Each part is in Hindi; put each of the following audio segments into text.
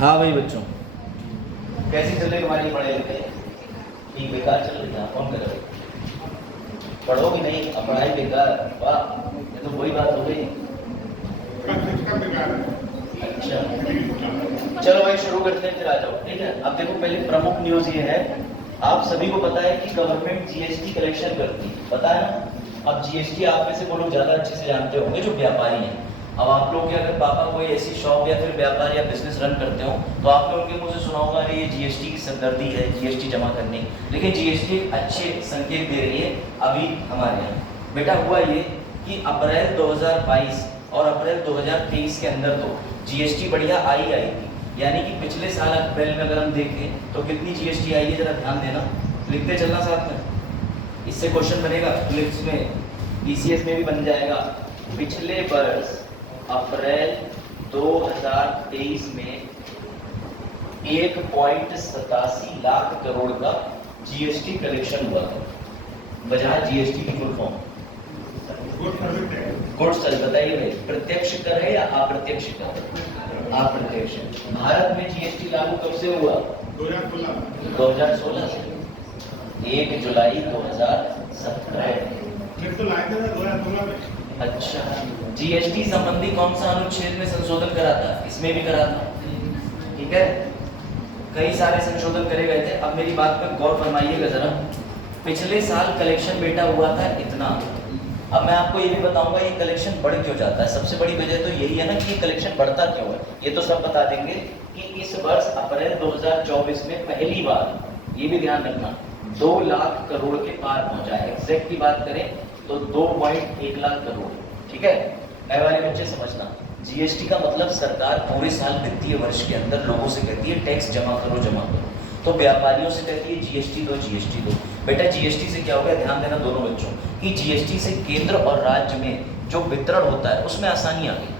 हाँ भाई बच्चों, कैसी चल रही तुम्हारी पढ़ाई लिखाई? ठीक बेकार चल रही है? कौन कर रहे हो? पढ़ोगे नहीं अब पढ़ाई बेकार? वाह, ये तो वही बात हो गई। अच्छा चलो भाई शुरू करते हैं, फिर आ जाओ। ठीक है, अब देखो पहले प्रमुख न्यूज ये है, आप सभी को पता है कि गवर्नमेंट जीएसटी कलेक्शन करती है, पता है ना? अब जीएसटी आप में से वो लोग ज्यादा अच्छे से जानते होंगे जो व्यापारी हैं। अब आप लोग के अगर पापा कोई ऐसी शॉप या फिर व्यापार या बिजनेस रन करते हो तो आपने उनके मुंह से सुना होगा अरे ये जीएसटी की सरदर्दी है, जीएसटी जमा करनी। लेकिन जीएसटी अच्छे संकेत दे रही है अभी हमारे यहाँ। बेटा हुआ ये कि अप्रैल 2022 और अप्रैल 2023 के अंदर तो जीएसटी बढ़िया आई थी, यानी कि पिछले साल अप्रैल में अगर हम देखें तो कितनी जीएसटी आई है, जरा ध्यान देना, लिखते चलना साथ में। इससे क्वेश्चन बनेगा क्लिप्स में, पीसीएस में भी बन जाएगा। पिछले वर्ष अप्रैल 2023 में 1.87 लाख करोड़ का जीएसटी कलेक्शन हुआ था। बजाज जीएसटी की फुल फॉर्म गुड्स सर्विस। बताइए भाई, प्रत्यक्ष कर है या अप्रत्यक्ष कर? अप्रत्यक्ष। भारत में जीएसटी लागू कब से हुआ? 2016 से। 1 जुलाई 2017। अच्छा, जीएसटी संबंधी कौन सा अनुच्छेद में संशोधन करा था? इसमें भी करा था, ठीक है। कई सारे संशोधन करे गए थे। अब मेरी बात पर गौर फरमाइएगा जरा। पिछले साल कलेक्शन बेटा हुआ था इतना। अब मैं आपको ये भी बताऊंगा ये कलेक्शन बढ़ क्यों जाता है। सबसे बड़ी वजह तो यही है ना कि ये कलेक्शन बढ़ता क्यों है, ये तो सब बता देंगे कि इस वर्ष अप्रैल 2024 में पहली बार, ये भी ध्यान रखना, 2 लाख करोड़ के पार पहुंचा है। एग्जैक्ट की बात करें तो 2.1 लाख करोड़, ठीक है। नए वाले बच्चे समझना, जीएसटी का मतलब सरकार पूरे साल वित्तीय वर्ष के अंदर लोगों से कहती है टैक्स जमा करो जमा करो। तो व्यापारियों से कहती है जीएसटी दो जीएसटी दो। बेटा जीएसटी से क्या होगा, ध्यान देना दोनों बच्चों कि जीएसटी से केंद्र और राज्य में जो वितरण होता है उसमें आसानी आ गई।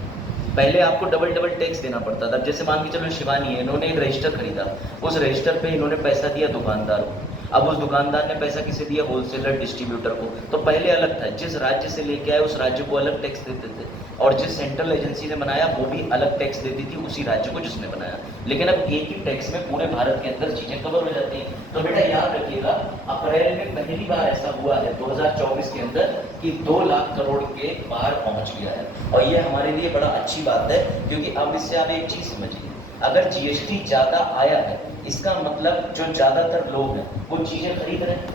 पहले आपको डबल टैक्स देना पड़ता था। जैसे मान के चलो शिवानी है, इन्होंने एक रजिस्टर खरीदा, उस रजिस्टर पे इन्होंने पैसा दिया दुकानदार को। अब उस दुकानदार ने पैसा किसे दिया? होलसेलर डिस्ट्रीब्यूटर को। तो पहले अलग था, जिस राज्य से लेके आए उस राज्य को अलग टैक्स देते थे, और जिस सेंट्रल एजेंसी ने बनाया वो भी अलग टैक्स देती थी उसी राज्य को जिसने बनाया। लेकिन अब एक ही टैक्स में पूरे भारत के अंदर चीजें कवर हो जाती हैं। तो बेटा याद रखिएगा, अप्रैल में पहली बार ऐसा हुआ है 2024 के अंदर कि 2 लाख करोड़ के बाहर पहुंच गया है। और ये हमारे लिए बड़ा अच्छी बात है, क्योंकि अब इससे आप एक चीज समझिए, अगर जीएसटी ज्यादा आया है इसका मतलब जो ज्यादातर लोग हैं वो चीजें खरीद रहे हैं।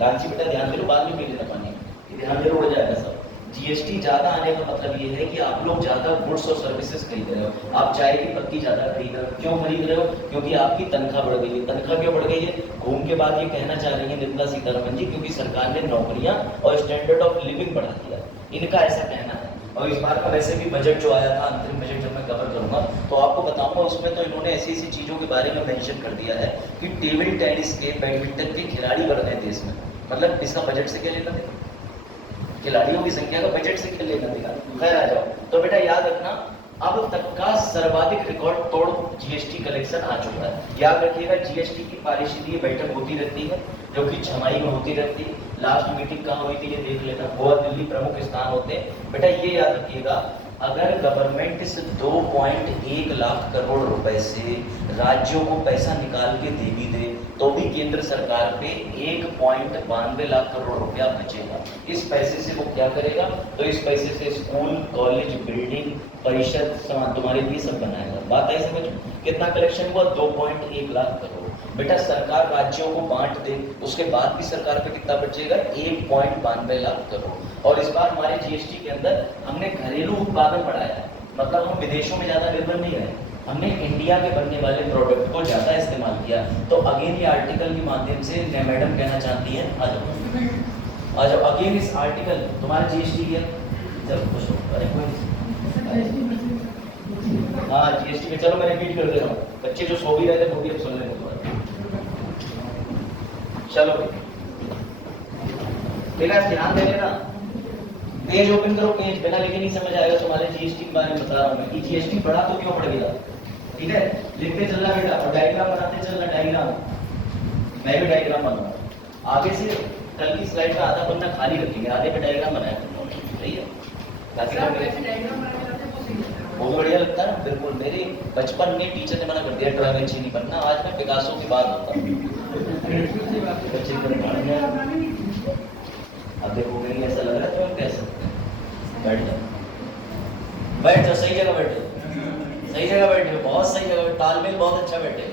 लालची बेटा ध्यान दे लो, बाद में पी लेना पानी, ध्यान दे लो, हो जाएगा सब। जीएसटी ज्यादा आने का मतलब ये है कि आप लोग ज्यादा गुड्स और सर्विसेज खरीद रहे हो। आप चाय की पत्ती ज्यादा खरीद रहे हो। क्यों खरीद रहे हो? क्योंकि आपकी तनख्वाह बढ़ गई है। तनख्वाह क्यों बढ़ गई है? घूम के बाद ये कहना चाह रही है निर्मला सीतारमण जी, क्योंकि सरकार ने नौकरियां और स्टैंडर्ड ऑफ लिविंग बढ़ा दिया, इनका ऐसा कहना है। और इस बार का वैसे भी बजट जो आया था, अंतरिम बजट जब मैं कवर करूंगा तो आपको बताऊंगा, उसमें तो इन्होंने ऐसी ऐसी चीजों के बारे में मेंशन कर दिया है कि टेबल टेनिस के, बैडमिंटन के खिलाड़ी बढ़ रहे हैं देश में। मतलब इसका बजट से क्या लेना देना? खिलाड़ियों की संख्या का बजट से क्या लेना देना? खैर आ जाओ। तो बेटा याद रखना, अब तक का सर्वाधिक रिकॉर्ड तोड़ जीएसटी कलेक्शन आ चुका है। याद रखिएगा, जीएसटी की पारिषदीय बैठक होती रहती है जो कि छमाही में होती रहती है। लास्ट मीटिंग कहाँ हुई थी ये देख लेना, गोवा दिल्ली प्रमुख स्थान होते हैं। बेटा ये याद रखिएगा, अगर गवर्नमेंट इस 2.1 लाख करोड़ रुपए से राज्यों को पैसा निकाल के दे भी दे तो भी केंद्र सरकार पे 1.92 लाख करोड़ रुपया बचेगा। इस पैसे से वो क्या करेगा? तो इस पैसे से स्कूल, कॉलेज, बिल्डिंग, परिषद, तुम्हारे लिए सब बनाएगा। बात है समझ? कितना कलेक्शन हुआ? 2.1 लाख करोड़। बेटा सरकार राज्यों को बांट दे उसके बाद भी सरकार पे कितना बचेगा? 1.92 लाख करोड़। और इस बार हमारे जीएसटी के अंदर हमने घरेलू उत्पादन बढ़ाया है, मतलब हम विदेशों में ज्यादा निर्भर नहीं रहे, हमने इंडिया के बनने वाले प्रोडक्ट को ज्यादा इस्तेमाल किया। तो अगेन ये आर्टिकल के माध्यम से मैडम कहना चाहती है, आ जाओ अगेन इस आर्टिकल तुम्हारा जीएसटी है। चलो खुश हो, अरे कोई हाँ जीएसटी में, चलो मैं रिपीट कर दे रहा हूँ, बच्चे जो सो भी रहे थे वो भी अब सुन लेंगे तुम्हारे। चलो बेटा ध्यान दे लेना, पेज ओपन करो, पेज बिना लिखे नहीं समझ आएगा तुम्हारे। जीएसटी के बारे में बता रहा हूँ मैं कि जीएसटी बढ़ा तो क्यों बढ़ गया, ठीक है। लिखते चलना बेटा और डायग्राम बनाते चलना। डायग्राम मैं भी डायग्राम बनाऊंगा आगे से। कल की स्लाइड का आधा पन्ना खाली रखेंगे, आधे पे डायग्राम बनाया करूंगा, सही है। बहुत बढ़िया लगता है ना। बिल्कुल। मेरे बचपन में टीचर ने मना कर दिया ड्राइंग अच्छी नहीं बनना, आज मैं पिकासो की बात होता हूँ। अब देखोगे ऐसा लग रहा है तो कैसे बैठ जाओ, बैठ जाओ, सही जगह बैठे, सही जगह बैठे, बहुत सही जगह, तालमेल बहुत अच्छा बैठे,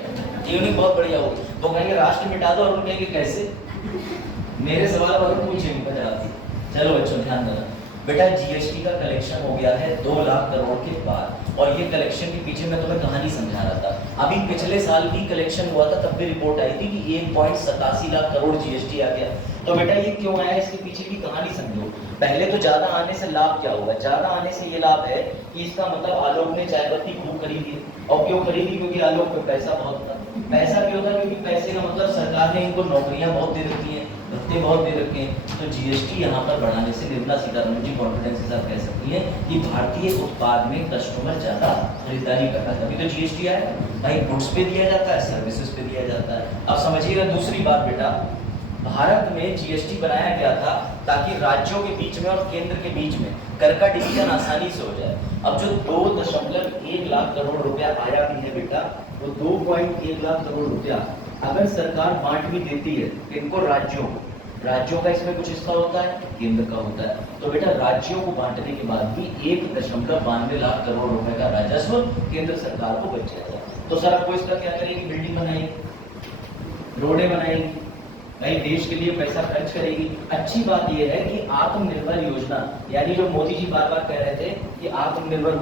ट्यूनिंग बहुत बढ़िया हो। तो कहेंगे राष्ट्र मिटा दो और उन कहेंगे कैसे, मेरे सवाल अगर पूछेंगे बता। चलो बच्चों ध्यान देना बेटा, जीएसटी का कलेक्शन हो गया है 2 लाख करोड़ के पार, और ये कलेक्शन के पीछे मैं तुम्हें कहानी समझा रहा था। अभी पिछले साल भी कलेक्शन हुआ था, तब भी रिपोर्ट आई थी कि 1.87 लाख करोड़ जीएसटी आ गया। तो बेटा ये क्यों आया, इसके पीछे की कहानी समझो। पहले तो ज्यादा आने से लाभ क्या हुआ, ज्यादा आने से ये लाभ है कि इसका मतलब आलोक ने चाय पत्ती खूब खरीदी है। और क्यों खरीदी, क्योंकि आलोक पे पैसा बहुत था। पैसा क्यों था, क्योंकि पैसे का मतलब सरकार ने इनको नौकरियां बहुत दे रखी है, भत्ते बहुत दे रखे हैं। तो जीएसटी यहाँ पर बढ़ाने से निर्मला सीतारमण जी कॉन्फिडेंस के साथ कह सकती है कि भारतीय उत्पाद में कस्टमर ज्यादा खरीदारी कर रहा है, तभी तो जीएसटी आया। भाई गुड्स पे दिया जाता है, सर्विसेज पे दिया जाता है। अब समझिएगा दूसरी बात बेटा, भारत में जीएसटी बनाया गया था ताकि राज्यों के बीच में और केंद्र के बीच में कर का डिवीजन आसानी से हो जाए। अब जो 2.1 लाख करोड़ रुपया आया भी है बेटा, वो 2.1 लाख करोड़ रुपया अगर सरकार बांट भी देती है इनको राज्यों का इसमें कुछ हिस्सा होता है, केंद्र का होता है। तो बेटा राज्यों को बांटने के बाद भी 1.92 लाख करोड़ रुपए का राजस्व केंद्र सरकार को बच जाता है। तो सर आपको इसका क्या करेगी, बिल्डिंग बनाएगी, रोडें बनाएगी, भाई देश के लिए पैसा खर्च करेगी। अच्छी बात यह है कि आत्मनिर्भर योजना, यानी जो मोदी जी बार बार कह रहे थे कि आत्मनिर्भर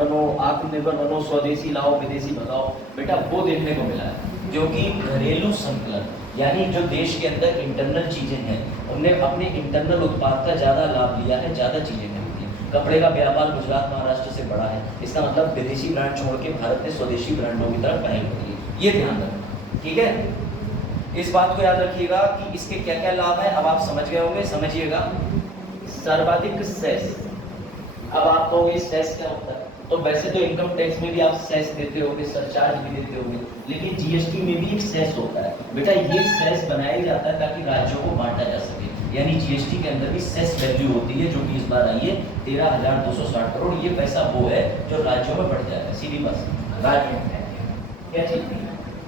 बनो, स्वदेशी लाओ विदेशी भगाओ, बेटा वो देखने को मिला है। जो कि घरेलू संकलन, यानी जो देश के अंदर इंटरनल चीजें हैं, उनने अपने इंटरनल उत्पाद का ज्यादा लाभ लिया है, ज्यादा चीजें खरीदी हैं। कपड़े का व्यापार गुजरात महाराष्ट्र से बड़ा है, इसका मतलब विदेशी ब्रांड छोड़ के भारत ने स्वदेशी ब्रांडों की तरफ पहल करी है, ये ध्यान रखना, ठीक है। इस बात को याद रखिएगा कि इसके क्या क्या लाभ है, अब आप समझ गए होंगे। समझिएगा, सर्वाधिक सेस। अब आप कहोगे सेस क्या होता है, तो वैसे तो इनकम टैक्स में भी आप सेस देते होंगे, सरचार्ज भी देते होंगे, लेकिन जीएसटी में भी एक सेस होता है बेटा। ये सेस बनाया जाता है ताकि राज्यों को बांटा जा सके, यानी जीएसटी के अंदर भी सेस वैल्यू होती है, जो कि इस बार आई है 13,260 करोड़। ये पैसा वो है जो राज्यों में बढ़ जाएगा, सीधी बात। राज्य क्या चीज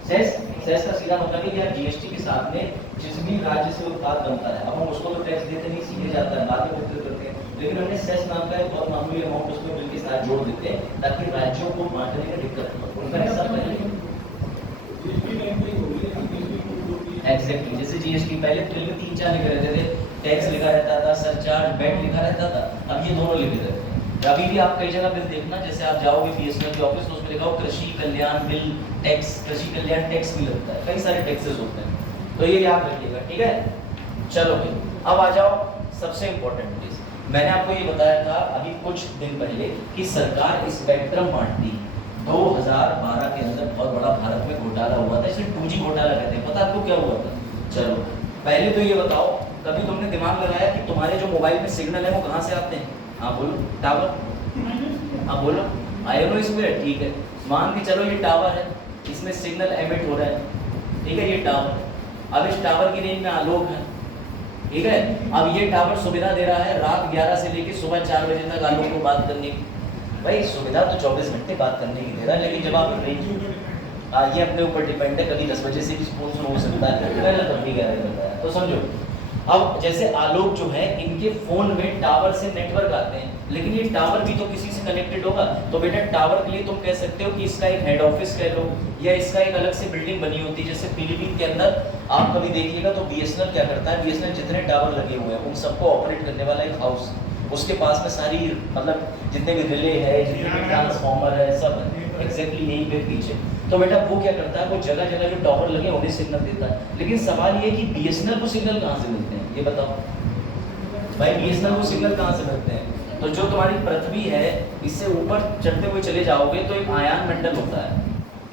सेस, सेस का सीधा मतलब है कि यार जीएसटी के साथ में जिस भी राज्य से उत्पाद बनता है, अब हम उसको तो टैक्स देते नहीं, सीधे जाता है, बाद में वितरित करते हैं, लेकिन हमने सेस नाम का एक बहुत मामूली अमाउंट उसमें बिल के साथ जोड़ देते हैं ताकि राज्यों को बांटने में दिक्कत हो, उनका हिस्सा पहले। एग्जैक्टली, जैसे जीएसटी पहले बिल में 3-4 लिखे रहते थे, टैक्स लिखा रहता था, सरचार्ज, वैट लिखा रहता था, अब ये दोनों लिखे रहते हैं। अभी भी आप कई जगह बिल देखना, जैसे आप जाओगे बीएसएनएल की ऑफिस, तो उसमें लिखा हो कृषि कल्याण बिल टैक्स, कृषि कल्याण टैक्स भी लगता है, कई सारे टैक्सेस होते हैं, तो ये याद रखिएगा, ठीक है। चलो भाई, अब आ जाओ सबसे इंपॉर्टेंट चीज, मैंने आपको ये बताया था अभी कुछ दिन पहले कि सरकार स्पेक्ट्रम बांटती। 2012 के अंदर बहुत बड़ा भारत में घोटाला हुआ था, इसे 2G घोटाला कहते हैं। पता आपको क्या हुआ था? चलो पहले तो ये बताओ, कभी तुमने दिमाग लगाया कि तुम्हारे जो मोबाइल में सिग्नल है वो कहाँ से आते हैं? हाँ बोलो, टावर। हाँ बोलो, आयोनो स्क्वायर, ठीक है। मान के चलो ये टावर है, इसमें सिग्नल एमिट हो रहा है, ठीक है, ये टावर। अब इस टावर की रेंज में आलोक है, ठीक है। अब ये टावर सुविधा दे रहा है रात 11 से लेकर सुबह 4 बजे तक आलोक को बात करने की। भाई सुविधा तो 24 घंटे बात करने की दे रहा है, लेकिन जब आप रेंज, ये अपने ऊपर डिपेंड है, कभी 10 बजे से भी स्पॉन्सर हो सकता है, मैंने तब भी बताया। तो समझो, अब जैसे आलोक जो है, इनके फोन में टावर से नेटवर्क आते हैं, लेकिन ये टावर भी तो किसी से कनेक्टेड होगा। तो बेटा टावर के लिए तुम कह सकते हो कि इसका एक हेड ऑफिस कह लो, या इसका एक अलग से बिल्डिंग बनी होती है। जैसे पीलीभीत के अंदर आप कभी देखिएगा तो बीएसएनएल क्या करता है, बीएसएनएल जितने टावर लगे हुए हैं उन सबको ऑपरेट करने वाला एक हाउस, उसके पास में सारी मतलब जितने भी रिले है, जितने भी ट्रांसफॉर्मर है, सब एग्जैक्टली यहीं पे पीछे। तो बेटा वो क्या करता है, वो जगह जगह जो टावर लगे उन्हें सिग्नल देता है। लेकिन सवाल ये है कि बीएसएनएल को सिग्नल कहाँ से मिलते हैं, ये बताओ भाई, बीएसएनएल को सिग्नल कहाँ से मिलते हैं? तो जो तुम्हारी पृथ्वी है, इससे ऊपर चढ़ते हुए चले जाओगे तो एक आयान मंडल होता है,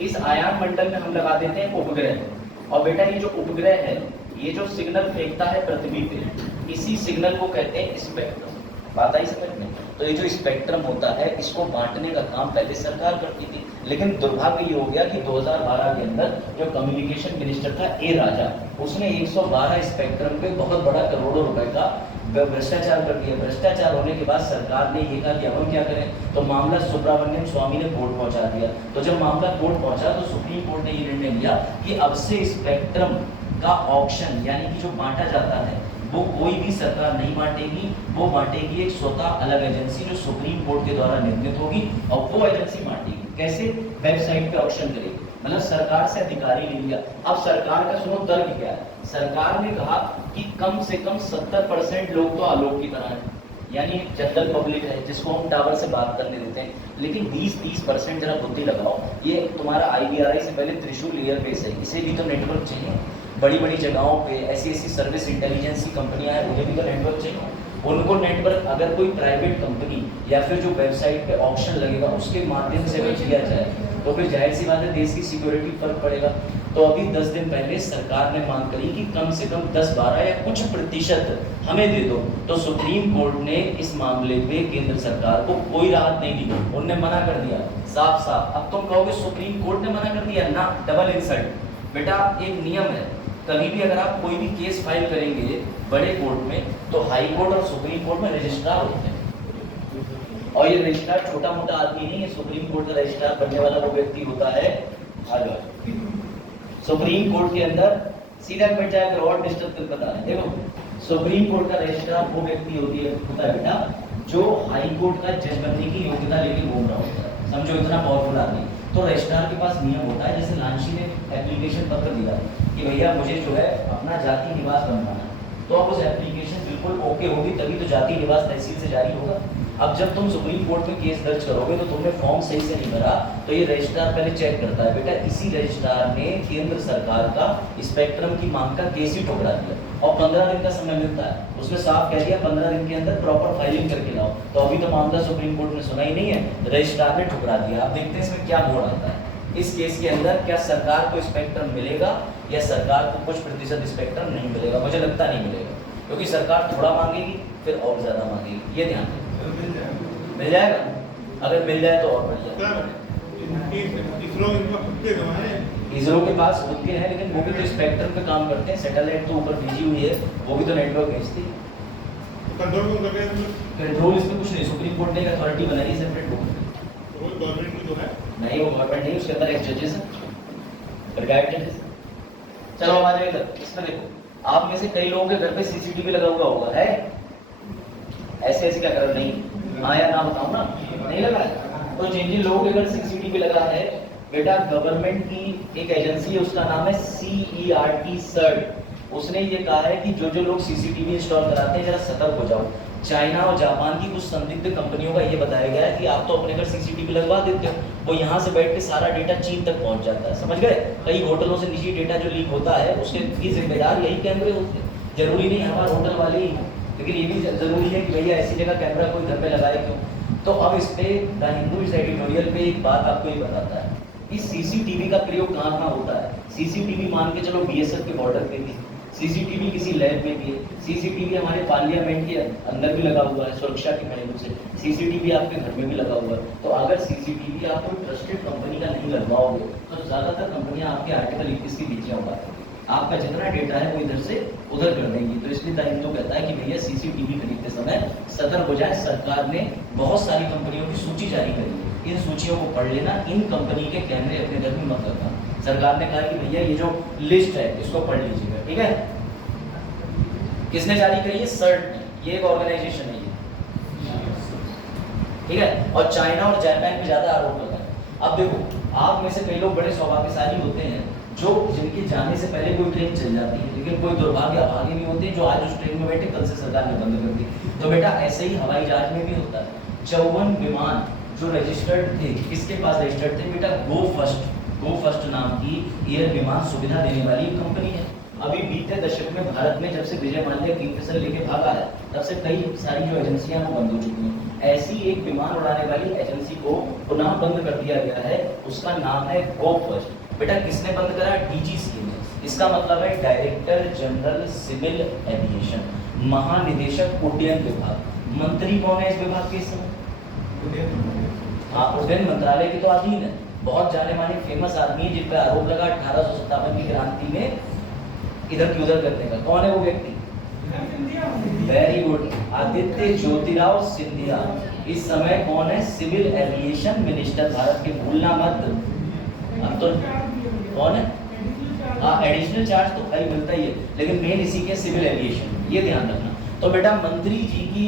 इस आयान मंडल में हम लगा देते हैं उपग्रह। और बेटा ये जो उपग्रह है, ये जो सिग्नल फेंकता है पृथ्वी पे, इसी सिग्नल को कहते हैं स्पेक्ट्रम। बात आई समझ में? तो ये जो स्पेक्ट्रम होता है, इसको बांटने का काम पहले सरकार करती थी, लेकिन दुर्भाग्य ये हो गया कि 2012 के अंदर जो कम्युनिकेशन मिनिस्टर था ए राजा, उसने 112 स्पेक्ट्रम पे बहुत बड़ा करोड़ों रुपए का भ्रष्टाचार कर दिया। भ्रष्टाचार होने के बाद सरकार ने ये कहा कि अब हम क्या करें, तो मामला सुब्रमण्यम स्वामी ने कोर्ट पहुंचा दिया। तो जब मामला कोर्ट पहुंचा तो सुप्रीम कोर्ट ने ये निर्णय लिया कि अब से स्पेक्ट्रम का ऑक्शन यानी कि जो बांटा जाता है वो कोई भी सरकार नहीं बांटेगी, वो बांटेगी एक स्वतः अलग एजेंसी जो सुप्रीम कोर्ट के द्वारा निर्मित होगी, और वो एजेंसी बांटेगी। कैसे? वेबसाइट पे ऑक्शन करेगी, मतलब सरकार से अधिकारी ले लिया। अब सरकार का सुनो तर्क क्या है। सरकार ने कहा कि कम से कम 70% लोग तो आलोक की तरह हैं, यानी जनरल पब्लिक है जिसको हम टावर से बात करने देते हैं, लेकिन 20-30% जरा बुद्धि लगाओ। ये तुम्हारा IBRI से पहले त्रिशूल एयरबेस है, इसे भी तो नेटवर्क चाहिए। बड़ी बड़ी जगहों पे ऐसी सर्विस इंटेलिजेंस की कंपनियां हैं, उन्हें भी तो नेटवर्क चाहिए। उनको नेटवर्क अगर कोई प्राइवेट कंपनी या फिर जो वेबसाइट पे ऑक्शन लगेगा उसके माध्यम से अगर किया जाए तो फिर जाहिर सी बात है देश की सिक्योरिटी फर्क पड़ेगा। तो अभी 10 दिन पहले सरकार ने मांग करी कि कम से कम 10-12 या कुछ प्रतिशत हमें दे दो। तो सुप्रीम कोर्ट ने इस मामले पे केंद्र सरकार को कोई राहत नहीं दी, उन्होंने मना कर दिया साफ साफ। अब तुम कहोगे सुप्रीम कोर्ट ने मना कर दिया ना, डबल इंसल्ट। बेटा एक नियम है, कभी भी अगर आप कोई भी केस फाइल करेंगे बड़े कोर्ट में तो हाई कोर्ट और सुप्रीम कोर्ट में रजिस्ट्रार होते हैं, और ये रजिस्ट्रार छोटा मोटा आदमी नहीं है। सुप्रीम कोर्ट का रजिस्ट्रार बनने वाला वो व्यक्ति होता है सुप्रीम कोर्ट के अंदर सीधा बैठ जाकर और डिस्टर्ब कर पता है। देखो सुप्रीम कोर्ट का रजिस्ट्रार वो व्यक्ति होता है बेटा जो हाई कोर्ट का जज बनने की योग्यता लेके घूम रहा होता है, समझो इतना पावरफुल आदमी। तो रजिस्ट्रार के पास नियम होता है, जैसे लांशी ने एप्लीकेशन पत्र दिया कि भैया मुझे जो है अपना जाति निवास बनवाना, तो अब उस एप्लीकेशन बिल्कुल ओके होगी तभी तो जाति निवास तहसील से जारी होगा। अब जब तुम सुप्रीम कोर्ट में केस दर्ज करोगे तो तुमने फॉर्म सही से नहीं भरा, तो ये रजिस्ट्रार पहले चेक करता है। बेटा इसी रजिस्ट्रार ने केंद्र सरकार का स्पेक्ट्रम की मांग का केस ही ठुकरा दिया, और 15 दिन का समय मिलता है। उसने साफ कह दिया 15 दिन के अंदर प्रॉपर फाइलिंग करके लाओ। तो अभी तो मामला सुप्रीम कोर्ट ने सुना ही नहीं है, रजिस्ट्रार ने ठुकरा दिया। अब देखते हैं इसमें क्या मोड़ आता है। इस केस के अंदर क्या सरकार को स्पेक्ट्रम मिलेगा या सरकार को कुछ प्रतिशत स्पेक्ट्रम नहीं मिलेगा? मुझे लगता नहीं मिलेगा, क्योंकि सरकार थोड़ा मांगेगी फिर और ज्यादा मांगेगी। ये ध्यान दें, मिल जाएगा। अगर मिल जाए तो और बढ़िया। इसरो के पास होते हैं, लेकिन वो भी तो स्पेक्ट्रम पे काम करते हैं। सैटेलाइट तो ऊपर भेजी हुई है, वो भी तो नेटवर्क भेजती है। कंट्रोल इसमें कुछ नहीं, सुप्रीम कोर्ट ने एक अथॉरिटी बनाई है सेपरेट बुक। नहीं वो गवर्नमेंट नहीं, उसके अंदर एक जजेस है, रिटायर्ड जजेस। चलो आ जाए इधर। इसमें देखो आप में से कई लोगों के घर पे CCTV लगा हुआ होगा, है? ऐसे क्या कर नहीं? हाँ या ना बताओ ना, नहीं लगा है। तो जिन जिन लोगों के घर CCTV लगा है बेटा, गवर्नमेंट की एक एजेंसी है उसका नाम है CERT सर्ट। उसने ये कहा है कि जो जो लोग CCTV इंस्टॉल कराते हैं जरा सतर्क हो जाओ। चाइना और जापान की कुछ संदिग्ध कंपनियों का ये बताया गया है कि आप तो अपने घर CCTV लगवा देते हो, वो यहाँ से बैठ के सारा डेटा चीन तक पहुँच जाता है, समझ गए? कई होटलों से निजी डेटा जो लीक होता है उसके जिम्मेदार यही कैमरे होते हैं। जरूरी नहीं हमारे होटल वाले ही, लेकिन ये भी जरूरी है कि भैया ऐसी जगह कैमरा कोई घर पे लगाए क्यों। तो अब इस पे द हिंदू इस एडिटोरियल पे एक बात आपको ये बताता है कि CCTV का प्रयोग कहाँ कहाँ होता है। CCTV मान के चलो BSF के बॉर्डर पे भी, CCTV किसी लैब में भी है, CCTV हमारे पार्लियामेंट के अंदर भी लगा हुआ है सुरक्षा के पहलू से, CCTV आपके घर में भी लगा हुआ है। तो अगर CCTV आप कोई ट्रस्टेड कंपनी का नहीं लगवाओगे तो ज्यादातर कंपनियां आपके आर्टिकल 21 की नीचे होगा, आपका जितना डेटा है वो इधर से उधर कर देंगी। तो इसलिए द हिंदू कहता है कि भैया CCTV खरीदते समय सतर्क हो जाए। सरकार ने बहुत सारी कंपनियों की सूची जारी करी है, इन सूचियों को पढ़ लेना। इन कंपनी के कैमरे अपने घर में मत रखना। सरकार ने कहा कि भैया ये जो लिस्ट है इसको पढ़ लीजिएगा, ठीक है? किसने जारी करी है? सर्ट, ये एक ऑर्गेनाइजेशन है ये, ठीक है? और चाइना और जापान पे ज्यादा आरोप लगा है। अब देखो आप में से कई लोग बड़े सौभाग्यशाली होते हैं जो जिनके जाने से पहले कोई ट्रेन चल जाती है, लेकिन कोई दुर्भाग्य अभागे भी होते हैं जो आज उस ट्रेन में बैठे कल से सरकार ने बंद कर दी। तो बेटा ऐसे ही हवाई जहाज में भी होता है। 54 विमान जो रजिस्टर्ड थे, किसके पास रजिस्टर्ड थे बेटा? गो फर्स्ट नाम की एयर विमान सुविधा देने वाली कंपनी है। अभी बीते दशक में भारत में जब से विजय माल्या किंगफिशर लेके भागा है तब से कई सारी जो एजेंसियां वो बंद हो चुकी हैं। ऐसी एक विमान उड़ाने वाली एजेंसी को पुनः बंद कर दिया गया है, उसका नाम है गो फर्स्ट। बेटा किसने बंद करा? DGCA ने। इसका मतलब है डायरेक्टर जनरल सिविल एविएशन, महानिदेशक उड्डयन विभाग। मंत्री कौन है इस विभाग के समय? हाँ, उड्डयन मंत्रालय के तो अधीन है। बहुत जाने माने फेमस आदमी है जिन पर आरोप लगा 1857 की क्रांति में इधर की उधर करने का। कौन है वो व्यक्ति? Very good. आदित्य ज्योतिराव सिंधिया इस समय कौन है? सिविल एविएशन मिनिस्टर भारत के, भूलना मत। अब तो कौन है? हाँ, एडिशनल चार्ज तो भाई मिलता ही है, लेकिन मेन इसी के सिविल एविएशन, ये ध्यान रखना। तो बेटा मंत्री जी की,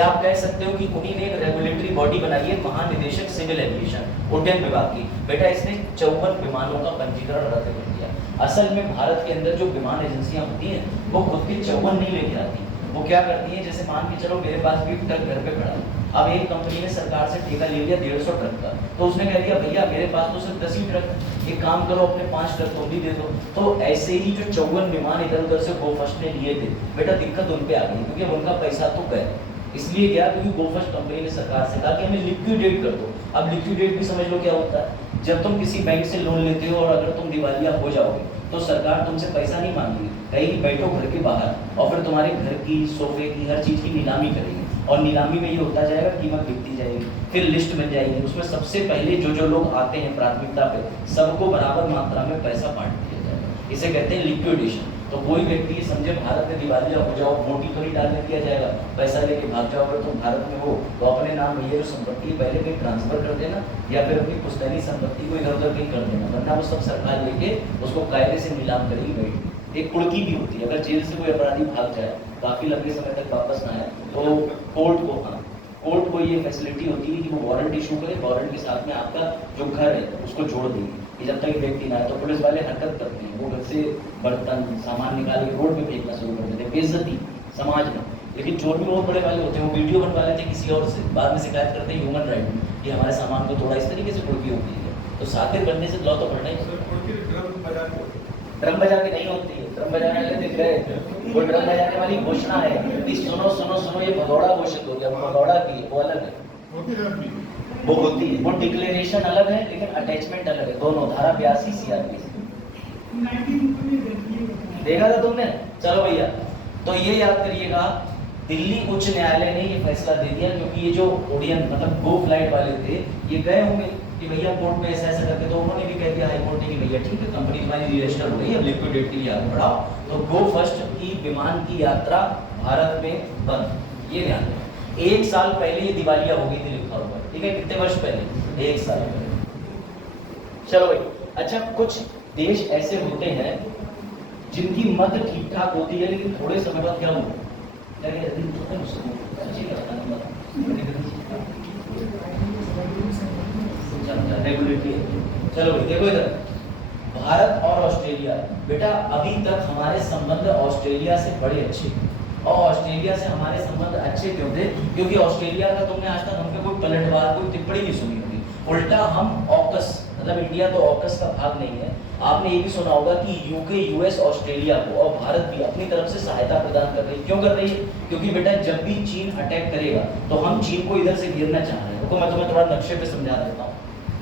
आप कह सकते हो कि उन्हीं ने एक रेगुलेटरी बॉडी बनाई है, महानिदेशक सिविल एविएशन उड्डयन विभाग की। बेटा इसने 54 विमानों का पंजीकरण रद्द कर दिया। असल में भारत के अंदर जो विमान एजेंसियां होती हैं वो खुद के 54 नहीं लेके आती, वो क्या करती हैं, जैसे मान के चलो मेरे पास भी ट्रक घर पे खड़ा है, अब एक कंपनी ने सरकार से ठेका ले लिया 150 ट्रक का, तो उसने कह दिया भैया मेरे पास तो सिर्फ 10 ही ट्रक है, एक काम करो अपने 5 ट्रक तुम भी दे दो। तो ऐसे ही जो 54 विमान इधर उधर से गोफस्ट ने लिए थे, बेटा दिक्कत उन पे आ गई, क्योंकि उनका पैसा तो गया। इसलिए क्या, क्योंकि गोफस्ट कंपनी ने सरकार से कहा कि हमें लिक्विडेट कर दो। अब लिक्विडेट भी समझ लो क्या होता है, जब तुम किसी बैंक से लोन लेते हो और अगर तुम दिवालिया हो जाओगे तो सरकार तुमसे पैसा नहीं मांगेगी, कहीं बैठो घर के बाहर और फिर तुम्हारे घर की, सोफे की, हर चीज़ की नीलामी करेगी, और नीलामी में ये होता जाएगा, कीमत गिरती जाएगी, फिर लिस्ट बन जाएगी, उसमें सबसे पहले जो लोग आते हैं प्राथमिकता पे, सबको बराबर मात्रा में पैसा बांट दिया जाएगा। इसे कहते हैं लिक्विडेशन। तो कोई व्यक्ति ये समझे भारत में दिवालिया हो जाओ, मोटी तो नहीं डालने दिया जाएगा, पैसा लेके भाग जाओ, अगर तुम भारत में हो तो अपने नाम में ये जो संपत्ति पहले कहीं ट्रांसफर कर देना, या फिर अपनी पुश्तैनी संपत्ति को इधर उधर कहीं कर देना, वरना वो सब सरकार लेके उसको कायदे से नीलाम करेगी। बैठ एक कुड़की भी होती है, अगर जेल से कोई अपराधी भाग जाए, काफी लंबे समय तक वापस ना आए, तो कोर्ट को ये फैसिलिटी होती है कि वो वारंट इशू करे, वारंट के साथ में आपका जो घर है उसको जोड़ देगी कि जब तक व्यक्ति ना आए। तो पुलिस वाले हरकत करते हैं, वो घर से बर्तन सामान निकाल के रोड पे फेंकना शुरू कर देते हैं, बेइज्जती समाज में। लेकिन चोर भी बहुत बड़े वाले होते हैं, वो वीडियो बनवा लेते हैं किसी और से, बाद में शिकायत करते हैं ह्यूमन राइट कि हमारे सामान को तोड़ा, इस तरीके से कुड़की होती है। तो सातिर करने से लॉ तो पढ़ना ही। ड्रम बजा के नहीं होती है, ड्रम बजाने लेते गए, वो ड्रम बजाने वाली घोषणा है कि सुनो सुनो सुनो, ये भगौड़ा घोषित हो गया, भगौड़ा की वो अलग है, वो होती है, वो डिक्लेरेशन अलग है लेकिन अटैचमेंट अलग है, दोनों। धारा 82 सीआरपीसी देखा था तुमने? चलो भैया, तो ये याद करिएगा, दिल्ली उच्च न्यायालय ने ये फैसला दे दिया, क्योंकि ये जो उड़ियन मतलब गो फ्लाइट वाले थे, ये गए होंगे कि भैया कोर्ट में ऐसा ऐसा करके, तो उन्होंने भी कह दिया हाई कोर्ट ने कि भैया ठीक है, कंपनी तुम्हारी रजिस्टर हो गई, अब लिक्विडेट के लिए आगे बढ़ाओ। तो गो फर्स्ट की विमान की यात्रा भारत में बंद। ये ध्यान दें, 1 साल पहले ये दिवालिया हो गई थी लिखा हुआ, ठीक है, कितने वर्ष पहले? 1 साल पहले। चलो भाई, अच्छा कुछ देश ऐसे होते हैं जिनकी मत ठीक ठाक होती है, लेकिन थोड़े समय बाद क्या होता रेगुलेटरी। चलो भाई देखो इधर, भारत और ऑस्ट्रेलिया, बेटा अभी तक हमारे संबंध ऑस्ट्रेलिया से बड़े अच्छे, और ऑस्ट्रेलिया से हमारे संबंध अच्छे क्यों थे? क्योंकि ऑस्ट्रेलिया का तुमने आज तक हम पे कोई पलटवार, कोई टिप्पणी नहीं सुनी होगी, उल्टा हम ऑकस, मतलब इंडिया तो ऑकस का भाग नहीं है। आपने ये भी सुना होगा कि यूके, यूएस ऑस्ट्रेलिया को और भारत भी अपनी तरफ से सहायता प्रदान कर रही है। क्यों कर रही है? क्योंकि बेटा जब भी चीन अटैक करेगा तो हम चीन को इधर से घेरना चाह रहे हैं। तो मैं तुम्हें थोड़ा नक्शे पे समझा देता हूँ,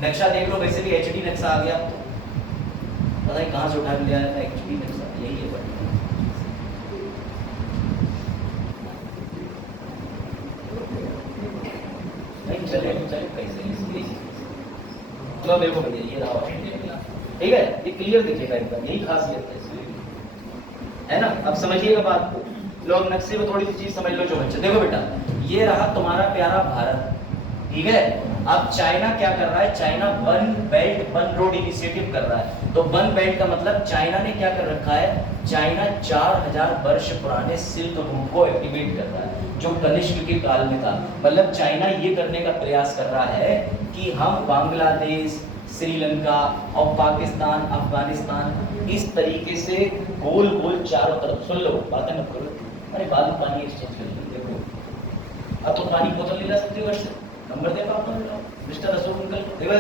नक्शा देख लो, वैसे भी एचडी नक्शा आ गया, पता नहीं कहाँ से उठा लिया है एचडी नक्शा, यही है बट नहीं चले कैसे इसलिए। चलो देखो भैया, ये रहा, ठीक है, ये क्लियर दिखेगा एकदम, यही खासियत है ना। अब समझिएगा बात को, लोग नक्शे में थोड़ी सी चीज समझ लो जो बच्चे। देखो बेटा, ये रहा तुम्हारा प्यारा भारत, ठीक है। अब चाइना क्या कर रहा है? China one belt one road initiative कर रहा है। तो वन बेल्ट का मतलब चाइना ने क्या कर रखा है? चाइना 4000 वर्ष पुराने सिल्क रूट को एक्टिवेट कर रहा है, जो कनिष्क के काल में था। मतलब चाइना ये करने का प्रयास कर रहा है कि हम बांग्लादेश, श्रीलंका और पाकिस्तान, अफगानिस्तान, इस तरीके से गोल गोल चारों तरफ, सुन लो बातें मत करो, अरे बाद में पानी एक्सचेंज कर लो। देखो अब तुम पानी बोतल ले ला सकते हो, नंबर दे पापा मिस्टर अशोक अंकल, देखो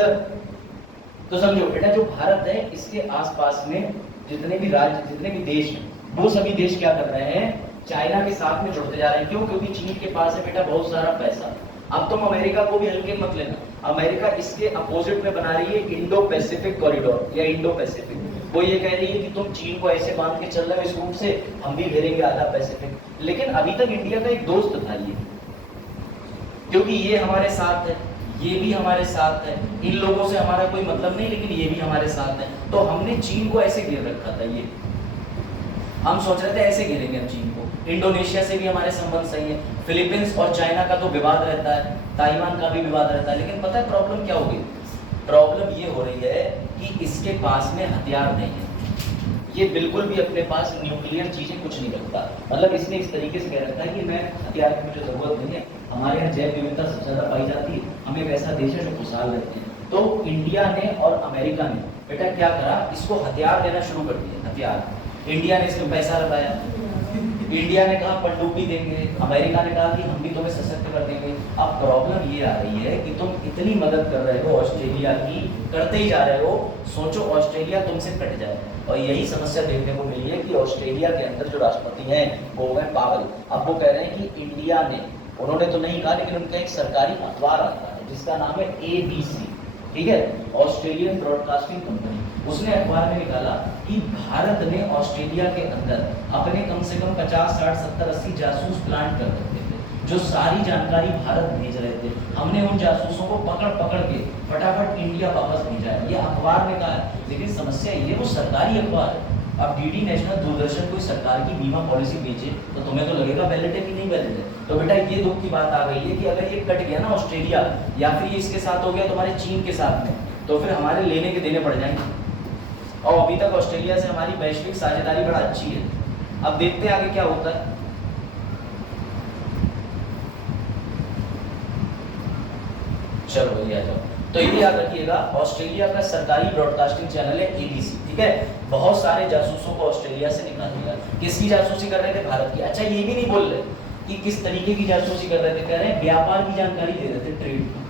तो समझो बेटा, जो भारत है इसके आसपास में जितने भी राज्य, जितने भी देश हैं, वो सभी देश क्या कर रहे हैं? चाइना के साथ में जुड़ते जा रहे हैं। क्यों? क्योंकि चीन के पास है बेटा बहुत सारा पैसा। अब तुम अमेरिका को भी हल्के मत लेना, अमेरिका इसके अपोजिट में बना रही है इंडो पैसिफिक कॉरिडोर या इंडो पैसिफिक। वो ये कह रही है कि तुम चीन को ऐसे बांध के चल रहे हो इस रूट से, हम भी घेरेंगे आधा पैसिफिक। लेकिन अभी तक इंडिया का एक दोस्त था ये, क्योंकि ये हमारे साथ है, ये भी हमारे साथ है, इन लोगों से हमारा कोई मतलब नहीं, लेकिन ये भी हमारे साथ है। तो हमने चीन को ऐसे घेर रखा था, ये हम सोच रहे थे ऐसे घेरेंगे हम चीन को, इंडोनेशिया से भी हमारे संबंध सही है, फिलीपींस और चाइना का तो विवाद रहता है, ताइवान का भी विवाद रहता है। लेकिन पता है प्रॉब्लम क्या होगी? प्रॉब्लम ये हो रही है कि इसके पास में हथियार नहीं है, ये बिल्कुल भी अपने पास न्यूक्लियर चीजें कुछ नहीं रखता। मतलब इसने इस तरीके से कह रखा है कि मैं हथियार की मुझे जरूरत नहीं है, हमारे यहाँ जैव विविधता सबसे ज्यादा पाई जाती है, हम एक ऐसा देश है जो खुशहाल रहते हैं। तो इंडिया ने और अमेरिका ने बेटा क्या करा, इसको हथियार देना शुरू कर दिया। हथियार इंडिया ने इसमें पैसा लगाया, इंडिया ने कहा पनडुब्बी देंगे, अमेरिका ने कहा कि हम भी तुम्हें सशक्त कर देंगे। अब प्रॉब्लम ये आ रही है कि तुम इतनी मदद कर रहे हो ऑस्ट्रेलिया की, करते ही जा रहे हो, सोचो ऑस्ट्रेलिया तुमसे कट जाए। और यही समस्या देखने को मिली है कि ऑस्ट्रेलिया के अंदर जो राष्ट्रपति हैं वो हो गए पागल। अब वो कह रहे हैं कि इंडिया ने, उन्होंने तो नहीं कहा लेकिन उनका एक सरकारी अखबार आता है जिसका नाम है ABC, ठीक है, ऑस्ट्रेलियन ब्रॉडकास्टिंग कंपनी, उसने अखबार में निकाला कि भारत ने ऑस्ट्रेलिया के अंदर अपने कम से कम 50, 60, 70, 80 जासूस प्लांट कर रखे थे जो सारी जानकारी भारत भेज रहे थे। हमने उन जासूसों को पकड़ पकड़ के फटाफट इंडिया वापस भेजा है, ये अखबार ने कहा है। लेकिन समस्या ये, वो सरकारी अखबार है। अब DD नेशनल, दूरदर्शन कोई सरकार की बीमा पॉलिसी बेचे तो तुम्हें तो लगेगा वैलिड है कि नहीं वैलिड है। तो बेटा ये दुख की बात आ गई है कि अगर ये कट गया ना ऑस्ट्रेलिया, या फिर ये इसके साथ हो गया तुम्हारे चीन के साथ में, तो फिर हमारे लेने के देने पड़ जाएंगे। और अभी तक ऑस्ट्रेलिया से हमारी वैश्विक साझेदारी बड़ा अच्छी है। अब देखते हैं आगे क्या होता है। चलो भैया जाओ। तो ये याद रखिएगा, ऑस्ट्रेलिया का सरकारी ब्रॉडकास्टिंग चैनल है ABC, ठीक है। बहुत सारे जासूसों को ऑस्ट्रेलिया से निकाल दिया। किसकी जासूसी कर रहे थे? भारत की। अच्छा ये भी नहीं बोल रहे कि किस तरीके की जासूसी कर रहे थे, कह रहे हैं व्यापार की जानकारी दे रहे थे, ट्रेड।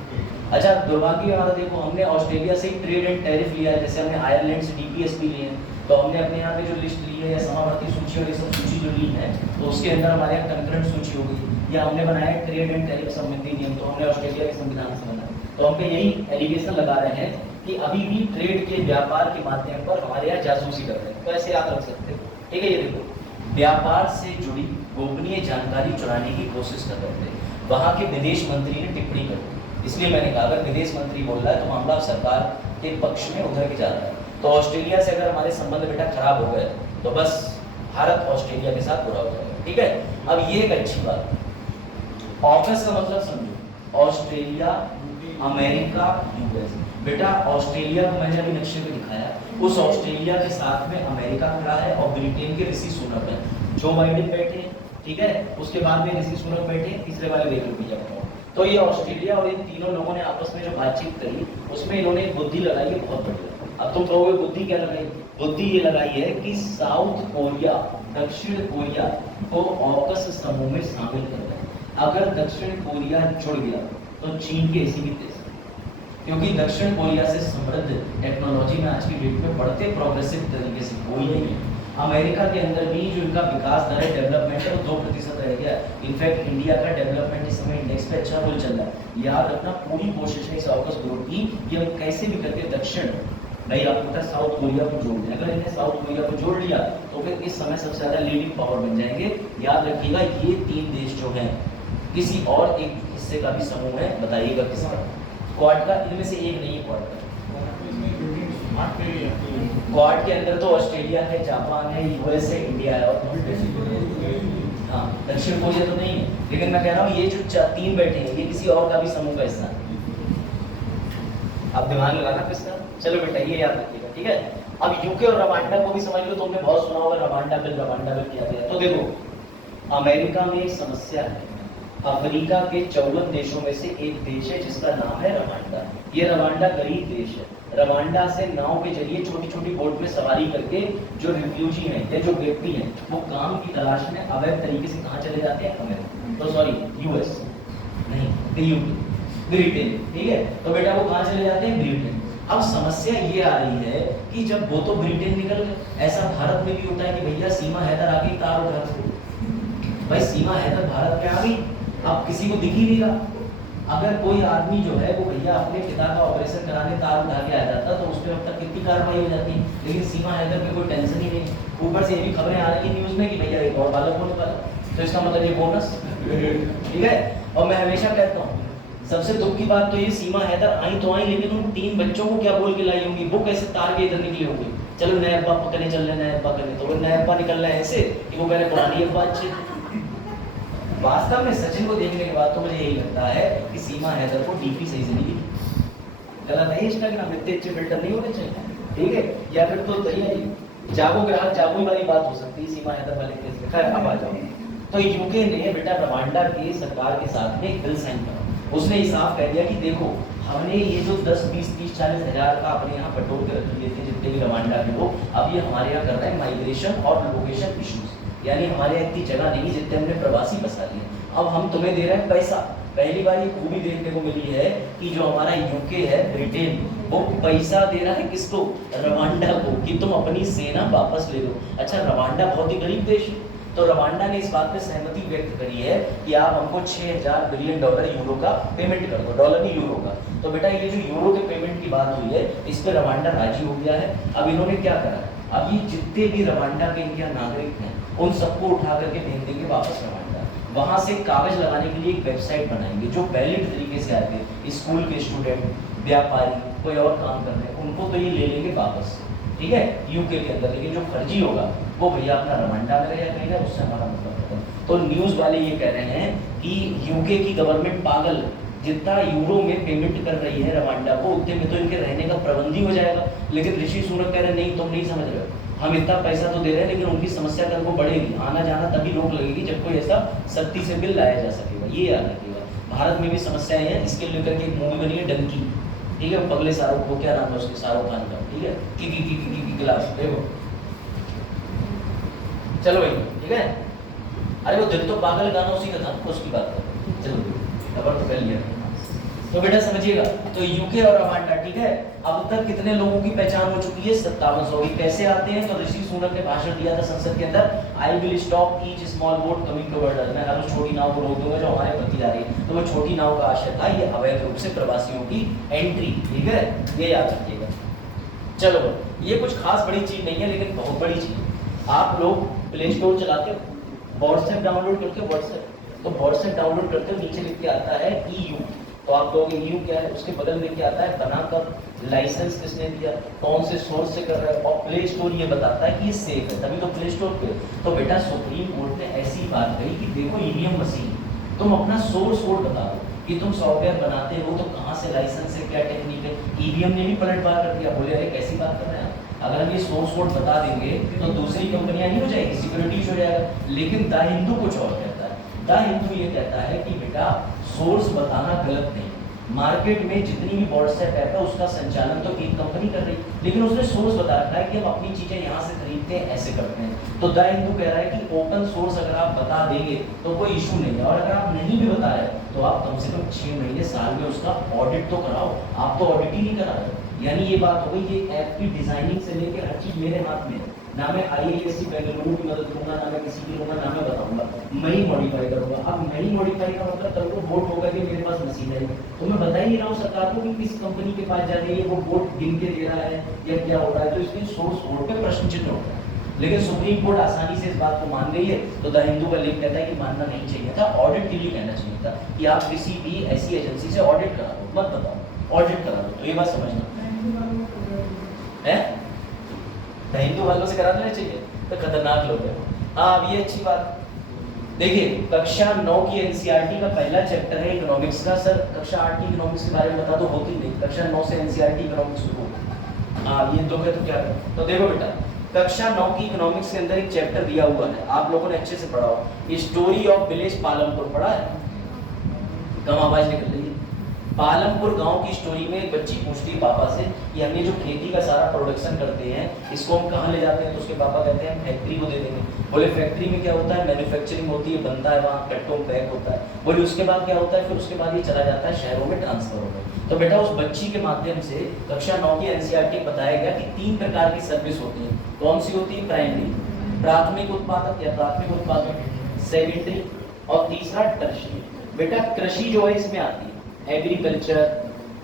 अच्छा दुर्भाग्य हमारा देखो, हमने ऑस्ट्रेलिया से ही ट्रेड एंड टैरिफ लिया है, जैसे हमने आयरलैंड से DPS भी लिए हैं, तो हमने अपने यहाँ पे जो लिस्ट ली है या समावर्ती सूची और ये सब सूची जो ली है, तो उसके अंदर हमारे यहाँ कंकरेंट सूची हो गई, या हमने बनाया ट्रेड एंड टैरिफ संबंधी नियम, तो हमने ऑस्ट्रेलिया के संविधान से बनाया। तो हम पे यही एलिगेशन लगा रहे हैं कि अभी भी ट्रेड के व्यापार के माध्यम पर हमारे यहाँ जासूसी कर रहे हैं। तो ऐसे याद रख सकते हो, ठीक है। ये देखो, व्यापार से जुड़ी गोपनीय जानकारी चुराने की कोशिश कर रहे थे। वहाँ के विदेश मंत्री ने टिप्पणी कर दी, इसलिए मैंने कहा अगर विदेश मंत्री बोल रहा है तो मामला सरकार के पक्ष में उधर के जाता है। तो ऑस्ट्रेलिया से अगर हमारे संबंध बेटा खराब हो गए तो बस भारत ऑस्ट्रेलिया के साथ बुरा हो जाएगा, ठीक है। अब ये एक अच्छी बात, ऑकस का मतलब समझो, ऑस्ट्रेलिया, अमेरिका, US। बेटा ऑस्ट्रेलिया को मैंने अभी नक्शे पे दिखाया, उस ऑस्ट्रेलिया के साथ में अमेरिका खड़ा है और ब्रिटेन के ऋषि सुनक है, जो बाइडेन बैठे, ठीक है, उसके बाद में ऋषि सुनक बैठे, तीसरे वाले देख लो। तो ये ऑस्ट्रेलिया और इन तीनों लोगों ने आपस में जो बातचीत करी उसमें इन्होंने एक बुद्धि लगाई है बहुत बढ़िया। अब तुम कहोगे बुद्धि क्या लगाई? बुद्धि ये लगाई है कि साउथ कोरिया, दक्षिण कोरिया को ऑकस समूह में शामिल कर रहे हैं। अगर दक्षिण कोरिया जुड़ गया तो चीन के ऐसी भी तेज, क्योंकि दक्षिण कोरिया से समृद्ध टेक्नोलॉजी में आज की डेट में बढ़ते प्रोग्रेसिव तरीके से कोई नहीं है। अमेरिका के अंदर भी जो इनका विकास दर है, डेवलपमेंट है, वो 2% रह गया। इनफैक्ट इंडिया का डेवलपमेंट इस समय इंडेक्स पे अच्छा रोल चल रहा है। याद रखना पूरी कोशिश है इस ऑकस ग्रुप की कि हम कैसे भी करके दक्षिण, भाई आपको पता साउथ कोरिया को जोड़ दें। अगर इन्हें साउथ कोरिया को जोड़ लिया तो फिर इस समय सबसे ज्यादा लीडिंग पावर बन जाएंगे। याद रखिएगा ये 3 देश जो हैं, किसी और एक हिस्से का भी समूह है, बताइएगा किसका? क्वाड का, इनमें से एक नहीं है क्वाड का। क्वाड के अंदर तो ऑस्ट्रेलिया है, जापान है, US है, इंडिया है, और हाँ दक्षिण कोरिया तो नहीं है। लेकिन मैं कह रहा हूँ ये जो 3 बैठे हैं ये किसी और का भी समूह का हिस्सा है। अब दिमाग लगाना किसका? चलो बेटा ये याद रखिएगा, ठीक है। अब यूके और रवांडा को भी समझ लो, तुमने बहुत सुना होगा रवांडा बिल किया गया। तो देखो अमेरिका में एक समस्या है, अफ्रीका के 54 देशों में से एक देश है जिसका नाम है रवांडा। ये रवांडा गरीब देश है। रवांडा से नाव के जरिए छोटी छोटी बोट में सवारी करके जो रिफ्यूजी हैं या जो व्यक्ति हैं वो काम की तलाश में अवैध तरीके से कहाँ चले जाते हैं? अमेरिका, तो सॉरी US नहीं, ब्रिटेन, ठीक है। तो बेटा वो कहाँ चले जाते हैं? ब्रिटेन। अब समस्या ये आ रही है कि जब वो तो ब्रिटेन निकल गए, ऐसा भारत में भी होता है कि भैया सीमा हैदर आ गई, तार उठा के, भाई सीमा हैदर भारत में आ गई, अब किसी को दिख ही नहीं रहा। अगर कोई आदमी जो है वो भैया अपने पिता का ऑपरेशन कराने तार उठा के आ जाता तो उसमें अब तक कितनी कार्रवाई हो जाती, लेकिन सीमा हैदर में कोई टेंशन ही नहीं। ऊपर से ये भी खबरें आ रही न्यूज़ में कि भैया एक और बालक होने वाला, तो इसका मतलब ये बोनस, ठीक है। और मैं हमेशा कहता हूँ सबसे दुख की बात तो ये, सीमा हैदर आई तो आई, लेकिन उन 3 बच्चों को क्या बोल के लाई होंगी? वो कैसे तार के इधर निकले होंगे? चलो नए अब्बा पकड़ने चल रहे, नए अब्बा करने, तो वो नए अब्बा निकल रहे हैं ऐसे कि वो कह रहे पुरानी अब्बा अच्छे, वास्तव में सचिन को देखने के बाद तो मुझे यही लगता है कि सीमा हैदर को डीपी सही से नहीं लिखी। गलत है इंस्टाग्राम, इतने अच्छे फिल्टर नहीं होने चाहिए, ठीक है। या फिर तो जागो ग्राहक जागो वाली बात हो सकती है सीमा हैदर वाले केस में। खैर अब आ जाओ। तो यूके ने बेटा रवांडा की सरकार के साथ में एक बिल साइन करा। उसने ये साफ कह दिया कि देखो हमने ये जो 10, 20, 30, 40 हज़ार का अपने यहाँ बटोर के रख लिए थे जितने भी रवांडा के लोग, अब ये हमारे यहाँ कर रहे हैं माइग्रेशन और लोकेशन इश्यूज, यानी हमारे यहाँ इतनी जगह नहीं जितने हमने प्रवासी बसा लिए, अब हम तुम्हें दे रहे हैं पैसा। पहली बार ये खूबी देखने को मिली है कि जो हमारा यूके है, ब्रिटेन, वो पैसा दे रहा है किसको? रवांडा को, कि तुम अपनी सेना वापस ले लो। अच्छा, रवांडा बहुत ही गरीब देश है, तो रवांडा ने इस बात पे सहमति व्यक्त करी है कि आप हमको 6000 बिलियन डॉलर यूरो का पेमेंट कर दो, डॉलर नहीं यूरो का। तो बेटा ये जो यूरो के पेमेंट की बात हुई है, इस पर रवांडा राजी हो गया है। अब इन्होंने क्या करा, अब ये जितने भी रवांडा के इनके नागरिक हैं उन सबको उठा करके भेज देंगे वापस रवांडा। वहां से कागज लगाने के लिए एक वेबसाइट बनाएंगे, जो वैलिड तरीके से आते हैं, स्कूल के स्टूडेंट, व्यापारी, कोई और काम कर रहे हैं, उनको तो ये ले लेंगे वापस, ठीक है, यूके के अंदर। लेकिन जो फर्जी होगा वो भैया अपना रवांडा में रहेगा कहीं, उससे हमारा मतलब खत्म। तो न्यूज़ वाले ये कह रहे हैं कि यूके की गवर्नमेंट पागल, जितना यूरो में पेमेंट कर रही है रवांडा को, उतने में तो इनके रहने का प्रबंध ही हो जाएगा। लेकिन ऋषि सुनक कह रहे नहीं, तुम नहीं समझ रहे हो, हम इतना पैसा तो दे रहे हैं लेकिन उनकी समस्या कल को बढ़ेगी, आना जाना तभी रोक लगेगी जब कोई ऐसा सख्ती से बिल लाया जा सकेगा। ये याद रखिएगा। भारत में भी समस्याएं हैं, इसके लेकर के एक मूवी बनी है डंकी, ठीक है, पगले शाहरुख को, क्या नाम है उसके, शाहरुख खान का, ठीक है, की क्लास, देखो चलो भाई, ठीक है। अरे वो दिल तो पागल गाना उसी का था, उसकी बात कर, चलो खबर तो कर लिया। तो बेटा समझिएगा, तो यूके और रवांडा, ठीक है, अब तक कितने लोगों की पहचान हो चुकी है? 5700 की। कैसे आते हैं? तो ऋषि सुनक ने भाषण दिया था संसद के अंदर, I will stop each small boat coming to border, मैं हर उस छोटी नाव को रोक दूंगा जो हमारे प्रति आ रही है। तो वो छोटी नाव का आशय था ये अवैध रूप से प्रवासियों की एंट्री, ठीक है, ये याद रखिएगा। चलो, ये कुछ खास बड़ी चीज नहीं है लेकिन बहुत बड़ी चीज। आप लोग प्ले स्टोर चलाते हो, व्हाट्सएप डाउनलोड करते हो, व्हाट्सएप, तो व्हाट्सएप डाउनलोड करते हो, नीचे लिख के आता है EU, तो आप लोग EU क्या है, उसके बगल में क्या आता है, बनाकर, लाइसेंस किसने दिया, कौन से सोर्स से कर रहा है, और प्ले स्टोर ये बताता है कि ये सेफ है, तभी तो प्ले स्टोर पे। तो बेटा सुप्रीम कोर्ट ने ऐसी बात कही कि देखो ईवीएम मशीन, तुम अपना सोर्स कोड बता दो कि तुम सॉफ्टवेयर बनाते हो तो कहाँ से लाइसेंस है, क्या टेक्निक है। ईवीएम ने भी पलटवार कर दिया, बोले अरे कैसी बात कर रहे हैं, अगर हम ये सोर्स कोड बता देंगे तो दूसरी कंपनियां नहीं हो जाएगी, सिक्योरिटी हो जाएगा। लेकिन द हिंदू कुछ और कहता है, द हिंदू ये कहता है कि बेटा सोर्स बताना गलत नहीं, मार्केट में जितनी भी व्हाट्सएप ऐप है उसका संचालन तो एक कंपनी कर रही, लेकिन उसने सोर्स बता रखा है कि हम अपनी चीजें यहाँ से खरीदते हैं, ऐसे करते हैं। तो द हिंदू कह रहा है कि ओपन सोर्स अगर आप बता देंगे तो कोई इशू नहीं है, और अगर आप नहीं भी बता रहे तो आप कम से कम 6 महीने साल में उसका ऑडिट तो कराओ, आप तो ऑडिट ही नहीं करा रहे। यानी ये बात हो गई, ये ऐप की डिजाइनिंग से लेकर हर चीज मेरे हाथ में है, ना मैं IISc बेंगलुरु की मदद करूंगा, ना मैं किसी की लूंगा, ना मैं बताऊंगा, मैं ही मॉडिफाई करूंगा। अब मैं ही मॉडिफाई का मतलब कल को वोट होगा कि मेरे पास मशीन है, तो मैं बता ही नहीं रहा हूँ सरकार को कि किस कंपनी के पास जा रही है, वो वोट गिन के दे रहा है या क्या हो रहा है, तो इसके सोर्स कोड पे प्रश्न चिन्ह होता है। लेकिन सुप्रीम कोर्ट आसानी से इस बात को मान गई है, तो द हिंदू का लेख कहता है कि मानना नहीं चाहिए था, ऑडिट के लिए कहना चाहिए था कि आप किसी भी ऐसी एजेंसी से ऑडिट करा दो, मत बताओ, ऑडिट करा दो। तो ये बात समझना है, द हिंदू वालों से करा देना चाहिए, तो खतरनाक लोग हैं। हाँ, अब ये अच्छी बात देखिए, कक्षा 9 की एनसीईआरटी का पहला चैप्टर है इकोनॉमिक्स का। सर कक्षा 8 की इकोनॉमिक्स के बारे में बता दो, होती नहीं, कक्षा 9 से एनसीईआरटी इकोनॉमिक्स को। हाँ, ये दो है तो क्या है, तो देखो बेटा, कक्षा 9 की इकोनॉमिक्स के अंदर एक चैप्टर दिया हुआ है, आप लोगों ने अच्छे से पढ़ा हो, स्टोरी ऑफ विलेज पालमपुर पढ़ा है? कम आवाज निकल रही है। पालमपुर गांव की स्टोरी में एक बच्ची पूछती है पापा से कि हम ये जो खेती का सारा प्रोडक्शन करते हैं इसको हम कहाँ ले जाते हैं, तो उसके पापा कहते हैं हम फैक्ट्री को दे देंगे। बोले फैक्ट्री में क्या होता है, मैन्युफैक्चरिंग होती है, बनता है वहाँ, कट्टों पैक होता है। बोले उसके बाद क्या होता है, फिर उसके बाद ये चला जाता है शहरों में ट्रांसफर होकर। तो बेटा उस बच्ची के माध्यम से कक्षा 9 की एनसीईआरटी बताया गया कि 3 प्रकार की सर्विस होती है। कौन सी होती है? प्राइमरी, प्राथमिक उत्पादक या प्राथमिक उत्पादक, सेकेंडरी, और तीसरा टर्शियरी। बेटा कृषि जो है इसमें आती है, एग्रीकल्चर,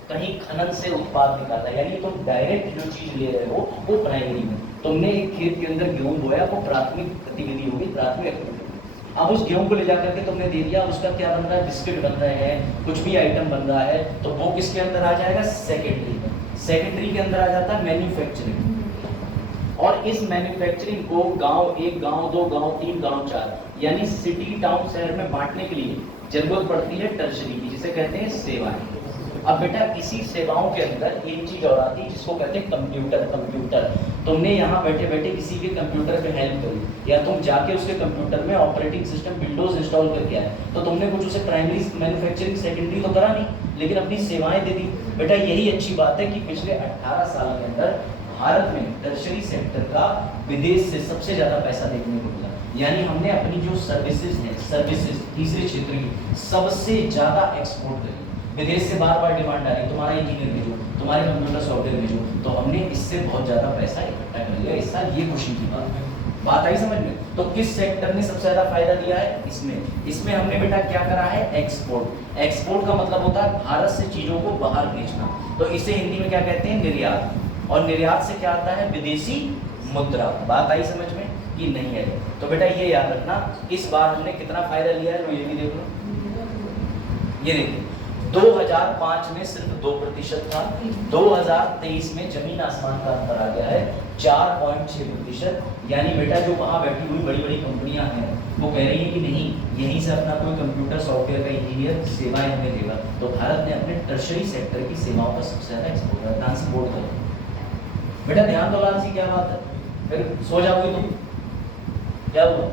कहीं खनन से उत्पाद निकालना, यानी तुम डायरेक्ट जो चीज ले रहे हो वो प्राइमरी में, तुमने एक खेत के अंदर गेहूं बोया, वो प्राथमिक गतिविधि होगी, प्राथमिक एक्टिविटी। अब उस गेहूं को ले जाकर के तुमने दे दिया, उसका क्या बन रहा है, बिस्किट बन रहे हैं, कुछ भी आइटम बन रहा है, तो वो किसके अंदर आ जाएगा, सेकेंडरी में। सेकेंडरी के अंदर आ जाता है मैन्युफैक्चरिंग, और इस मैन्युफैक्चरिंग को गांव 1, गांव 2, गांव 3, गांव 4 यानी सिटी टाउन शहर में बांटने के लिए जरूरत पड़ती है टर्शरी की, जिसे कहते हैं सेवाएं। अब बेटा इसी सेवाओं के अंदर एक चीज और आती है जिसको कहते हैं कंप्यूटर। तुमने यहाँ बैठे बैठे किसी के कंप्यूटर पे हेल्प करी या तुम जाके उसके कंप्यूटर में ऑपरेटिंग सिस्टम विंडोज इंस्टॉल करके आए, तो तुमने कुछ उसे प्राइमरी मैन्युफैक्चरिंग सेकेंडरी तो करा नहीं, लेकिन अपनी सेवाएं दे दी। बेटा यही अच्छी बात है कि पिछले 18 साल के अंदर भारत में टर्शरी सेक्टर का विदेश से सबसे ज्यादा पैसा देखने को मिला। यानी हमने अपनी जो सर्विसेज तीसरे क्षेत्र की सबसे ज्यादा एक्सपोर्ट करी, विदेश से बार बार डिमांड आ रही, तुम्हारा इंजीनियर भेजो, तुम्हारे कंप्यूटर सॉफ्टवेयर भेजो, तो हमने इससे बहुत ज्यादा पैसा इकट्ठा कर लिया इस साल। ये खुशी की बात आई समझ में। तो किस सेक्टर ने सबसे ज्यादा फायदा दिया है? इसमें हमने बेटा क्या करा है? एक्सपोर्ट का मतलब होता है भारत से चीजों को बाहर भेजना, तो इसे हिंदी में क्या कहते हैं? निर्यात। और निर्यात से क्या आता है? विदेशी मुद्रा। बात आई समझ में कि नहीं है? तो बेटा ये याद रखना, इस बार हमने कितना फायदा लिया है, तो ये भी देख लो। ये देखिए 2005 में सिर्फ 2% था, 2023 में जमीन आसमान का अंतर आ गया है 4.6%। यानी बेटा जो वहां बैठी हुई बड़ी बड़ी कंपनियां हैं वो कह रही है कि नहीं, यहीं से अपना कोई कंप्यूटर सॉफ्टवेयर का इंजीनियर सेवाएं हमें देगा। तो भारत ने अपने टर्शरी सेक्टर की सेवाओं का सबसे ज्यादा एक्सपोर्ट किया। बेटा ध्यान दो लाल सी, क्या बात है? फिर सो जाओगे तुम, क्या हुआ?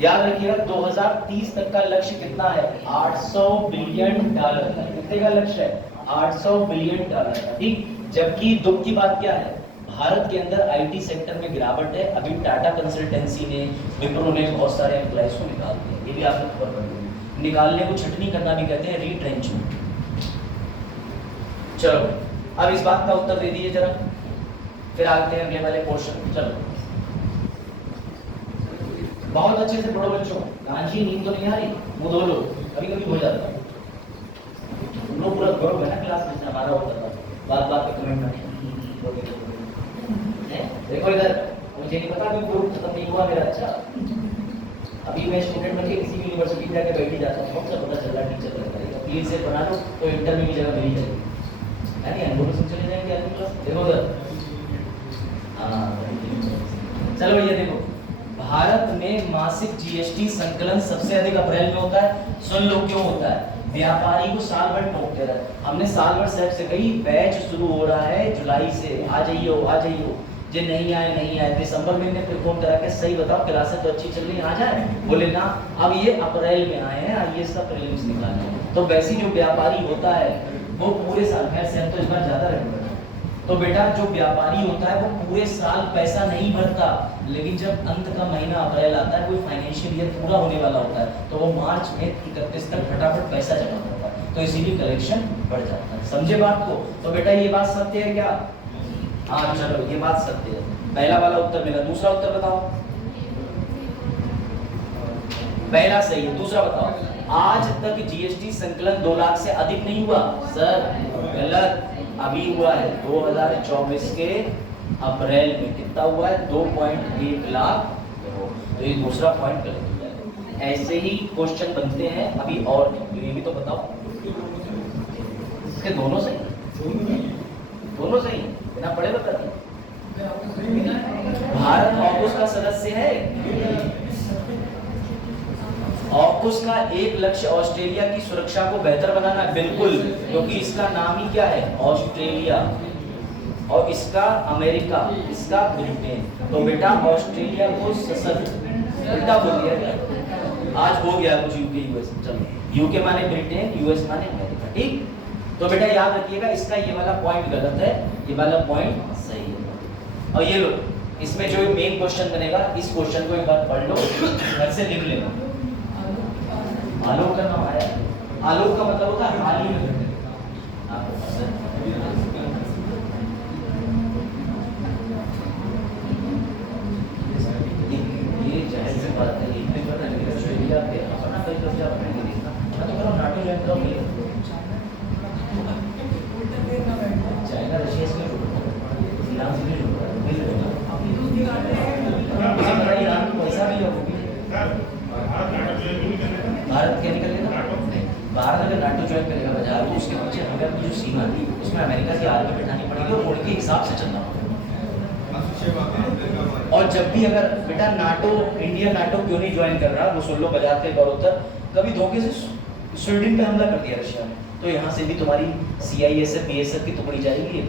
याद रखिएगा 2030 तक का लक्ष्य कितना है? $800 बिलियन का। कितने का लक्ष्य है? $800 बिलियन का, ठीक। जबकि दुख की बात क्या है? भारत के अंदर आईटी सेक्टर में गिरावट है। अभी टाटा कंसल्टेंसी ने, विप्रो ने बहुत सारे एम्प्लॉइज को निकाल दिया, ये भी आपको खबर पड़ गई। निकालने को छटनी करना भी कहते हैं, रीट्रेंचमेंट। चलो अब इस बात का उत्तर दे दीजिए जरा, फिर आते हैं अगले वाले पोर्शन। चलो बहुत अच्छे से पढ़ो बच्चों। कांची नींद तो नहीं आ रही? मुंह धो लो, कभी कभी हो जाता है। तुम लोग पूरा ग्रुप है ना क्लास में, हमारा होता था बात बात पे कमेंट करने। देखो इधर, मुझे नहीं पता कि ग्रुप खत्म नहीं हुआ मेरा। अच्छा अभी मैं स्टूडेंट बन के किसी भी यूनिवर्सिटी में जाके बैठ ही जाता हूँ, सबसे पता चल रहा है टीचर करेगा, प्लीज से बना लो तो इंटर में भी जगह मिल जाएगी। यानी अनुभव से चले जाएंगे आदमी क्लास। देखो उधर, हाँ चलो ये देखो, भारत में मासिक जीएसटी संकलन सबसे अधिक अप्रैल में होता है। सुन लो क्यों होता है? व्यापारी को साल भर टोकते रहते। हमने साल भर साहब से कही बैच शुरू हो रहा है जुलाई से, आ जाइयो। जे नहीं आए दिसंबर महीने फिर फोन करा के सही बताओ क्लासेस तो अच्छी चल रही, आ जाए? बोले ना, अब ये अप्रैल में आए हैं, आईएएस का प्रीलिम्स निकालने। तो वैसे जो व्यापारी होता है वो पूरे साल, खैर से हम तो इस बार ज्यादा रहेंगे। तो बेटा जो व्यापारी होता है वो पूरे साल पैसा नहीं भरता, लेकिन जब अंत का महीना अप्रैल आता है, कोई फाइनेंशियल ईयर पूरा होने वाला होता है, तो वो मार्च में 31 तक फटाफट पैसा जमा करता है, तो इसीलिए कलेक्शन बढ़ जाता है। समझे बात को? तो बेटा ये बात सत्य है क्या? हाँ चलो ये बात सत्य है। पहला वाला उत्तर मिला, दूसरा उत्तर बताओ। पहला सही है, दूसरा बताओ। आज तक जीएसटी संकलन 2 लाख से अधिक नहीं हुआ। सर गलत, अभी हुआ है 2024 के अप्रैल में। कितना हुआ है? 2.1 लाख। तो ये दूसरा पॉइंट गलत हो जाएगा। ऐसे ही क्वेश्चन बनते हैं अभी और, ये भी तो बताओ। इसके दोनों सही, दोनों सही बिना पढ़े बता दिए। भारत ऑक्यूस का सदस्य है। ऑक्यूस का एक लक्ष्य ऑस्ट्रेलिया की सुरक्षा को बेहतर बनाना, बिल्कुल, क्योंकि इसका नाम ही क्या है? ऑस्ट्रेलिया। और इसका अमेरिका, इसका ब्रिटेन। तो बेटा ऑस्ट्रेलिया को सशक्त उल्टा बोल दिया क्या? आज हो गया कुछ यूके यूएस। चलो यूके माने ब्रिटेन, यूएस माने अमेरिका, ठीक। तो बेटा याद रखिएगा इसका ये वाला पॉइंट गलत है, ये वाला पॉइंट सही है। और ये लो, इसमें जो मेन क्वेश्चन बनेगा, इस क्वेश्चन को एक बार पढ़ लो, घर से लिख लेना। आलोक का नाम आया, आलोक का मतलब होता है हाल ही में घटना। ये जाहिर सी बात है, इतने पर ऑस्ट्रेलिया पे अपना कई कब्जा बनाएंगे। देखना मैं तो कह रहा हूं नाटो ज्वाइन करो, चाइना रशिया से ईरान से नहीं जुड़ रहा है। ईरान को पैसा भी होगी, भारत क्या निकलेगा? भारत अगर नाटो ज्वाइन करेगा बाजार, तो उसके पीछे हमें अपनी जो सीमा थी उसमें अमेरिका की आर्मी बैठानी पड़ेगी और उनके हिसाब से चलना पड़ेगा। और जब भी अगर बेटा नाटो, इंडिया नाटो क्यों नहीं ज्वाइन कर रहा, वो सुन लो बजाते गौरवोत्तर, कभी धोखे से स्वीडन पे हमला कर दिया रशिया ने, तो यहाँ से भी तुम्हारी CISF BSF की टुकड़ी जाएगी,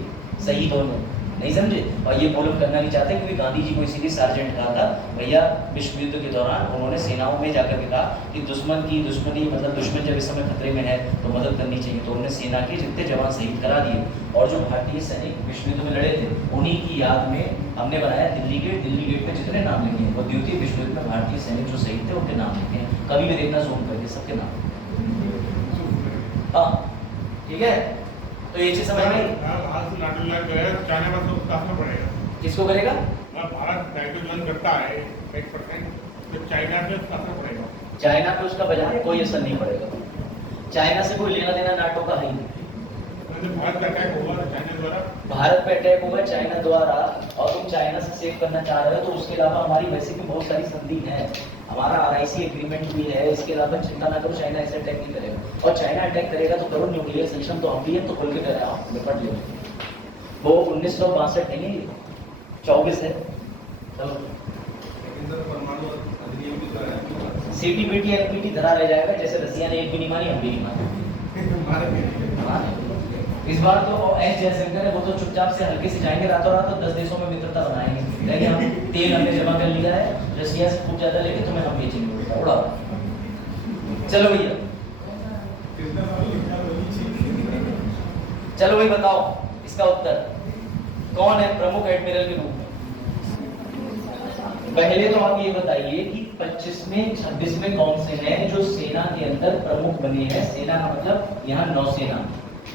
सही दोनों, नहीं समझे। और ये वो लोग करना नहीं चाहते, क्योंकि गांधी जी को इसीलिए सार्जेंट कहा था, भैया विश्व युद्ध के दौरान उन्होंने सेनाओं में जाकर के कहा कि दुश्मन की दुश्मनी, मतलब दुश्मन जब इस समय खतरे में है तो मदद करनी चाहिए, तो उन्होंने सेना के जितने जवान शहीद करा दिए, और जो भारतीय सैनिक विश्व युद्ध में लड़े थे उन्हीं की याद में हमने बनाया दिल्ली गेट। दिल्ली गेट पे जितने नाम लिखे हैं वो द्वितीय विश्व युद्ध में भारतीय सैनिक जो शहीद थे उनके नाम लिखे हैं, कभी भी देखना जूम करके सबके नाम। हाँ ठीक है, तो ये चीज समझ में किसको करेगा? भारत नाटो ज्वाइन करता है 1% तो चाइना पे उसका असर पड़ेगा। चाइना पे उसका बजाय कोई असर नहीं पड़ेगा, चाइना से कोई लेना देना नाटो का है ही नहीं। भारत पे अटैक होगा चाइना द्वारा, भारत पे अटैक होगा चाइना द्वारा, और तुम चाइना से सेव करना चाह रहे हो, तो उसके अलावा हमारी वैसे भी बहुत सारी संधि है, हमारा RIC एग्रीमेंट भी है, इसके अलावा चिंता ना करो, चाइना ऐसे अटैक नहीं करेगा। और चाइना अटैक करेगा तो करो, न्यूक्लियर सेक्शन तो हम भी है, तो खुल के कराओ, निपट लो। वो 1962 नहीं है, 24 है। चलो CTBT LPT धरा रह जाएगा, जैसे रसिया ने एक भी नहीं मानी, हम भी नहीं माने। इस बार तो एस जयशंकर है, वो तो चुपचाप से हल्के से जाएंगे, रातों रात तो 10 देशों में मित्रता बनाएंगे, लेकिन हम तेल हमने जमा कर लिया है रसिया से खूब ज्यादा लेके, तुम्हें हम बेचेंगे उड़ा। चलो भैया, चलो भाई बताओ इसका उत्तर, कौन है प्रमुख एडमिरल के रूप में? पहले तो आप ये बताइए कि 25वें 26वें कौन से हैं जो सेना के अंदर प्रमुख बने हैं। सेना का मतलब यहाँ नौसेना,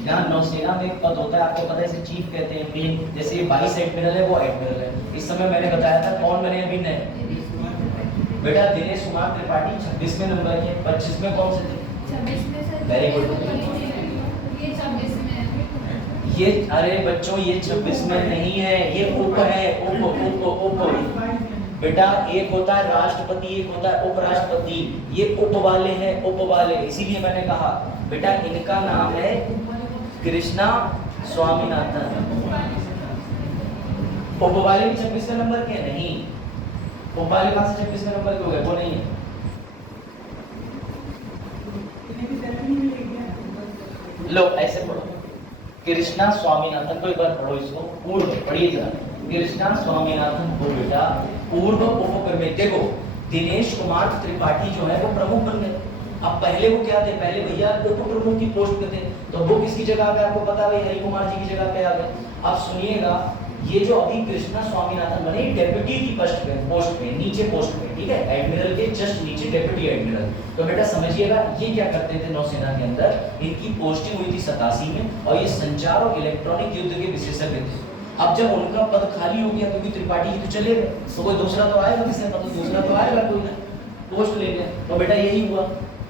यहाँ नौसेना में एक पद होता है, आपको पता है, इसे चीफ कहते हैं, मेन, जैसे वाइस एडमिरल है वो एडमिरल है। इस समय मैंने बताया था कौन बने अभी नए, बेटा दिनेश कुमार त्रिपाठी 26वें नंबर के, 25वें कौन से थे? वेरी गुड, ये अरे बच्चों ये 26 में नहीं है, ये उप है, उप बेटा, एक होता है राष्ट्रपति, एक होता है उपराष्ट्रपति, ये उप वाले हैं, उप वाले, इसीलिए मैंने कहा बेटा इनका नाम है कृष्णा स्वामीनाथन। उप वाले भी 26वें नंबर के नहीं, उप वाले कहां से 26वें नंबर के हो गए? वो नहीं है। लो ऐसे पढ़ो, कृष्णा स्वामीनाथन को एक बार पढ़ो, इसको पूर्व पढ़िए जरा, कृष्णा स्वामीनाथन को बेटा पूर्व उपक्रमित। देखो दिनेश कुमार त्रिपाठी जो है वो प्रमुख बन गए, अब पहले वो क्या थे, पहले भैया उप प्रमुख की पोस्ट पे थे, तो वो किसकी जगह पे आपको पता है, हरि कुमार जी की जगह पे आ गए। अब सुनिएगा, ये जो अभी कृष्णा स्वामीनाथन बने डेप्यूटी की पोस्ट पे नीचे पोस्ट पे, ठीक है, एडमिरल के जस्ट नीचे डेप्यूटी एडमिरल। तो बेटा समझिएगा ये क्या करते थे नौसेना के अंदर, इनकी पोस्टिंग हुई थी 87 में, और ये संचार और इलेक्ट्रॉनिक युद्ध के विशेषज्ञ थे। अब जब उनका पद खाली हो गया, क्योंकि त्रिपाठी ही तो चले गए, तो कोई दूसरा तो आएगा, किसने पता, दूसरा तो आएगा कोई ना, पोस्ट ले लिया, तो बेटा यही हुआ।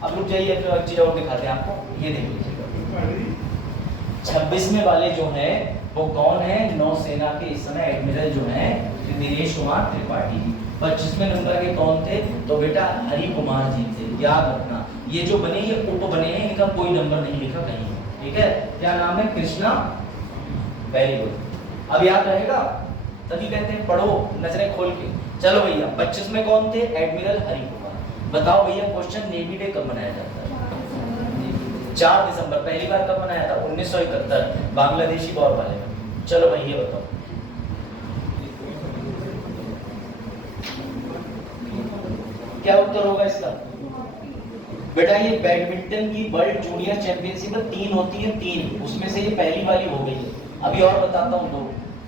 अब रुक जाइए, एक चीज और दिखाते हैं आपको, ये देख लीजिएगा 26वें वाले जो है वो कौन है, नौसेना के इस समय एडमिरल जो है दिनेश कुमार त्रिपाठी जी। 25वें नंबर के कौन थे, तो बेटा हरि कुमार जी थे। याद रखना ये जो बने ये उप बने हैं, इनका कोई नंबर नहीं लिखा कहीं, ठीक है। क्या नाम है? कृष्णा, वेरी गुड, अब याद रहेगा, तभी कहते हैं पढ़ो नजरें खोल के। चलो भैया 25 में कौन थे, एडमिरल हरि कुमार। बताओ भैया क्वेश्चन, नेवी डे कब मनाया जाता है? 4 दिसंबर। पहली बार कब मनाया था? 1971 बांग्लादेशी वॉर वाले में। चलो भैया बताओ, क्या उत्तर होगा इसका? बेटा ये बैडमिंटन की वर्ल्ड जूनियर चैंपियनशिप 3 होती है, 3, उसमें से ये पहली वाली हो गई है। अभी और बताता हूँ, तो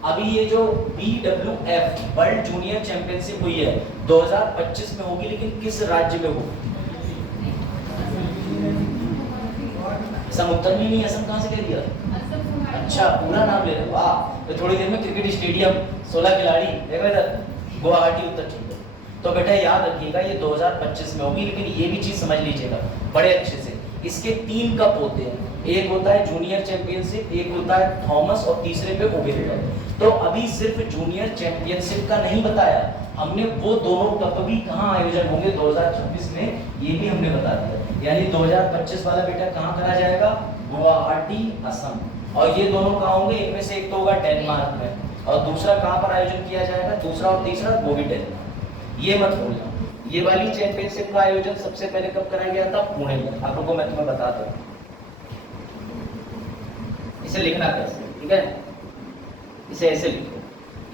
अभी ये जो BWF वर्ल्ड जूनियर चैंपियनशिप हुई है 2025 में होगी, लेकिन किस राज्य में होगी? असम उत्तर में नहीं, असम कहाँ से ले लिया? अच्छा पूरा नाम ले रहे, वाह। तो थोड़ी देर में क्रिकेट स्टेडियम 16 खिलाड़ी देखो इधर, गुवाहाटी उत्तर ठीक है। तो बेटा याद रखिएगा ये 2025 में होगी, लेकिन ये भी चीज समझ लीजिएगा बड़े अच्छे से। इसके 3 कप होते हैं, एक होता है जूनियर चैंपियनशिप, एक होता है थॉमस, और तीसरे पे ओबेरॉय। तो अभी सिर्फ जूनियर चैंपियनशिप का नहीं बताया हमने, वो दोनों कप भी कहाँ आयोजन होंगे 2026 में, ये भी हमने बता दिया। यानी 2025 वाला बेटा कहाँ करा जाएगा? गुवाहाटी, असम। और ये दोनों कहाँ होंगे? इनमें से एक तो होगा डेनमार्क में और दूसरा कहाँ पर आयोजन किया जाएगा, दूसरा और तीसरा वो भी डेनमार्क। ये मत भूलना। ये वाली चैंपियनशिप का आयोजन सबसे पहले कब कराया गया था, पुणे में। आप लोगों को मैं तुम्हें बता दूं, इसे लिखना कैसे, ठीक है, इसे ऐसे लिखो,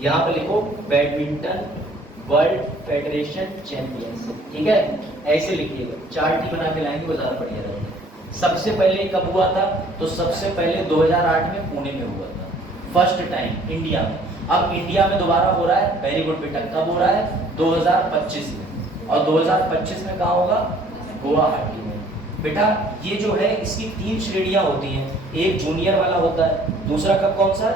यहाँ पे लिखो बैडमिंटन वर्ल्ड फेडरेशन चैंपियनशिप, ठीक है, ऐसे लिखिएगा, चार्ट ही बना के लाएंगे वो ज्यादा बढ़िया रहेगा। सबसे पहले कब हुआ था, तो सबसे पहले 2008 में पुणे में हुआ था, फर्स्ट टाइम इंडिया में। अब इंडिया में दोबारा हो रहा है, वेरी गुड बेटा, कब हो रहा है, 2025 में। और 2025 में कहाँ होगा, गुवाहाटी में। बेटा ये जो है इसकी 3 श्रेणियां होती हैं, एक जूनियर वाला होता है, दूसरा कब कौन सा है,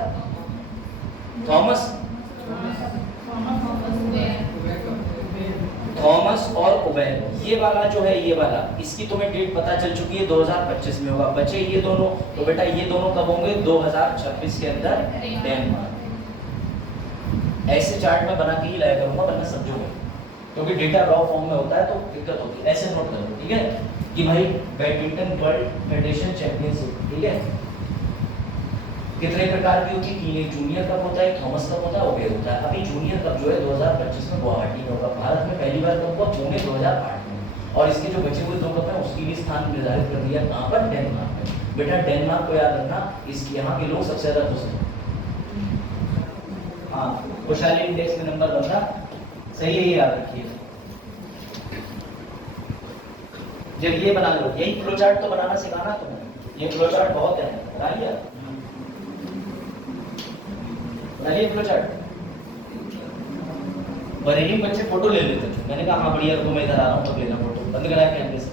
थॉमस और उबेर। ये वाला जो है, ये वाला, इसकी तुम्हें डेट पता चल चुकी है, 2025 में होगा। बचे ये दोनों, तो बेटा ये दोनों कब होंगे, 2026 के अंदर डेनमार्क। ऐसे चार्ट में बना के ही लाया करूंगा, वरना समझोगे, क्योंकि डेटा रॉ फॉर्म में होता है तो दिक्कत होती है। ऐसे नोट करो, ठीक है, कि भाई बैडमिंटन वर्ल्ड फेडरेशन चैंपियनशिप, ठीक है, कितने प्रकार की होती है, एक जूनियर कप होता है, थॉमस कप होता है, उबेर होता है। अभी जूनियर कप जो है 2025 में गुवाहाटी में होगा। भारत में पहली बार कब हुआ, पुणे 2008 में। और इसके जो बचे हुए 2 कप हैं उसकी भी स्थान निर्धारित कर दिया, कहाँ पर, डेनमार्क में। बेटा डेनमार्क को याद रखना, इस यहाँ के लोग सबसे ज्यादा खुश हैं। हाँ, खुशहाली इंडेक्स में नंबर 15 सही है, ये याद रखिए। जब ये बना लो, यही फ्लो चार्ट तो बनाना सिखाना तुम्हें, ये फ्लो चार्ट बहुत है, बना लिया, बनाइए फ्लो चार्ट। बरेली बच्चे फोटो ले लेते थे, मैंने कहा हाँ बढ़िया, तो मैं इधर आ रहा हूँ तब लेना फोटो, बंद कराया कैमरे से।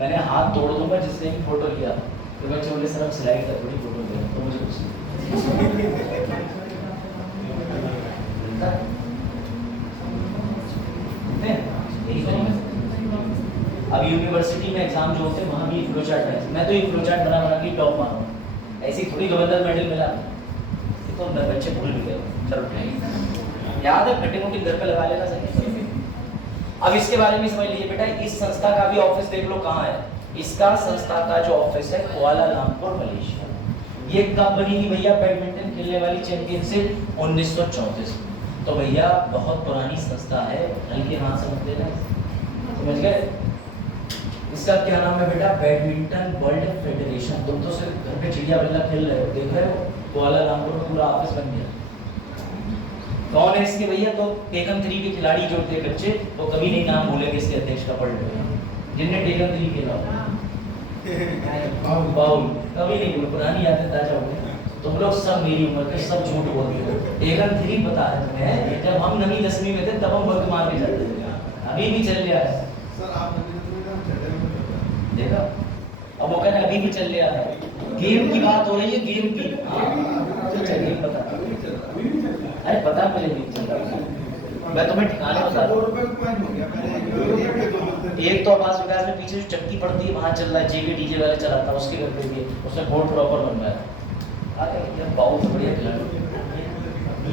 मैंने हाथ तोड़ दूंगा जिसने भी फोटो लिया, तो बच्चे बोले सर अब स्लाइड कर थोड़ी फोटो ले, तो मुझे कुछ अब यूनिवर्सिटी में एग्जाम जो होते हैं वहाँ भी फ्लो चार्ट है। मैं तो ये फ्लो चार्ट बना बना के टॉप मारूं, ऐसी थोड़ी गवर्नर मेडल मिला, तो मैं बच्चे भूल भी गए, चलो याद है, खट्टे मोटी घर पे लगा लेना सही। अब इसके बारे में समझ लीजिए बेटा, इस संस्था का भी ऑफिस देख लो कहाँ है। इसका संस्था का जो ऑफिस है कुआलालंपुर मलेशिया। ये कब बनी थी भैया, बैडमिंटन खेलने वाली चैंपियनशिप 1934। तो भैया बहुत पुरानी संस्था है, हल्के हाथ समझ लेना, समझ गए। इसका क्या नाम है बेटा, बैडमिंटन वर्ल्ड फेडरेशन। तुम तो सिर्फ घर पे चिड़िया बिल्ला खेल रहे हो, देख रहे हो, कुआलालंपुर में पूरा ऑफिस बन गया। कौन है इसके भैया, तो टेकन 3 के खिलाड़ी जो थे बच्चे, तो कभी नहीं नाम भूलेंगे इसके अध्यक्ष का, वर्ल्ड जिनने टेकन 3 खेला, बाउल, कभी नहीं भूल, पुरानी यादें ताजा हो गई। तुम लोग सब मेरी उम्र के सब झूठ बोलते हो, टेकन 3 पता है तुम्हें, जब हम 9वीं 10वीं में थे तब हम बंक मार के जाते थे, अभी भी चल रहा है देखा। अब वो कहना अभी भी चल रहा है, गेम की बात हो रही है, गेम की, चलिए पता, अरे पता मुझे नहीं चल रहा, मैं तुम्हें ठिकाने बता रहा हूँ। एक तो आवास विकास में पीछे जो चक्की पड़ती है वहाँ चल रहा है, जेके डीजे वाले चलाता है, उसके घर पे भी उसने बोर्ड प्रॉपर बन रहा है। अरे बहुत बढ़िया खिलाड़ी,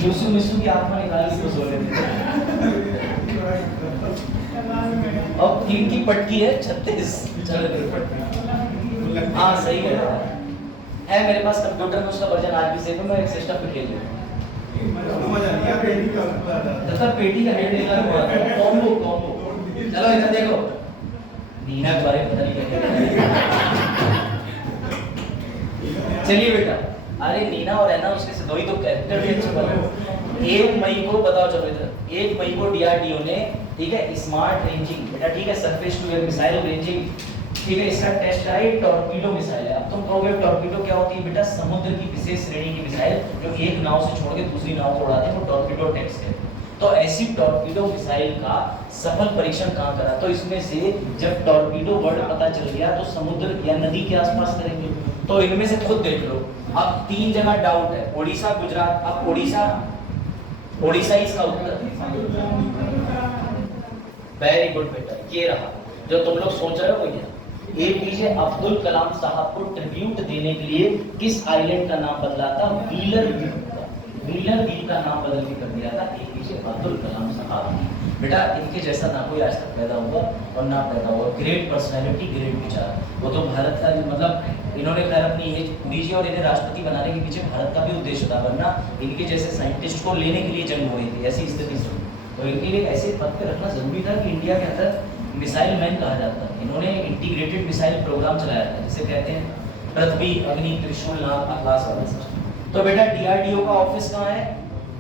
यूसुफ मिसू की आत्मा निकाली तो सो लेते। अब 3 की पटकी है 36, हाँ सही है मेरे पास कंप्यूटर में उसका वर्जन आज भी सेव है, मैं एक सिस्टम पे खेल लूँ। पेटी का हेड निकाल हुआ था, कॉम्बो। चलो इधर देखो, नीना के बारे में पता नहीं क्या। चलिए बेटा, अरे नीना और है ना उसके से दो ही तो कैरेक्टर भी अच्छे बने। 1 मई को बताओ, चलो इधर, 1 मई को डीआरडीओ ने, ठीक है, स्मार्ट रेंजिंग बेटा, ठीक है, surface to air missile ranging, ठीक है, इसका टेस्ट है टॉर्पीडो मिसाइल है। अब तुम कहोगे टॉर्पीडो क्या होती है बेटा, समुद्र की विशेष श्रेणी की मिसाइल जो एक नाव से छोड़ के दूसरी नाव को उड़ाते हैं, वो टॉर्पीडो टेस्ट है। तो ऐसी टॉर्पीडो मिसाइल का सफल परीक्षण कहाँ करा, तो इसमें से जब टॉर्पीडो वर्ड पता चल गया तो समुद्र या नदी के आसपास करेंगे, तो इनमें से खुद देख लो। अब 3 जगह डाउट है, ओडिशा, गुजरात। अब ओडिशा इसका उत्तर, वेरी गुड बेटा, ये रहा जो तुम लोग सोच रहे हो भैया। एपीजे अब्दुल कलाम साहब को ट्रिब्यूट देने के लिए किस आइलैंड का नाम बदला था, व्हीलर द्वीप का नाम बदल के कर दिया था एपीजे अब्दुल कलाम साहब ने। बेटा इनके जैसा ना कोई आज तक पैदा हुआ और ना पैदा हुआ। ग्रेट पर्सनैलिटी, ग्रेट विचार। वो तो भारत का मतलब इन्होंने खैर अपनी एज पूरी की और इन्हें राष्ट्रपति बनाने के पीछे भारत का भी उद्देश्य था, वरना इनके जैसे साइंटिस्ट को लेने के लिए जंग हो रही थी ऐसी स्थिति से। तो इनके लिए ऐसे पद पे रखना जरूरी था कि इंडिया के अंदर मिसाइल मैन कहा जाता है। इन्होंने इंटीग्रेटेड मिसाइल प्रोग्राम चलाया था जिसे कहते हैं पृथ्वी अग्नि त्रिशूल नाम आकाश वाला सिस्टम। तो बेटा डीआरडीओ का ऑफिस कहाँ है?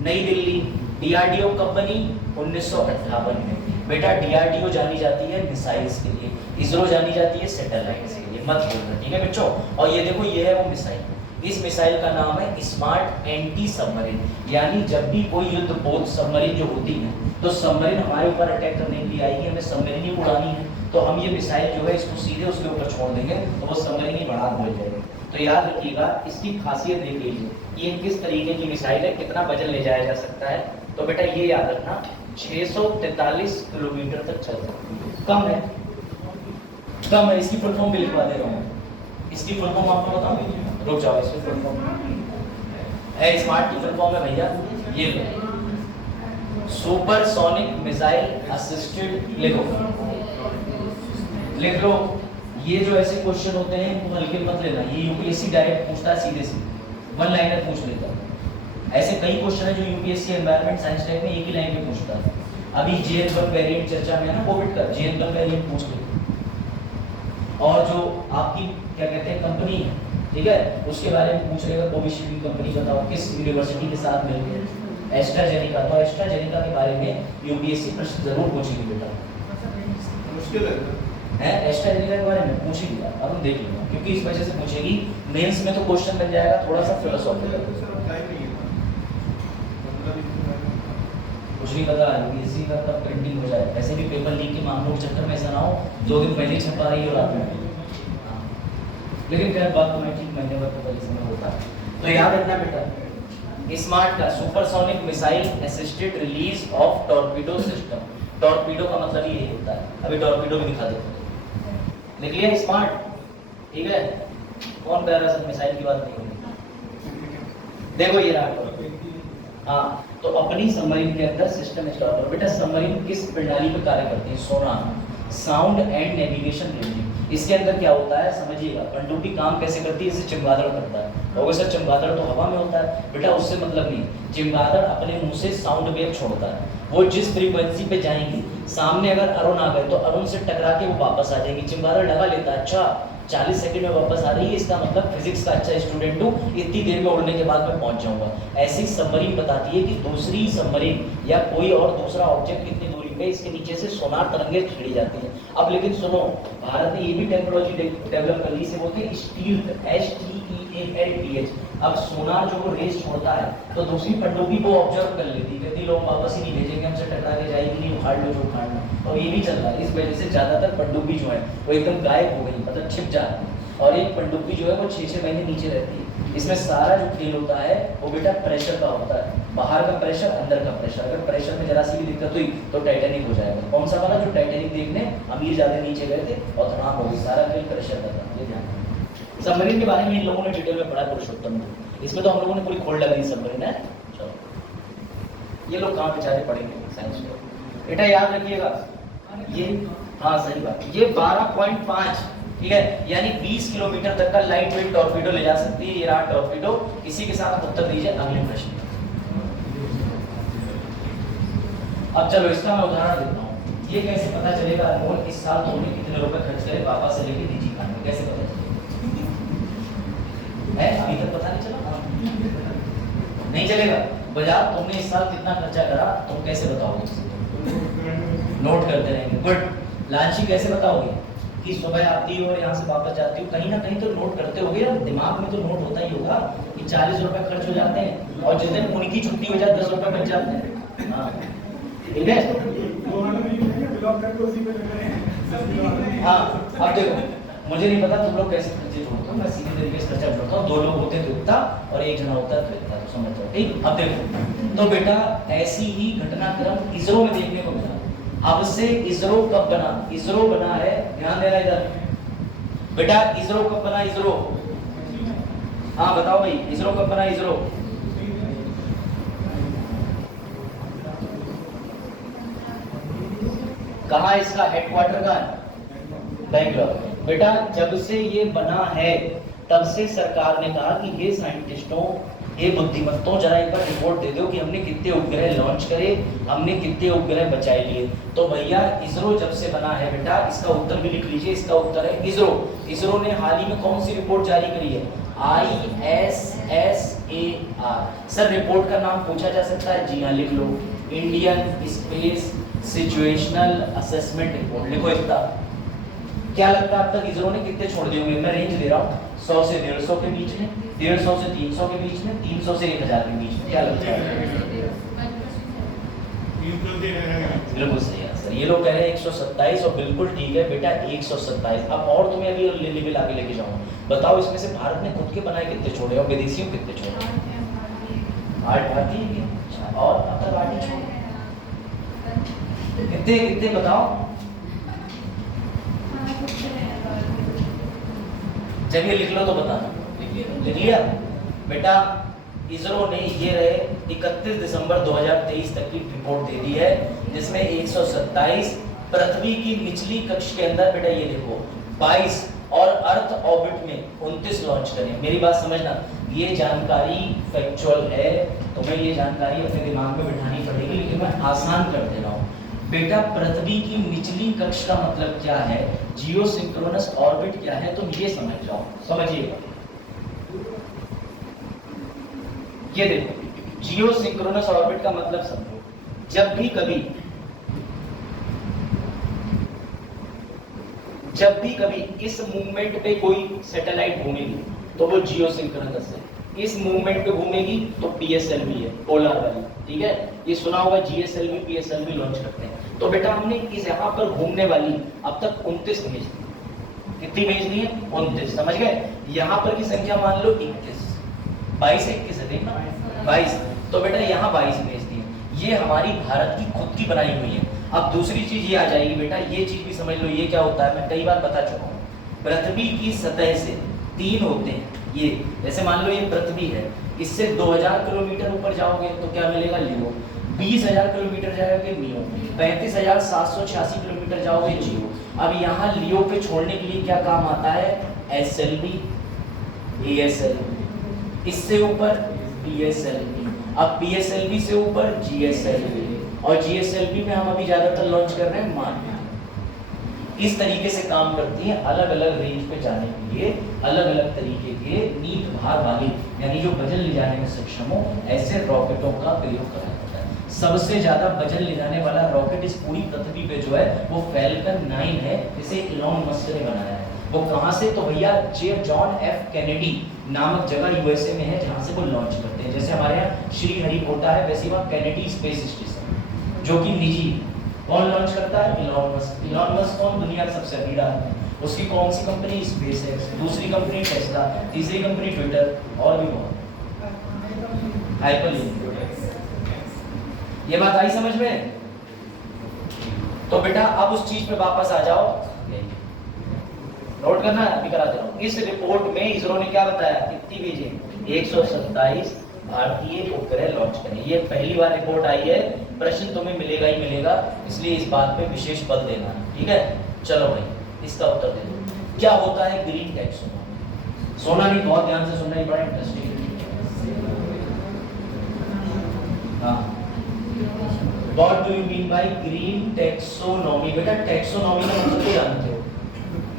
नई दिल्ली। डीआरडीओ कब बनी? 1958 में। बेटा डीआरडीओ जानी जाती है मिसाइल्स के लिए, इसरो जानी जाती है सैटेलाइट्स के लिए, मत भूलना, ठीक है बच्चों। और ये देखो ये है वो मिसाइल। इस मिसाइल का नाम है स्मार्ट एंटी सबमरीन, यानी जब भी कोई युद्ध पोत सबमरीन जो होती है तो सबमरीन हमारे ऊपर अटैक करने के लिए आएगी, हमें सबमरीन ही उड़ानी है, तो हम ये मिसाइल जो है इसको सीधे उसके ऊपर छोड़ देंगे तो वो सबमरीन ही बढ़ा हो जाएगी। तो याद रखिएगा इसकी खासियत देख लीजिए, ये किस तरीके की मिसाइल है, कितना वजन ले जाया जा सकता है। तो बेटा ये याद रखना 643 किलोमीटर तक चल सकती है। कम है, कम है। इसकी फुल फॉर्म भी लिखवा दे रहा हूँ, इसकी फुल फॉर्म आपको बताऊँ, रुक जाओ। इसकी फुल फॉर्म है, स्मार्ट की फुल फॉर्म है भैया ये लो, सुपरसोनिक मिसाइल असिस्टेड। लिखो लिख लो। ये जो ऐसे क्वेश्चन होते हैं वो हल्के मत लेना, ये यूपीएससी डायरेक्ट पूछता है सीधे सीधे, वन लाइनर पूछ लेता है। ऐसे कई क्वेश्चन है जो यूपीएससी एनवायरनमेंट साइंस टाइप में एक ही लाइन में पूछता है। अभी जेएन-1 वेरिएंट चर्चा में है ना कोविड का, जेएन-1 वेरिएंट पूछ ले। और जो आपकी क्या कहते हैं कंपनी है, ठीक है, उसके बारे में पूछ लेगा, कोविशील्ड की कंपनी बताओ किस यूनिवर्सिटी के साथ मिलकर, एस्ट्राजेनेका। तो एस्ट्राजेनेका के बारे में यूपीएससी प्रश्न जरूर पूछेगी बेटा, मुश्किल है एस्ट्राजेनेका के बारे में पूछेगी, अब हम देख लेंगे क्योंकि इस वजह से पूछेगी। मेंस में तो क्वेश्चन मिल जाएगा थोड़ा सा फिलोसॉफिकल, कुछ नहीं पता यूपीएससी का तब प्रिंटिंग हो जाए। ऐसे भी पेपर लीक के मामलों के चक्कर में ऐसा ना हो 2 दिन पहले ही छपा रही हो रात में, लेकिन खैर बात तो मैं ठीक महीने भर तो पहले समय होता है। तो याद रखना बेटा स्मार्ट का supersonic missile assisted release of torpedo system. Torpedo का मतलब ये होता है, अभी टॉर्पीडो भी दिखा देते हैं, लिख लिया स्मार्ट, ठीक है। कौन कह रहा है सब मिसाइल की बात नहीं होगी, देखो ये रहा टॉर्पीडो। हाँ, तो अपनी सबमरीन के अंदर सिस्टम इंस्टॉल करो। बेटा सबमरीन किस प्रणाली पर कार्य करती है? सोनार, साउंड एंड नेविगेशन रेडियो। इसके अंदर क्या होता है समझिएगा, पनडुब्बी काम कैसे करती है, इसे चमगादड़ करता है। और वैसे चमगादड़ तो हवा में होता है बेटा, उससे मतलब नहीं। चमगादड़ अपने मुंह से साउंड वेव छोड़ता है, वो जिस फ्रीक्वेंसी पे जाएंगी, सामने अगर अरुण आ गए तो अरुण से टकरा के वो वापस आ जाएगी। चमगादड़ लगा लेता है, अच्छा 40 सेकंड में वापस आ रही है, इसका मतलब फिजिक्स का अच्छा स्टूडेंट हूँ, इतनी देर में उड़ने के बाद मैं पहुंच जाऊंगा। ऐसी सबमरीन बताती है कि दूसरी सबमरीन या कोई और दूसरा ऑब्जेक्ट कितनी दूरी पे, इसके नीचे से सोनार तरंगे छेड़ी जाती हैं। अब लेकिन सुनो, भारत ने ये भी टेक्नोलॉजी डेवलप कर ली, इसे बोलते हैं स्टील्थ, STEALTH। अब सोनार जो वो रेस छोड़ता है तो दूसरी पनडुब्बी को ऑब्जर्व कर लेती है, कहती लोग वापस ही नहीं भेजेंगे, हमसे टकरा के जाएगी नहीं, उखाड़ लो जो उखाड़ना। और ये भी चल रहा है, इस वजह से ज्यादातर पनडुब्बी जो है वो एकदम गायब हो गई, मतलब छिप जा रही है। और एक पनडुब्बी जो है वो 6-6 महीने नीचे रहती है। इसमें सारा जो खेल होता है वो बेटा प्रेशर का होता है, बाहर का प्रेशर, अंदर का प्रेशर। अगर प्रेशर में जरा सी भी दिक्कत हुई तो टाइटैनिक हो जाएगा। कौन सा वाला? जो टाइटैनिक देखने अमीर ज्यादा नीचे गए थे और तमाम हो गई, सारा खेल प्रेशर का था, ये ध्यान। सबमरीन के बारे में इन लोगों ने डिटेल में पढ़ा पुरुषोत्तम में, इसमें तो हम लोगों ने पूरी खोल लगा दी सबमरीन है। चलो ये लोग कहाँ बेचारे पढ़ेंगे साइंस में, बेटा याद रखिएगा ये, हाँ सही बात, ये 12.5, ठीक है, यानी 20 किलोमीटर तक का लाइट वेट टॉर्पीडो ले जा सकती है। ये रहा टॉर्पीडो। इसी के साथ उत्तर दीजिए अगले प्रश्न। अब चलो इसका मैं उदाहरण देता हूँ। ये कैसे पता चलेगा अनमोल इस साल तुमने कितने रुपए खर्च करे पापा से लेके निजी खाने में, कैसे पता चलेगा? है अभी तक पता नहीं चला? नहीं चलेगा। बाजार तुमने इस साल कितना खर्चा करा तुम कैसे बताओगे? नोट करते रहेंगे, गुड। लालची कैसे बताओगे कि सुबह आती हो और यहाँ से वापस जाती हो? कहीं ना कहीं तो नोट करते होगे ना, दिमाग में तो नोट होता ही होगा कि 40 रुपए खर्च हो जाते हैं और जिस दिन उनकी छुट्टी हो जाए 10 रुपए बच जाते हैं। हाँ ठीक है। हाँ अब देखो, मुझे नहीं पता तुम लोग कैसे खर्चे जोड़ते हो, मैं सीधे तरीके से खर्चा जोड़ता हूँ। 2 लोग होते हैं तो इतना और 1 जना होता है तो इतना, तो समझ जाओ। ठीक, अब देखो तो बेटा ऐसी ही घटनाक्रम इसरो में देखने को मिला। अब से इसरो कब बना? इसरो बना है, ध्यान देना इधर बेटा, इसरो कब बना? इसरो, हाँ बताओ भाई, इसरो कब बना? इसरो कहाँ इसका हेडक्वार्टर कहाँ है? बेंगलोर। बेटा जब से ये बना है तब से सरकार ने कहा कि ये साइंटिस्टों, ये बुद्धिमत्तों, जरा एक बार रिपोर्ट दे दो कि हमने कितने उपग्रह लॉन्च करे, हमने कितने उपग्रह बचाए लिए। तो भैया इसरो जब से बना है बेटा, इसका उत्तर भी लिख लीजिए, इसका उत्तर है इसरो। इसरो ने हाल ही में कौन सी रिपोर्ट जारी करी है? ISSAR। सर रिपोर्ट का नाम पूछा जा सकता है? जी हाँ लिख लो, Indian space situational assessment report. लिखो इतना। क्या लगता है अब तक इसरो ने कितने छोड़ दिए होंगे? मैं रेंज दे रहा हूँ, 100 से 150 के बीच में, 150 से 300 के बीच में, 300 से 1000 के बीच में। क्या लगता है? बिल्कुल सही है सर। ये लोग कह रहे हैं 127 और बिल्कुल ठीक है बेटा 127। अब और तुम्हें अभी लेवल आगे लेके जाऊँ, बताओ इसमें से भारत ने खुद के बनाए कितने छोड़े और विदेशियों कितने छोड़े? 8 भारतीय के। अच्छा, और अब तक 8 ही छोड़े। कितने कितने बताओ? जब ये लिख लो तो बताना। लिख लिया बेटा? इसरो ने ये रहे 31 दिसंबर 2023 तक की रिपोर्ट दे दी है, जिसमें 127 पृथ्वी की निचली कक्ष के अंदर बेटा ये देखो 22 और अर्थ ऑर्बिट में 29 लॉन्च करें। मेरी बात समझना, ये जानकारी फैक्चुअल है, तुम्हें ये जानकारी अपने दिमाग में बिठानी पड़ेगी, लेकिन मैं आसान कर दे रहा हूँ। बेटा पृथ्वी की निचली कक्ष का मतलब क्या है, जियो सिंक्रोनस ऑर्बिट क्या है, तुम ये समझ जाओ। समझिएगा, ये देखो जियो सिंक्रोनस ऑर्बिट का मतलब समझो। जब भी कभी इस मूवमेंट पे कोई सैटेलाइट घूमेगी तो वो जियो सिंक्रोनस है, इस मूवमेंट पे घूमेगी तो PSLV है, पोलर वाली। ठीक है, ये सुना होगा GSLV PSLV लॉन्च करते हैं। तो बेटा हमने इस यहाँ पर घूमने वाली अब तक 29 भेज दी। कितनी भेज दी है? 29। समझ गए? यहाँ पर की संख्या मान लो 21, 22 21 है, देखना 22। तो बेटा यहाँ 22 भेज दी। ये हमारी भारत की खुद की बनाई हुई है। अब दूसरी चीज ये आ जाएगी बेटा, ये चीज भी समझ लो। ये क्या होता है, मैं कई बार बता चुका हूँ। पृथ्वी की सतह से 3 होते हैं ये, जैसे मान लो ये पृथ्वी है, इससे 2000 किलोमीटर ऊपर जाओगे तो क्या मिलेगा? लियो। 20000 किलोमीटर जाओगे मियो, 35786 किलोमीटर जाओगे जियो। अब यहाँ लियो पे छोड़ने के लिए क्या काम आता है? SLV ASLV, इससे ऊपर PSLV, अब PSLV से ऊपर GSLV, और GSLV में हम अभी ज्यादातर लॉन्च कर रहे हैं मान। इस तरीके से काम करती है, अलग अलग रेंज पे जाने के लिए अलग अलग तरीके के नीट भार वाले, यानी जो वजन ले जाने में सक्षम हो, ऐसे रॉकेटों का प्रयोग करा जाता है। सबसे ज्यादा वजन ले जाने वाला रॉकेट इस पूरी पृथ्वी पे जो है वो फैल्कन 9 है, जिसे इलॉन मस्क ने बनाया है। वो कहाँ से? तो भैया जॉन F कैनेडी नामक जगह USA में है, जहाँ से वो लॉन्च करते हैं। जैसे हमारे यहाँ श्रीहरिकोटा है, वैसे वहाँ कैनेडी स्पेस स्टेशन जो कि निजी। कौन लॉन्च करता है? Elon Musk. इलॉन मस्क कौन? दुनिया का सबसे अमीर आदमी। उसकी कौन सी कंपनी? स्पेसएक्स। दूसरी कंपनी टेस्ला, तीसरी कंपनी ट्विटर, और भी बहुत, हाइपरलूप। ये बात आई समझ में? तो बेटा अब उस चीज पे वापस आ जाओ, नोट करना है, अभी करा दे रहा हूं। इस रिपोर्ट में इसरो ने क्या बताया? कितनी भेजे? 127 भारतीय उपग्रह लॉन्च करें। ये पहली बार रिपोर्ट आई है, प्रश्न तुम्हें मिलेगा ही मिलेगा, इसलिए इस बात पे विशेष बल देना। ठीक है, चलो भाई इसका उत्तर दे दो। क्या होता है ग्रीन टैक्सोनॉमी? सोना नहीं, बहुत ध्यान से सुनना, ही बड़ा इंटरेस्टिंग। हाँ, what do you mean by green taxonomy? बेटा टैक्सोनॉमी का मतलब क्या जानते हो?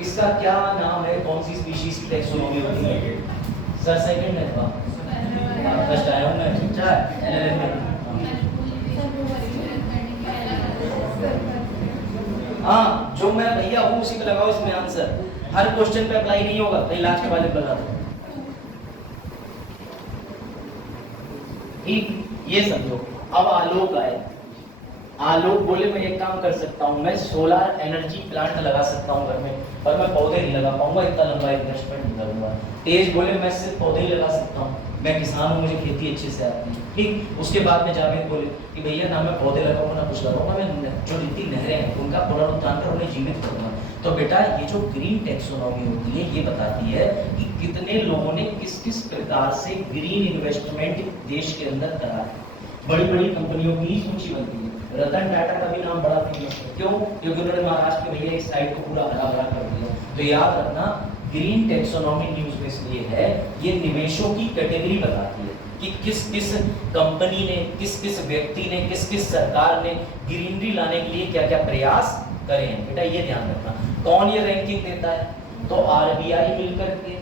इसका क्या नाम है? कौन सी स्पीशीज की टैक्सोनॉमी होती है? सर सेकंड है, फर्स्ट आया हूं मैं। अच्छा हाँ, जो मैं भैया हूँ उसी पे लगाओ इसमें आंसर। हर क्वेश्चन पे अप्लाई नहीं होगा, कहीं लास्ट वाले पे लगा दो। ठीक, ये समझो। अब आलोक आए, आलोक बोले मैं एक काम कर सकता हूँ, मैं सोलर एनर्जी प्लांट लगा सकता हूँ घर में, पर मैं पौधे नहीं लगा पाऊंगा, इतना लंबा इन्वेस्टमेंट नहीं करूंगा। तेज बोले मैं सिर्फ पौधे ही लगा सकता हूँ, मैं किसान हूँ, मुझे खेती अच्छे से आती है। ठीक, उसके बाद में जावेद बोले कि भैया ना मैं पौधे लगाऊंगा ना कुछ लगाऊंगा, मैं जो जितनी नहरें हैं उनका पुनरुत्थान कर उन्हें जीवित करूंगा। तो बेटा ये जो ग्रीन टैक्सोनॉमी होती है ये बताती है कि कितने लोगों ने किस किस प्रकार से ग्रीन इन्वेस्टमेंट देश के अंदर करा है। बड़ी बड़ी कंपनियों की सूची बनती है। रतन टाटा का भी नाम बड़ा फेमस है, क्यों? क्योंकि उन्होंने महाराष्ट्र में भैया इस साइड को पूरा हरा भरा कर दिया। तो याद रखना, ग्रीन टैक्सोनॉमी न्यूज में इसलिए है, ये निवेशों की कैटेगरी बताती है कि किस किस कंपनी ने, किस किस व्यक्ति ने, किस किस सरकार ने ग्रीनरी लाने के लिए क्या क्या प्रयास करे हैं। बेटा ये ध्यान रखना। कौन ये रैंकिंग देता है? तो आरबीआई मिलकर के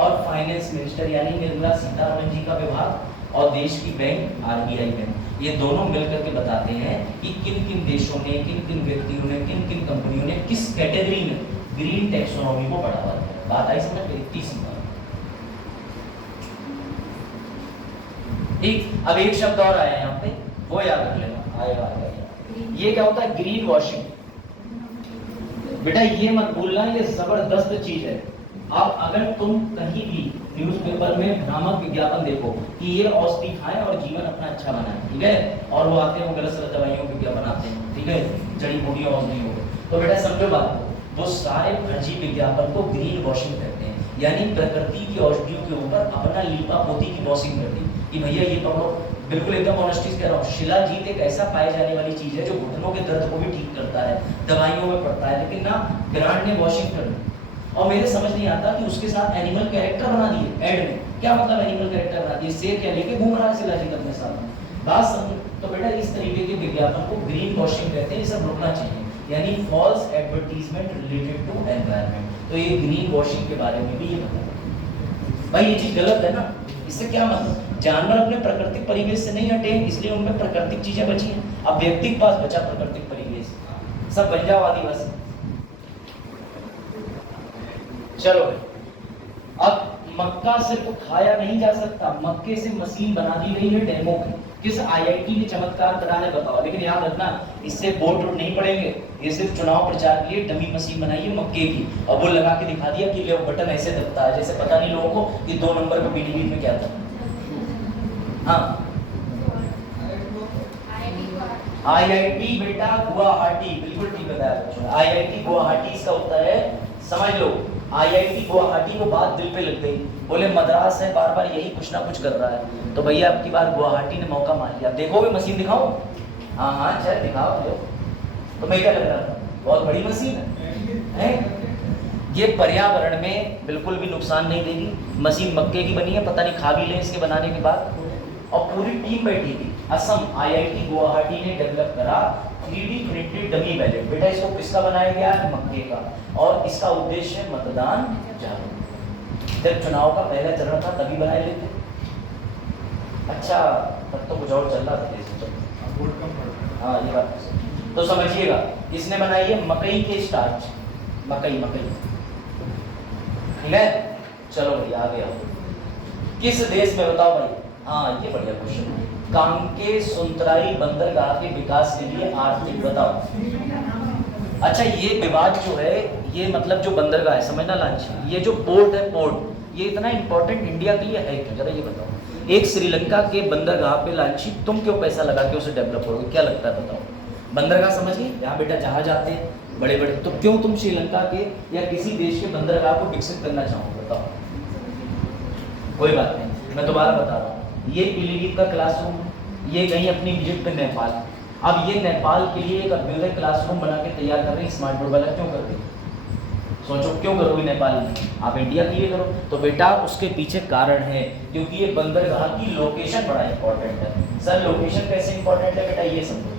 और फाइनेंस मिनिस्टर यानी निर्मला सीतारमण जी का विभाग और देश की बैंक आरबीआई बैंक, ये दोनों मिलकर के बताते हैं कि किन किन देशों ने, किन किन व्यक्तियों ने, किन किन कंपनियों ने किस कैटेगरी में ग्रीन टैक्सोनॉमी को बढ़ावा दिया। बात आई समझ में? इतनी सी बात। ठीक, अब एक शब्द और आया यहाँ पे, वो याद रख लेना, आएगा। ये क्या होता है? Green washing. बेटा ये मत भूलना, ये जबरदस्त चीज है। अब अगर तुम कहीं भी न्यूज़पेपर में भ्रामक विज्ञापन देखो कि ये औषधि खाएं और जीवन अपना अच्छा बनाएं, ठीक है, और वो आते हैं वो गलत सलत दवाइयों के विज्ञापन आते हैं, ठीक है, जड़ी बूटी औषधियों को, तो बेटा समझो बात को, वो सारे फर्जी विज्ञापन को ग्रीन वॉशिंग कहते हैं। यानी प्रकृति की औषधियों के ऊपर अपना लीपा पोती की वॉशिंग कर दी कि भैया ये पकड़ो। बिल्कुल एकदम ऑनेस्टी से कह रहा हूँ, शिलाजीत एक ऐसा पाए जाने वाली चीज है जो घुटनों के दर्द को भी ठीक करता है, दवाइयों में पड़ता है, लेकिन ना ब्रांड ने वॉशिंग कर दी। और मेरे समझ नहीं आता कि उसके साथ एनिमल कैरेक्टर बना दिए एड में। क्या मतलब एनिमल कैरेक्टर बना दिए? शेर क्या लेके घूम रहा है शिलाजीत अपने साथ? बात समझो। तो बेटा इस तरीके के विज्ञापन को ग्रीन वॉशिंग कहते हैं, ये सब रुकना चाहिए, यानी false advertisement related to environment. तो ये ग्रीन वॉशिंग के बारे में भी ये बता भाई, ये चीज गलत है ना। इससे क्या मतलब? जानवर अपने प्राकृतिक परिवेश से नहीं हटे, इसलिए उनमें प्राकृतिक चीजें बची हैं। अब व्यक्ति के पास बचा प्राकृतिक परिवेश, सब बन जाओ आदिवासी। चलो अब मक्का सिर्फ खाया नहीं जा सकता, मक्के से मशीन बना दी गई है डेमो की। किस आईआईटी ने चमत्कार करा है बताओ? लेकिन याद रखना, इससे वोट नहीं पड़ेंगे, ये सिर्फ चुनाव प्रचार के लिए डमी मशीन बनाई है मक्के की, और वो लगा के दिखा दिया कि बटन ऐसे दबता है, जैसे पता नहीं लोगों को कि 2 नंबर पे पीलीभीत में क्या था। हाँ, आईआईटी बेटा गुवाहाटी, बिल्कुल ठीक बताया बच्चों। आईआईटी गुवाहाटी इसका उत्तर है, समझ लो। आईआईटी गुवाहाटी को बात दिल पे लग गई, बोले मद्रास है बार बार यही कुछ ना कुछ कर रहा है, तो भैया अब की बार गुवाहाटी ने मौका मार लिया। देखोगे मशीन दिखाओ? हाँ हाँ चल दिखाओ। तो मैं क्या लग रहा था? बहुत बड़ी मशीन है। ये पर्यावरण में बिल्कुल भी नुकसान नहीं देगी। मशीन मक्के की बनी है, पता नहीं खा भी लें इसके बनाने के बाद। और पूरी टीम बैठी थी। असम आईआईटी गुवाहाटी ने डेवलप करा 3D प्रिंटेड डमी बैलेट। बेटा इसको किसका बनाया गया है? मक्के का। और इसका उद्देश्य मतदान जागरूकता। जब चुनाव का पहला चरण था तभी बनाए लेते। अच्छा तब तो कुछ और चल रहा था। हाँ ये बात तो समझिएगा, इसने बनाई है मकई के स्टार्च, मकई ठीक है। चलो भैया आ गया। किस देश में बताओ भाई? हाँ ये बढ़िया क्वेश्चन है। कांके सुंतराई बंदरगाह के विकास के लिए आर्थिक बताओ। अच्छा ये विवाद जो है, ये मतलब जो बंदरगाह है, समझना लांची, ये जो पोर्ट है, पोर्ट ये इतना इंपॉर्टेंट इंडिया के लिए है क्यों? जरा ये बताओ। एक श्रीलंका के बंदरगाह पे लांची तुम क्यों पैसा लगा के उसे डेवलप करोगे? क्या लगता है बताओ? बंदरगाह समझिए, यहाँ बेटा जहाज आते हैं बड़े बड़े, तो क्यों तुम श्रीलंका के या किसी देश के बंदरगाह को विकसित करना चाहोगे बताओ? कोई बात नहीं, मैं दोबारा बता रहा हूँ। ये पीलीभीत का क्लासरूम, ये गई अपनी विजिट पे नेपाल। अब ये नेपाल के लिए एक अभ्युदय क्लासरूम बना के तैयार कर रहे हैं, स्मार्ट बोर्ड वाला। क्यों कर रही? सोचो क्यों करोगे नेपाल में? आप इंडिया के लिए करो। तो बेटा उसके पीछे कारण है, क्योंकि ये बंदरगाह की लोकेशन बड़ा इंपॉर्टेंट है। सर लोकेशन कैसे इंपॉर्टेंट है बेटा? ये समझो,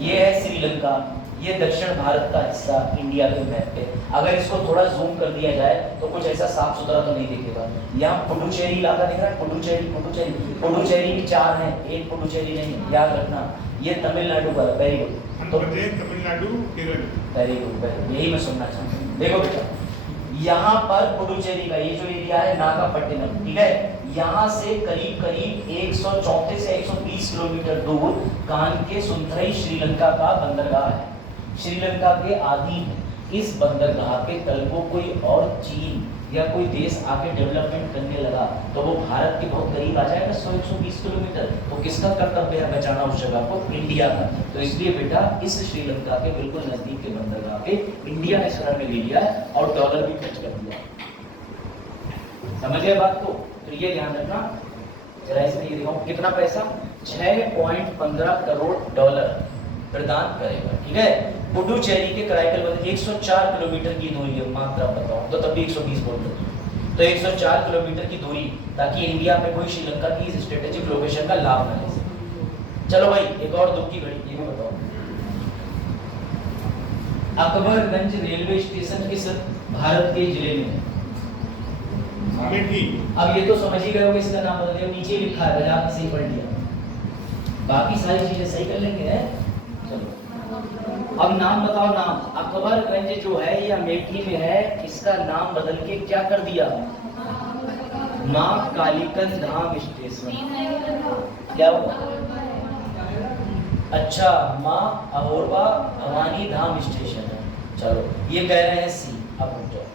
ये है श्रीलंका, ये दक्षिण भारत का हिस्सा इंडिया के मैप पे। अगर इसको थोड़ा जूम कर दिया जाए तो कुछ ऐसा साफ सुथरा तो नहीं दिखेगा। यहाँ पुडुचेरी इलाका दिख रहा है, पुडुचेरी भी 4 हैं, एक पुडुचेरी नहीं, याद रखना। ये तमिलनाडु का, वेरी गुड। तो तमिलनाडु केरल, वेरी गुड, यही मैं सुनना चाहता हूँ। देखो बेटा यहाँ पर पुडुचेरी का ये जो एरिया है नागापट्टिनम, ठीक है, यहाँ से करीब करीब 134 से 120 किलोमीटर दूर कानके सुंथरई श्रीलंका का बंदरगाह है। श्रीलंका के अधीन इस बंदरगाह के तल को कोई और चीन या कोई देश आके डेवलपमेंट करने लगा तो वो भारत के बहुत करीब आ जाएगा, 100-120 किलोमीटर। तो किसका कर्तव्य है बचाना उस जगह को? इंडिया का। तो इसलिए बेटा इस श्रीलंका के बिल्कुल नजदीक के बंदरगाह पे इंडिया ने शरण में ले लिया है और डॉलर भी खर्च कर दिया। समझ गए बात को? तो ये ध्यान रखना। जरा इसमें ये दिखाऊं कितना पैसा, 6.15 करोड़ डॉलर प्रदान करेगा। ठीक है, पुडुचेरी के कराईकल 104 किलोमीटर की दूरी है, मात्रा बताओ तो तब भी 120 बोलते, तो 104 किलोमीटर की दूरी, ताकि इंडिया में कोई श्रीलंका की स्ट्रेटेजिक लोकेशन का लाभ न ले सके। चलो भाई, एक और दुख की घड़ी, ये भी बताओ, अकबरगंज रेलवे स्टेशन किस भारत के जिले में है? अमेठी। अब ये तो समझ ही गए होगे, इसका नाम बदल दिया, नीचे लिखा है, बजा आपने सही पढ़ लिया, बाकी सारी चीजें सही कर लेंगे। चलो अब नाम बताओ, नाम अकबरगंज जो है ये अमेठी में है, इसका नाम बदल के क्या कर दिया, माँ कालीकन धाम स्टेशन। क्या होगा? अच्छा, माँ अहोरबा भवानी धाम स्टेशन है। चलो ये कह रहे हैं सी, अब रुक जाओ,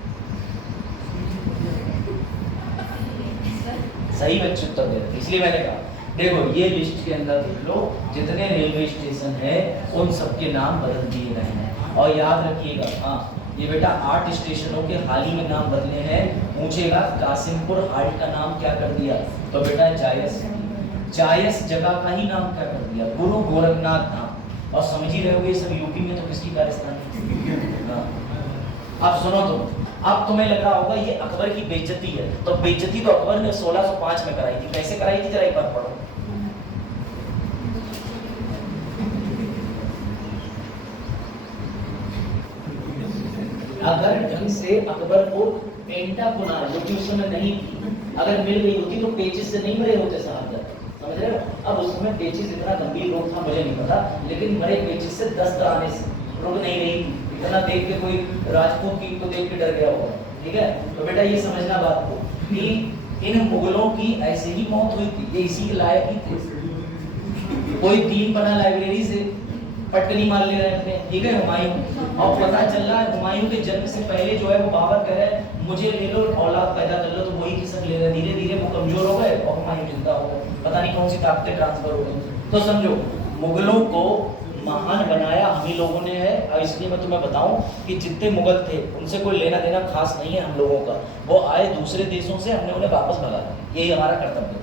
सही बच्चे उत्तर दे रहे, इसलिए मैंने कहा देखो ये लिस्ट के अंदर देख लो, जितने रेलवे स्टेशन है उन सबके नाम बदल दिए गए हैं। और याद रखिएगा, हाँ ये बेटा 8 स्टेशनों के हाल ही में नाम बदले हैं। पूछेगा कासिमपुर हाल्ट का नाम क्या कर दिया, तो बेटा जायस, जायस जगह का ही नाम क्या कर दिया, गुरु गोरखनाथ धाम। और समझ ही रहे होगे ये सब यूपी में, तो किसकी कारस्तानी। अब सुनो तुम, अब तुम्हें लग रहा होगा ये अकबर की बेइज्जती है, तो बेइज्जती तो अकबर ने 1605 में कराई थी। कैसे कराई थी, जरा एक बार पढ़ो। अगर ढंग से अकबर को पेंटाकुनार, जो कि उस समय नहीं थी, अगर मिल गई होती तो पेचिस से नहीं मरे होते साहब, समझ रहे हो? अब उस समय पेचिस इतना गंभीर रोग था मुझे नहीं पता, लेकिन मरे पेचिस से 10 आने से रोग नहीं रही, इतना देख के कोई राजपूत की को देख के डर गया होगा। ठीक है, तो बेटा ये समझना बात को कि इन मुगलों की ऐसे ही मौत हुई थी, ये इसी के लायक ही थे। कोई 3 पन्ना लाइब्रेरी से पटकनी मार ले रहे थे, ठीक है, हुमायूं, और पता चल रहा है हुमायूं के जन्म से पहले जो है वो बाबर कह रहे हैं मुझे ले लो, औलाद पैदा कर लो, तो वही किसक ले रहे, धीरे धीरे वो कमजोर हो गए और हुमायूं जिंदा हो गए, पता नहीं कौन सी ताकतें ट्रांसफर हो गई। तो समझो मुगलों को महान बनाया हम ही लोगों ने है, और इसलिए मैं तुम्हें बताऊं कि जितने मुगल थे उनसे कोई लेना देना खास नहीं है हम लोगों का, वो आए दूसरे देशों से, हमने उन्हें वापस भगा दिया, यही हमारा कर्तव्य है।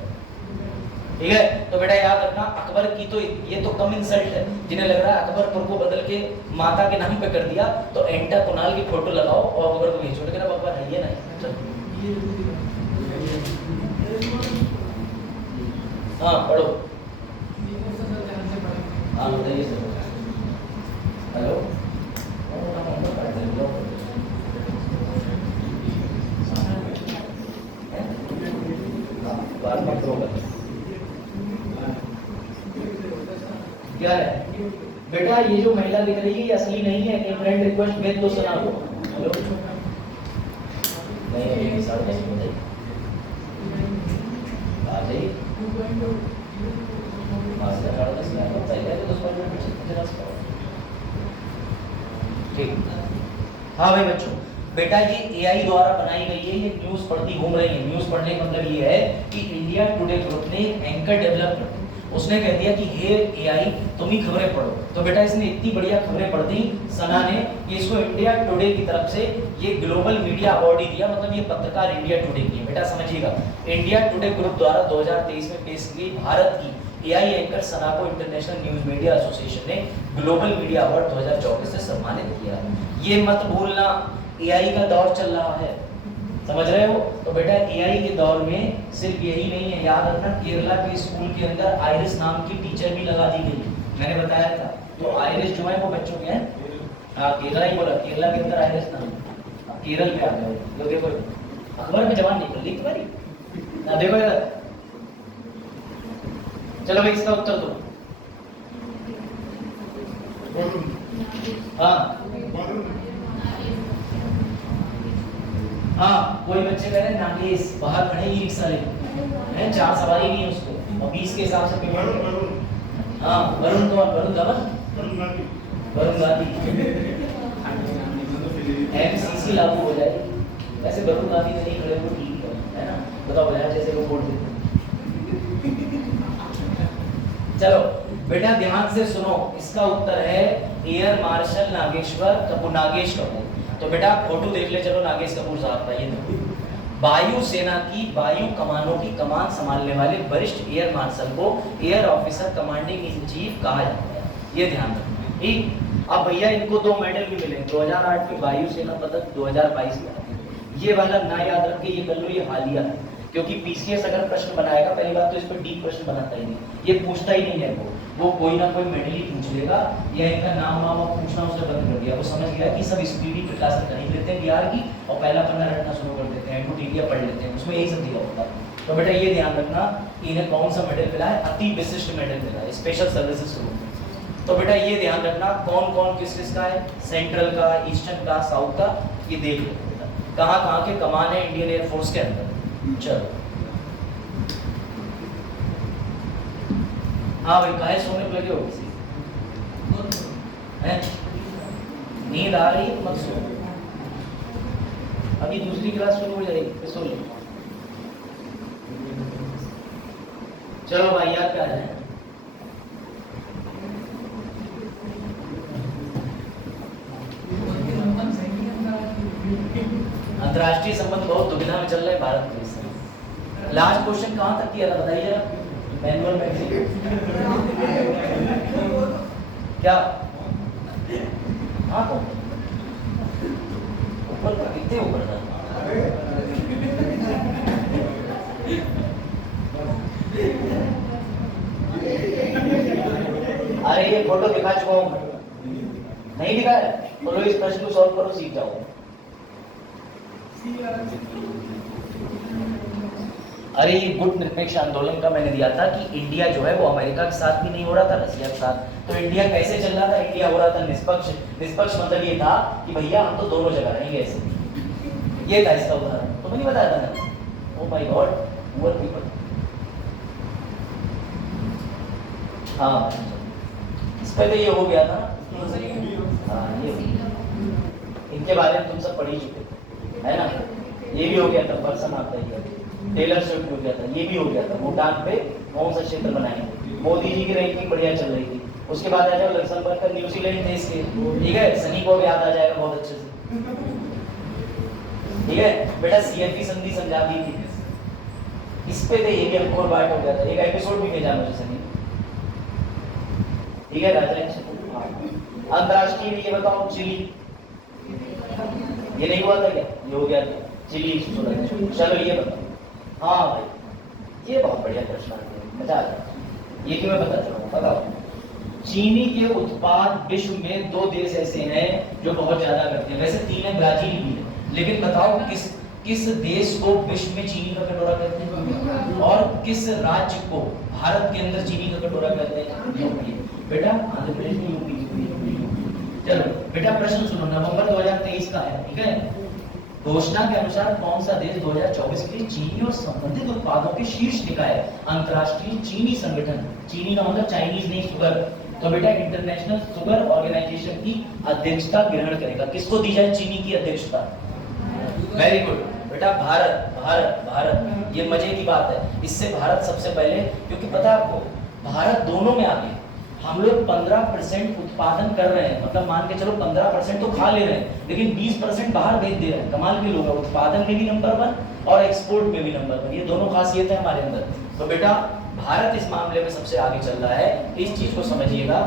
ठीक है, तो बेटा याद रखना, अकबर की तो ये तो कम इंसल्ट है, जिन्हें लग रहा है अकबरपुर को बदल के माता के नाम पे कर दिया, तो एंटा कुनाल की फोटो लगाओ और अकबर को भेजो, लेकिन अब अकबर है ये नहीं। हाँ पढ़ो, हाँ बताइए सर। हेलो, क्या है बेटा, ये जो महिला दिख रही है ये असली नहीं है, एक फ्रेंड रिक्वेस्ट भेज दो, सुना दो। हेलो, नहीं 10:30 बजे आ जाइए, ठीक। हाँ भाई बच्चों, बेटा ये एआई द्वारा बनाई गई है, ये न्यूज़ पढ़ती घूम रही है। न्यूज़ पढ़ने का मतलब ये है कि इंडिया टुडे ग्रुप ने एंकर डेवलप कर, उसने कह दिया कि हे एआई तुम ही खबरें पढ़ो, तो बेटा इसने इतनी बढ़िया खबरें पढ़ दी सना ने कि इसको इंडिया टुडे की तरफ से ये ग्लोबल मीडिया अवार्ड ही दिया, मतलब ये पत्रकार इंडिया टुडे की है। बेटा समझिएगा, इंडिया टुडे ग्रुप द्वारा 2023 में पेश की गई भारत की एआई एंकर सना को इंटरनेशनल न्यूज मीडिया एसोसिएशन ने ग्लोबल मीडिया अवार्ड 2024 से सम्मानित किया। ये मत भूलना एआई का दौर चल रहा है, समझ रहे हो? तो बेटा एआई के दौर में सिर्फ यही नहीं है, याद रखना केरला के स्कूल के अंदर आइरिस नाम की टीचर भी लगा दी गई, मैंने बताया था। तो आइरिस जो है वो बच्चों के हैं, हाँ केरला ही बोला, केरला के अंदर आइरिस नाम, केरल पे आ गए। तो देखो अखबार में जवान निकल रही तुम्हारी ना, देखो यार। चलो भाई इसका उत्तर दो। हाँ हाँ, कोई बच्चे कह रहे हैं नागेश बाहर खड़े ही रिक्शा लेके, 4 सवारी नहीं है उसको, और 20 के हिसाब से पेमेंट। हाँ वरुण कौन, वरुण धवन, वरुण गांधी एमसीसी लागू हो जाएगी। वैसे वरुण गांधी नहीं खड़े हो ठीक है ना, बताओ बजाय जैसे लोग वोट देते। चलो बेटा ध्यान से सुनो, इसका उत्तर है एयर मार्शल नागेश्वर कपूर, नागेश कपूर। तो बेटा फोटो देख ले, चलो नागेश कपूर साहब का, ये वायुसेना की वायु कमानों की कमान संभालने वाले वरिष्ठ एयर मार्शल को air officer commanding in chief कहा जाता है। ये ध्यान रखना। ठीक, अब भैया इनको 2 मेडल भी मिले, 2008 में वायुसेना पदक, 2022 में। ये वाला ना याद रख के ये कर लो, ये हालिया है, क्योंकि पीसीएस अगर प्रश्न बनाएगा पहली बात तो इस पर डीप प्रश्न बनाता ही नहीं, ये पूछता ही नहीं है, वो कोई ना कोई मेडल ही पूछ लेगा, या इनका नाम वाम पूछना उसने बंद कर दिया। वो समझ गया कि सब स्पीडी की क्लास खरीद लेते हैं बिहार की और पहला पन्ना रटना शुरू कर देते हैं, एंटोटीरिया पढ़ लेते हैं, उसमें यही सब दिया होता है। तो बेटा ये ध्यान रखना कि इन्हें कौन सा मेडल मिला है, अति विशिष्ट मेडल मिला है स्पेशल सर्विसेज ग्रुप। तो बेटा ये ध्यान रखना कौन कौन किस किस का है, सेंट्रल का, ईस्टर्न का, साउथ का, ये देख लो कहाँ कहाँ के कमान है इंडियन एयरफोर्स के अंदर। चलो हाँ भाई, काहे सोने पे लगे हो किसी हैं? नींद आ रही है तो मत सो, अभी दूसरी क्लास शुरू हो जाएगी, फिर सो लो। चलो भाई याद क्या है, अंतरराष्ट्रीय संबंध बहुत दुविधा में चल रहे हैं भारत के इस समय। लास्ट क्वेश्चन कहाँ तक किया था बताइए जरा, मैनुअल में क्या? हाँ कौन ऊपर का, कितने ऊपर था? अरे ये फोटो दिखा चुका हूँ, नहीं दिखा है? बोलो इस प्रश्न को सॉल्व करो, सीख जाओ। अरे ये गुट निरपेक्ष आंदोलन का मैंने दिया था कि इंडिया जो है वो अमेरिका के साथ भी नहीं हो रहा था, रसिया के साथ, तो इंडिया कैसे चल रहा था? इंडिया हो रहा था निष्पक्ष। निष्पक्ष मतलब ये था कि भैया हम तो दोनों जगह रहेंगे ऐसे, ये था इसका उदाहरण। तो नहीं बताया था ना? Oh my God, poor people. हाँ इस पहले ये हो गया था, हाँ ये इनके बारे में तुम सब पढ़ ही चुके है ना। ये भी हो गया था, पर्सन आपका ही टेलर स्विफ्ट हो गया था, ये भी हो गया था। भूटान पे कौन सा क्षेत्र बनाएंगे, मोदी जी की रैंकिंग बढ़िया चल रही थी। उसके बाद आ जाओ लक्समबर्ग का, न्यूजीलैंड देश के, ठीक है, सनी को याद आ जाएगा बहुत अच्छे से, ठीक है बेटा। सीएफई संधि समझा दी थी, इस पे थे, ये भी हमको बात हो गया था, एक एपिसोड भी भेजा मुझे सनी, ठीक है। अंतरराष्ट्रीय ये बताओ, चिली ये नहीं हुआ था क्या? ये हो गया था चिली। चलो ये बताओ, हाँ भाई ये बहुत बढ़िया प्रश्न है, मजा आ जाए। ये क्यों मैं बता चुका हूँ, बताओ। चीनी के उत्पाद विश्व में 2 देश ऐसे हैं जो बहुत ज्यादा करते हैं, वैसे 3 है, ब्राजील भी है, लेकिन बताओ किस देश को विश्व में चीनी का कटोरा कहते हैं और किस राज्य को भारत के अंदर चीनी का कटोरा कहते हैं? यूपी। बेटा आंध्र प्रदेश में यूपी। चलो बेटा प्रश्न सुनो, नवंबर 2023 का है, ठीक है। घोषणा के अनुसार कौन सा देश 2024 के लिए चीनी और संबंधित उत्पादों के शीर्ष निकाय अंतरराष्ट्रीय चीनी संगठन, चीनी का मतलब चाइनीज नहीं, शुगर, तो बेटा इंटरनेशनल शुगर ऑर्गेनाइजेशन की अध्यक्षता ग्रहण करेगा। किसको दी जाए चीनी की अध्यक्षता? वेरी गुड बेटा, भारत। भारत भारत ये मजे की बात है, इससे भारत सबसे पहले, क्योंकि पता है आपको भारत दोनों में आगे, हम लोग 15% उत्पादन कर रहे हैं, मतलब मान के चलो 15% तो खा ले रहे हैं, लेकिन 20% बाहर भेज दे रहे हैं। कमाल के लोग हैं, उत्पादन में भी नंबर 1 और एक्सपोर्ट में भी नंबर 1, ये दोनों खासियत है हमारे अंदर। तो बेटा भारत इस मामले में सबसे आगे चल रहा है, इस चीज को समझिएगा।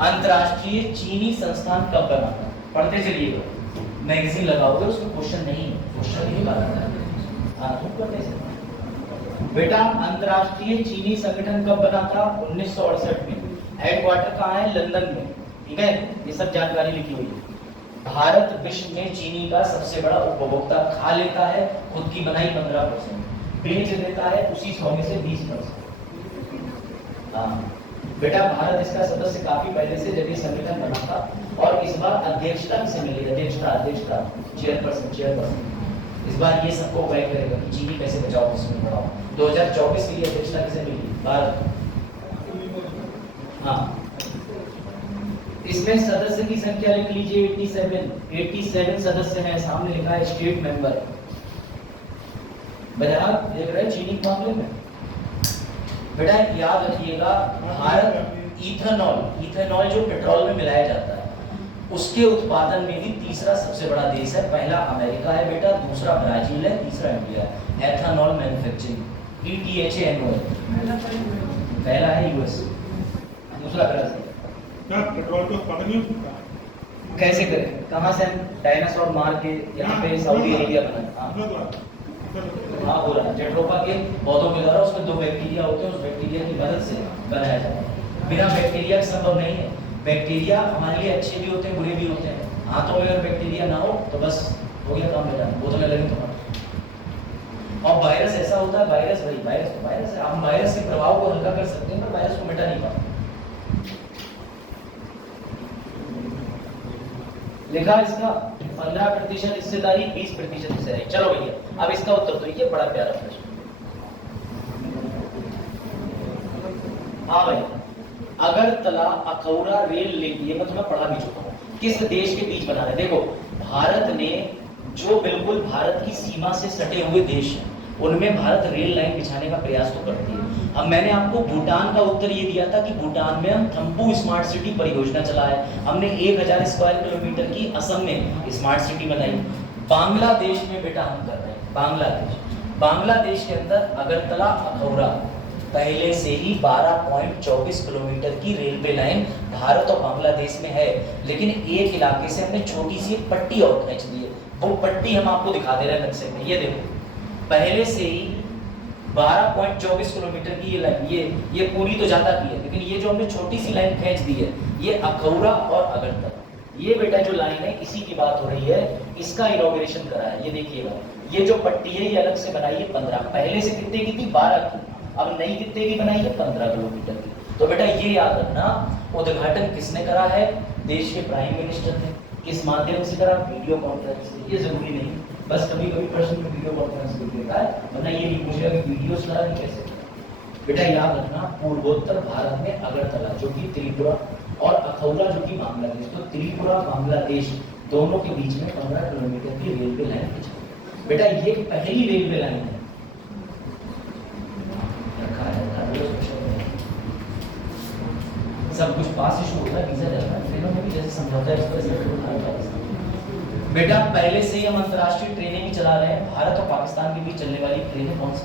अंतरराष्ट्रीय चीनी संस्थान कब बना? पढ़ते चलिएगा, मैगजीन लगाओगे उसमें क्वेश्चन नहीं, क्वेश्चन नहीं बात। बेटा अंतरराष्ट्रीय चीनी संगठन कब बना था? 1968 में। हेडक्वार्टर कहाँ है? लंदन में, ठीक है। ये सब जानकारी लिखी हुई है। भारत विश्व में चीनी का सबसे बड़ा उपभोक्ता, खा लेता है, खुद की बनाई 15%, बेच देता है उसी 100 में से 20%। हाँ बेटा भारत इसका सदस्य काफी पहले से जब ये संगठन बना था, और इस बार अध्यक्षता किसे मिली? अध्यक्षता चेयरपर्सन। इस बार ये सबको उपाय करेगा कि चीनी कैसे बचाओ, किसमें बढ़ाओ। 2024 की ये अध्यक्षता किसे मिली? भारत। हाँ इसमें सदस्य की संख्या लिख लीजिए 87 सदस्य हैं, सामने लिखा है स्टेट मेंबर। बराबर देख रहे हैं चीनी के मामले में। बेटा याद रखिएगा, भारत इथेनॉल जो पेट्रोल में मिलाया जाता है, उसके उत्पादन में भी तीसरा सबसे बड़ा देश है। पहला अमेरिका है बेटा, दूसरा ब्राजील है, तीसरा इंडिया है। एथेनॉल मैन्युफैक्चरिंग ETHANOL पहला है यूएस, दूसरा ब्राजील। क्या पेट्रोल का उत्पादन नहीं हो सकता? कैसे करें? कहाँ से हम डायनासोर मार के यहाँ पे सऊदी अरेबिया बना? हाँ हो रहा है। जेट्रोफा के पौधों के द्वारा उसमें 2 बैक्टीरिया होते हैं, उस बैक्टीरिया की मदद से बनाया जाता है। बिना बैक्टीरिया संभव नहीं है। बैक्टीरिया हमारे लिए अच्छे भी होते हैं, बुरे भी होते हैं। हाथों में अगर बैक्टीरिया ना हो तो बस हो गया काम बेटा, बोतल में लगी तुम्हारा। और वायरस ऐसा होता है, वायरस भाई वायरस तो वायरस है, हम वायरस के प्रभाव को हल्का कर सकते हैं पर वायरस को मिटा नहीं पाते। लिखा इसका 15% हिस्सेदारी, 20% हिस्सेदारी। चलो भैया अब इसका उत्तर तो ये बड़ा प्यारा प्रश्न। हाँ भाई, अगरतला अखौरा रेल लिंक, ये मैं तुम्हें पढ़ा भी चुका हूँ, किस देश के बीच बना रहे? देखो भारत ने जो बिल्कुल भारत की सीमा से सटे हुए देश हैं उनमें भारत रेल लाइन बिछाने का प्रयास तो करती है। अब मैंने आपको भूटान का उत्तर ये दिया था कि भूटान में हम थम्पू स्मार्ट सिटी परियोजना चला है, हमने 1000 स्क्वायर किलोमीटर की असम में स्मार्ट सिटी बनाई। बांग्लादेश में बेटा हम कर रहे हैं, बांग्लादेश के अंदर अगरतला अखौरा पहले से ही 12.24 किलोमीटर की रेलवे लाइन भारत और बांग्लादेश में है, लेकिन एक इलाके से हमने छोटी सी एक पट्टी और खींच दी है। वो पट्टी हम आपको दिखा दे रहे हैं नक्शे में, ये देखो पहले से ही 12.24 किलोमीटर की ये लाइन, ये पूरी तो जाता की है, लेकिन ये जो हमने छोटी सी लाइन खींच दी है ये अखौरा और अगरतला, ये बेटा जो लाइन है इसी की बात हो रही है, इसका इनॉग्रेशन करा है। ये देखिएगा ये जो पट्टी है ये अलग से बनाई है 15, पहले से कितने की थी 12 की, अब नई कितने की बनाई है 15 किलोमीटर की। तो बेटा ये याद रखना, उद्घाटन किसने करा है? देश के प्राइम मिनिस्टर ने। किस माध्यम से करा? वीडियो कॉन्फ्रेंस से। ये जरूरी नहीं, बस कभी कभी प्रश्न में वीडियो कॉन्फ्रेंस लिख देता है, वरना ये नहीं पूछेगा कि वीडियो चला नहीं कैसे करा। बेटा याद रखना, पूर्वोत्तर भारत में अगरतला जो कि त्रिपुरा और अखौरा जो कि बांग्लादेश, तो त्रिपुरा बांग्लादेश दोनों के बीच में 15 किलोमीटर की रेलवे लाइन बिछी। बेटा ये पहली रेलवे लाइन है। सब कुछ पास इशू होता है, वीजा जाता है, ट्रेनों में भी जैसे समझौता है इस पर से। बेटा पहले से ही हम अंतर्राष्ट्रीय ट्रेनें भी चला रहे हैं। भारत और पाकिस्तान के बीच चलने वाली ट्रेनें कौन सी?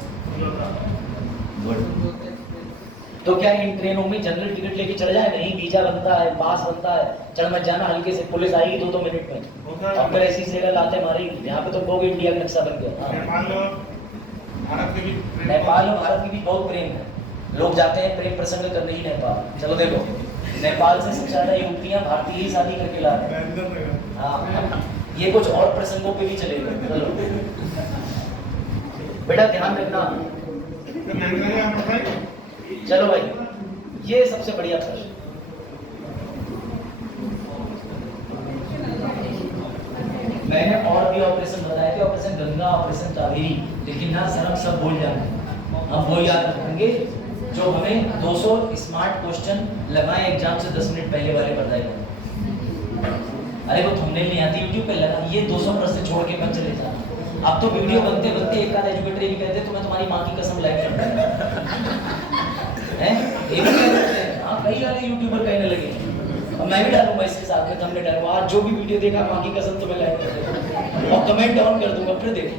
तो क्या इन ट्रेनों में जनरल टिकट लेके चले जाए? नहीं, वीजा बनता है, पास बनता है, चढ़ मत जाना हल्के से, पुलिस आएगी 2-2 मिनट में, अब फिर ऐसी सेगा लाते मारेगी। यहाँ पे तो कहोगे इंडिया का नक्शा बन गया। नेपाल और भारत के बीच बहुत प्रेम है, लोग जाते हैं प्रेम प्रसंग करने ही नेपाल। चलो देखो नेपाल से सबसे ज्यादा युवतियां भारतीय ही शादी करके ला रहे हैं। हाँ, ये कुछ और प्रसंगों पे भी चलेगा। चलो बेटा ध्यान रखना। चलो भाई, ये सबसे बढ़िया प्रश्न। मैंने और भी ऑपरेशन बताए थे, ऑपरेशन गंगा, ऑपरेशन कावेरी, लेकिन ना सर हम सब भूल जाएंगे। हम वो याद रखेंगे जो हमें 200 स्मार्ट क्वेश्चन लगाए एग्जाम से 10 मिनट पहले वाले बताए। अरे वो थंबनेल नहीं आती यूट्यूब पे लगा, ये 200 प्रश्न छोड़ के मत चले जाना। अब तो वीडियो बनते बनते एक आध एजुकेटर भी कहते तो मैं तुम्हारी माँ की कसम लाइक कर हैं, एक हां कई वाले यूट्यूबर कहने लगे। अब मैं भी डालूंगा इसके साथ में, थंबनेल डालूंगा, आज जो भी वीडियो देखा माँ की कसम तो मैं लाइक कर दूंगा और कमेंट ऑन कर दूंगा, फिर देखो।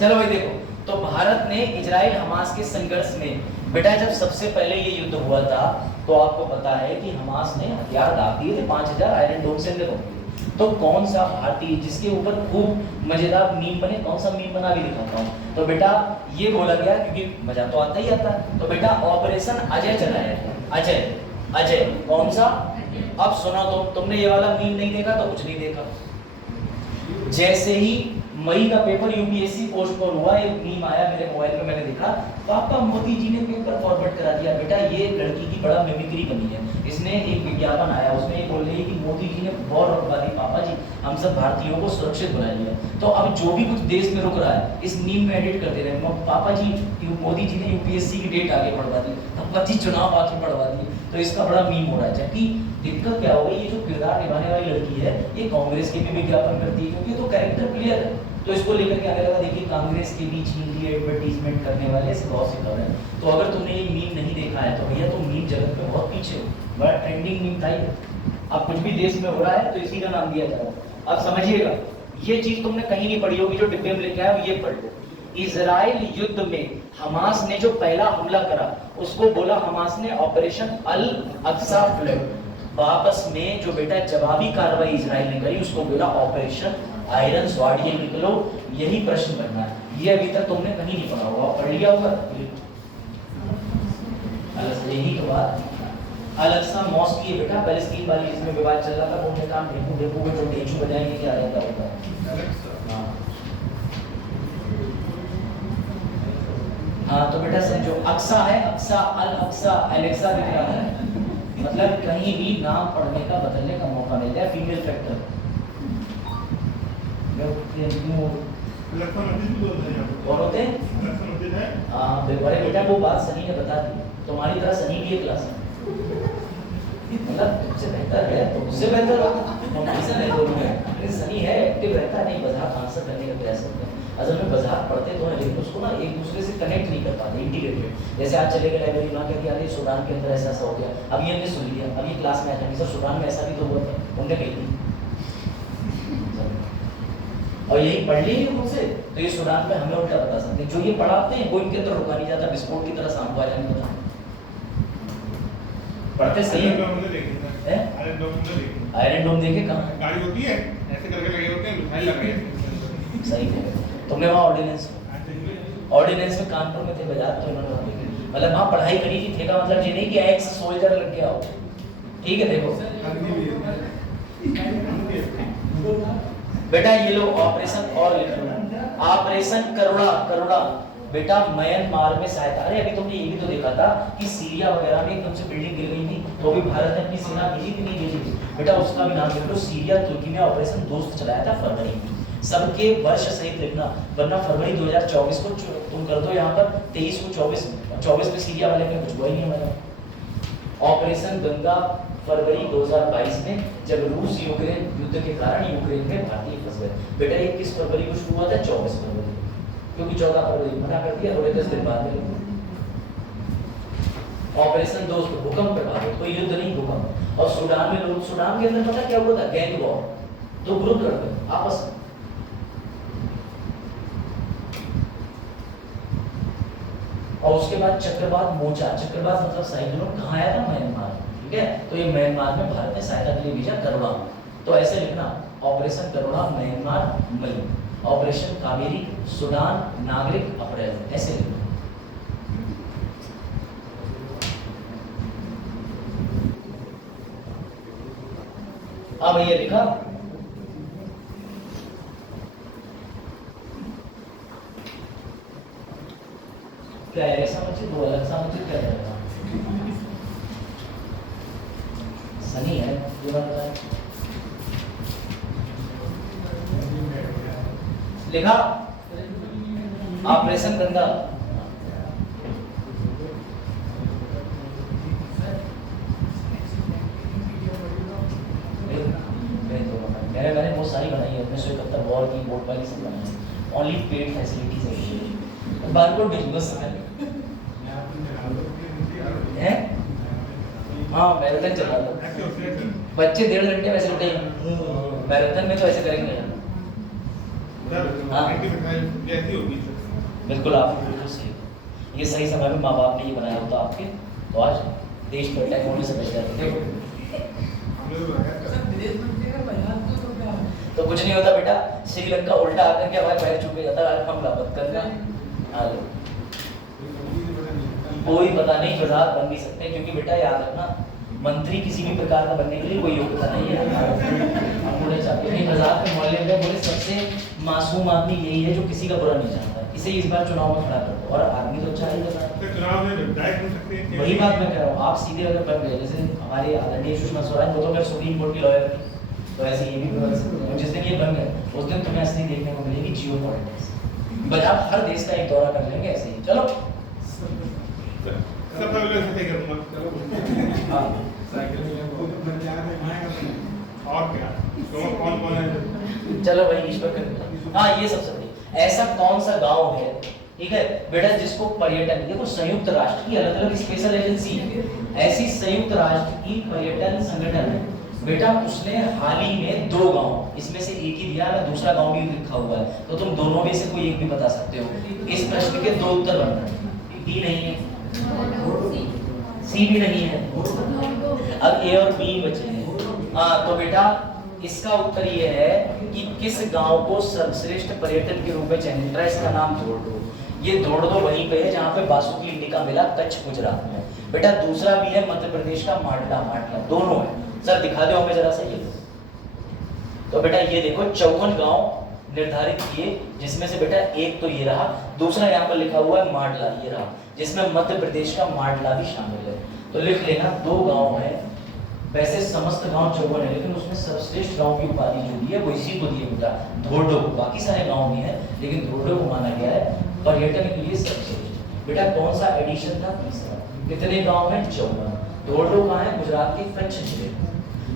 चलो भाई देखो, तो भारत ने इजराइल हमास के संघर्ष में, बेटा जब सबसे पहले ये युद्ध हुआ था तो आपको पता है कि हमास ने हथियार दाग दिए थे 5000 आयरन डोम से अंदर। तो कौन सा भारतीय जिसके ऊपर खूब मजेदार मीम बने, कौन सा मीम बना भी दिखाता हूँ। तो बेटा ये बोला गया, क्योंकि मजा तो आता ही आता है, तो बेटा ऑपरेशन अजय चलाया था। अजय अजय कौन सा? अब सुनो, तुमने ये वाला मीम नहीं देखा तो कुछ नहीं देखा। जैसे ही मई का पेपर यूपीएससी पोस्टपोन हुआ, एक मीम आया मेरे मोबाइल पे, मैंने देखा, पापा मोदी जी ने पेपर फॉरवर्ड करा दिया। बेटा ये लड़की की बड़ा मिमिक्री बनी है, इसने एक विज्ञापन आया उसमें ये बोल रही है कि मोदी जी ने वॉर रुकवा दी, पापा जी हम सब भारतीयों को सुरक्षित बना लिया। तो अब जो भी कुछ देश में रुक रहा है इस मीम में एडिट करते रहे, पापा जी मोदी जी ने यूपीएससी की डेट आगे बढ़वा दी, पापा जी चुनाव आगे बढ़वा दिए। तो इसका बड़ा मीम हो रहा है। जबकि दिक्कत क्या हो गई, ये जो किरदार निभाने वाली लड़की है ये कांग्रेस के भी विज्ञापन करती है, क्योंकि तो कैरेक्टर क्लियर है। तो इसको लेकर के आगे लगा, देखिए कांग्रेस के बीच हिंदी एडवर्टीजमेंट करने वाले ऐसे बहुत से खबर है। तो अगर तुमने ये मीम नहीं देखा है तो भैया तुम मीम जगत में बहुत पीछे हो, बड़ा ट्रेंडिंग मीम था ये। अब कुछ भी देश में हो रहा है तो इसी का नाम दिया जा रहा है। अब समझिएगा, ये चीज तुमने कहीं नहीं पढ़ी होगी, जो डिब्बे में लेके आए हो ये पढ़ लो। इजराइल युद्ध में हमास ने जो पहला हमला करा उसको बोला हमास ने ऑपरेशन अल अक्सा फ्लड। वापस में जो बेटा जवाबी कार्रवाई इजराइल ने करी उसको बोला ऑपरेशन आयरन स्वॉर्ड। ये लिख लो, यही प्रश्न बनना है। ये अभी तक तुमने कहीं नहीं पढ़ा होगा, पढ़ लिया होगा। यही तो बात अल-अक्सा मॉस्क की बेटा पैलेस्टीन वाली इसमें विवाद चल रहा था, उन्होंने कहा ढेकू ढेकू को जो ढेचू बजाएंगे क्या रहता होगा। हाँ तो बेटा समझो, अक्सा है, अक्सा अल अक्सा एलेक्सा दिख रहा है, मतलब कहीं भी नाम पढ़ने का बदलने का मौका मिल जाए। फीमेल फैक्टर कौन होते हैं? हाँ बड़े बेटा वो बात सनी ने बता दी, तुम्हारी तरह सनी की क्लास है, मतलब तुमसे बेहतर है तो उससे बेहतर होगा, कंपटीशन नहीं दोनों में। लेकिन सनी है एक्टिव रहता नहीं, मजाक आंसर करने का प्रयास करता है। असल में मजाक पढ़ते तो हैं लेकिन उसको ना एक दूसरे से कनेक्ट नहीं कर पाते, इंटीग्रेटेड। जैसे आज चले गए लाइब्रेरी में कहती यार ये सूडान के अंदर ऐसा हो गया, अब ये हमने सुन लिया, अब ये क्लास में आ जाएंगे सर सूडान में ऐसा भी तो हुआ था, उनने कही थी और यही पढ़ ली मुझसे, तो ये सूडान में हमें उल्टा बता सकते हैं। जो ये पढ़ाते हैं वो इनके अंदर रुका नहीं जाता, विस्फोट की तरह शाम को आ जाने बता पढ़ते सही है। आयरन डोम देखे कहाँ गाड़ी होती है ऐसे करके लगे होते हैं, मिसाइल लग रही है। सही है, तुमने वहाँ ऑर्डिनेंस में कानपुर में थे बजाज, तो इन्होंने वहाँ देखे, मतलब वहाँ पढ़ाई करी थी। थे का मतलब ये नहीं कि एक्स सोल्जर लग गया हो, ठीक है। देखो बेटा ये लो ऑपरेशन और लिख लो, ऑपरेशन करुणा। करुणा बेटा म्यांमार में सहायता। अरे अभी तुमने ये भी तो देखा था कि सीरिया वगैरह में एकदम से बिल्डिंग गिर गई थी, तो भी भारत ने अपनी सेना भेजी थी, नहीं भेजी थी बेटा, उसका भी नाम लिख लो। सीरिया तुर्की में ऑपरेशन दोस्त चलाया था फरवरी में, सबके वर्ष सहित लिखना, वरना फरवरी 2024 को तुम कर दो यहाँ पर 23 को 24 में सीरिया वाले में कुछ हुआ ही नहीं हमारा। ऑपरेशन गंगा फरवरी 2022 में जब रूस यूक्रेन युद्ध के कारण यूक्रेन में भारतीय फंस गए। बेटा ये किस फरवरी को शुरू हुआ था? 24 फरवरी, क्योंकि 14 फरवरी मना कर दिया, थोड़े 10 दिन बाद में। ऑपरेशन दोस्त भूकंप प्रभावित, कोई युद्ध नहीं भूकंप। और सूडान में लोग, सूडान के अंदर पता क्या हुआ था? गैंग वॉर, दो ग्रुप लड़ गए आपस में। और उसके बाद चक्रवात मोचा, चक्रवात मतलब साइक्लोन कहाँ आया था? म्यांमार, ठीक है। तो ये म्यांमार में भारत ने सहायता के लिए भेजा करुणा, तो ऐसे लिखना ऑपरेशन करुणा म्यांमार मई, ऑपरेशन कावेरी सूडान नागरिक अप्रैल, ऐसे लिखना। अब ये लिखा क्या है? ऐसा मस्जिद दो अलग सा मस्जिद क्या रहेगा? सनी है ये बात है। लिखा ऑपरेशन गंगा, मैंने बहुत सारी बनाई है, 1971 वॉर की बोर्ड वाली सब बनाई है, ओनली पेड फैसिलिटीज है। बारकोड भेजूंगा समय है। हाँ मैराथन चला था, बच्चे 1.5 घंटे वैसे मैराथन में तो ऐसे करेंगे हाँ बिल्कुल। आप बिल्कुल सही, ये सही समय में माँ बाप ने ये बनाया होता आपके, तो आज देश पर अटैक होने से बच जाते थे। तो कुछ नहीं होता बेटा, श्रीलंका उल्टा आकर के हमारे पैर छू के जाता है, हमला मत करना। कोई पता नहीं, प्रधान बन भी सकते हैं, क्योंकि बेटा याद रखना मंत्री किसी भी प्रकार का बनने के लिए कोई योग्यता नहीं है। हम बोले चाहते हैं प्रधान के मोहल्ले में बोले सबसे मासूम आदमी यही है जो किसी का बुरा नहीं जानता, इसे इस बार चुनाव में खड़ा कर दो, और आदमी तो अच्छा ही बना। वही बात मैं कह रहा हूँ, आप सीधे अगर बन गए, जैसे हमारे आदरणीय सुषमा स्वराज, वो तो मैं सुप्रीम कोर्ट की लॉयर थी, तो ऐसे ये भी बन सकते हैं। जिस दिन ये बन गए उस दिन तुम्हें असली देखने को मिलेगी जियो पॉलिटिक्स, बस आप हर देश का एक दौरा कर लेंगे ऐसे ही। चलो और क्या कौन है? चलो भाई ईश्वर कर। हाँ ये सबसे बड़ी, ऐसा कौन सा गांव है, ठीक है बेटा, जिसको पर्यटन, देखो संयुक्त राष्ट्र की अलग अलग स्पेशल एजेंसी है, ऐसी संयुक्त राष्ट्र की पर्यटन संगठन है बेटा उसने हाल ही में 2 गांव, इसमें से एक ही दिया है, दूसरा गांव भी लिखा हुआ है, तो तुम दोनों में से कोई एक भी बता सकते हो। इस प्रश्न के 2 उत्तर बन रहे हैं, डी नहीं है, सी भी नहीं है, अब ए और बी बचे हैं। हाँ तो बेटा इसका उत्तर ये है कि किस गांव को सर्वश्रेष्ठ पर्यटन के रूप में चयनित है, इसका नाम धोरडो। ये धोरडो वहीं पे है जहाँ पे बासुकी इंडिका मेला कच्छ गुजरात में। बेटा दूसरा भी है मध्य प्रदेश का माडला, दोनों है। सर दिखा दो हमें जरा सा ये। तो बेटा ये देखो 54 गांव निर्धारित किए, जिसमें से बेटा एक तो ये रहा, दूसरा यहाँ पर लिखा हुआ है माडला, ये रहा, जिसमें मध्य प्रदेश का माडला भी शामिल है। तो लिख लेना 2 गांव है, वैसे समस्त गांव 54 है, लेकिन उसमें सर्वश्रेष्ठ गांव की उपाधि जो दी है वो इसी को दी है बेटा, धोरडो। बाकी सारे गांव भी हैं, लेकिन धोरडो को माना गया है पर्यटन के लिए सर्वश्रेष्ठ। बेटा कौन सा एडिशन था? तीसरा। कितने गांव हैं? 54। धोरडो कहाँ है? गुजरात के कच्छ जिले।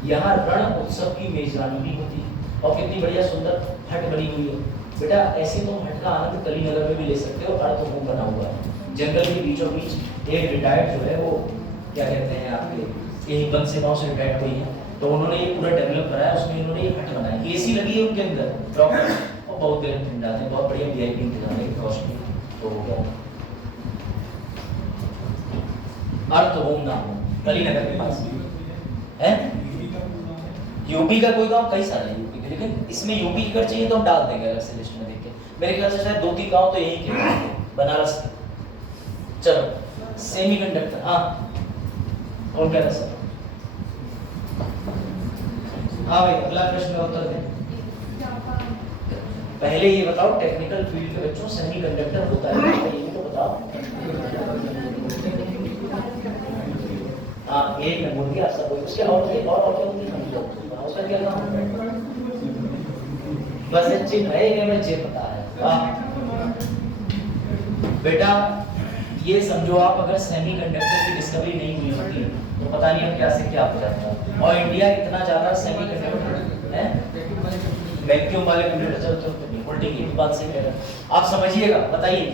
यहाँ रण उत्सव की मेजबानी भी होती है, और कितनी बढ़िया सुंदर हट बनी हुई है। बेटा ऐसे तुम हट का आनंद कली नगर में भी ले सकते हो, अर्थ होम बना हुआ है जंगल के बीचों बीच। एक रिटायर्ड जो है वो क्या कहते हैं आपके यही वन सेवाओं से रिटायर्ड हुई है, तो उन्होंने ये पूरा डेवलप कराया, उसमें इन्होंने ये हट बनाया, एसी लगी है उनके अंदर प्रॉपर, और बहुत देर ठंडा है, बहुत बढ़िया वीआईपी इंतजाम है, कॉस्टली तो हो गया। अर्थ होम नाम है, कली नगर के पास है। यूपी का कोई गांव, कई सारे यूपी के, लेकिन इसमें यूपी की अगर चाहिए तो हम डाल देंगे अलग से लिस्ट में देख के। मेरे ख्याल से शायद 2-3 गांव तो यही के बनारस के। चलो सेमीकंडक्टर, हाँ कौन कह रहा सर? हाँ भाई अगला प्रश्न का उत्तर दें। पहले ये बताओ टेक्निकल फील्ड के बच्चों सेमीकंडक्टर होता है ये तो बताओ। हाँ एक में बोल दिया सब, उसके और क्या होती है उसका क्या नाम? बस चिप है ये मुझे पता है। वाह बेटा ये समझो आप अगर सेमीकंडक्टर की डिस्कवरी नहीं हुई होती तो पता नहीं अब क्या से क्या हो जाता। और इंडिया इतना ज्यादा सेमीकंडक्टर है, वैक्यूम वाले कंप्यूटर चलते होते हैं, उल्टी की बात से कह रहा हूं। आप समझिएगा, बताइए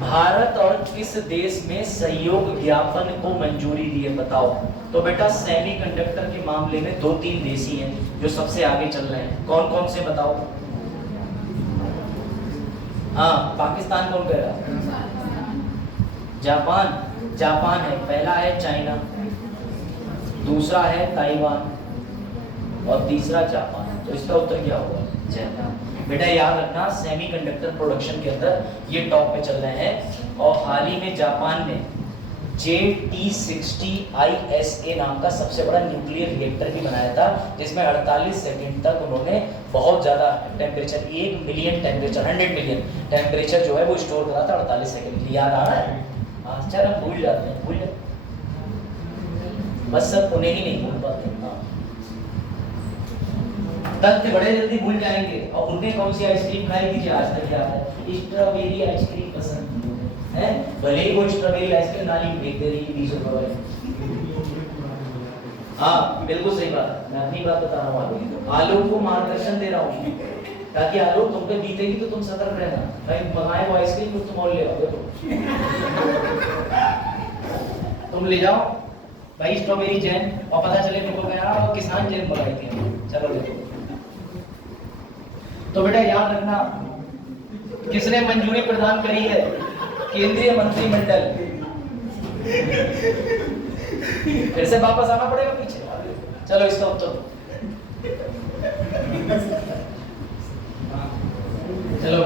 भारत और किस देश में सहयोग ज्ञापन को मंजूरी दी है? बताओ। तो बेटा सेमीकंडक्टर के मामले में 2-3 देश ही हैं जो सबसे आगे चल रहे हैं। कौन कौन से बताओ? हाँ पाकिस्तान कौन कह रहा? जापान है, पहला है चाइना, दूसरा है ताइवान और तीसरा जापान। तो इसका उत्तर क्या होगा? जापान। बेटा याद रखना सेमीकंडक्टर प्रोडक्शन के अंदर ये टॉप पे चल रहे हैं, और हाल ही में जापान ने JT60 ISA नाम का सबसे बड़ा न्यूक्लियर रिएक्टर भी बनाया था, जिसमें 48 सेकंड तक उन्होंने बहुत ज़्यादा temperature, 1 million temperature, 100 million temperature जो है वो स्टोर करा था 48 सेकंड के लिए। याद आ रहा है? अच्छा हम भूल जाते हैं, भूल जाते बस, सब उन्हें ही नहीं भूल पाते। तथ्य बड़े जल्दी भूल जाएंगे। और उन्हें कौन सी आइसक्रीम खाई थी आज तक याद है? स्ट्रॉबेरी आइसक्रीम पसंद है, भले ही वो स्ट्रॉबेरी आइसक्रीम नाली में फेंक दे रही है 20 रुपए वाली। हाँ बिल्कुल सही बात, मैं अपनी बात बता रहा हूँ, आलोक को मार्गदर्शन दे रहा हूँ ताकि आलोक तुम पे बीतेगी तो तुम सतर्क रहना। भाई मंगाए वो आइसक्रीम तो तुम और ले आओगे, तुम ले जाओ भाई स्ट्रॉबेरी जैम, और पता चले तुमको गया वो किसान जैम मंगाई थी। चलो देखो। तो बेटा याद रखना किसने मंजूरी प्रदान करी है? केंद्रीय मंत्रिमंडल। फिर से वापस आना पड़ेगा पीछे। चलो इसका उत्तर चलो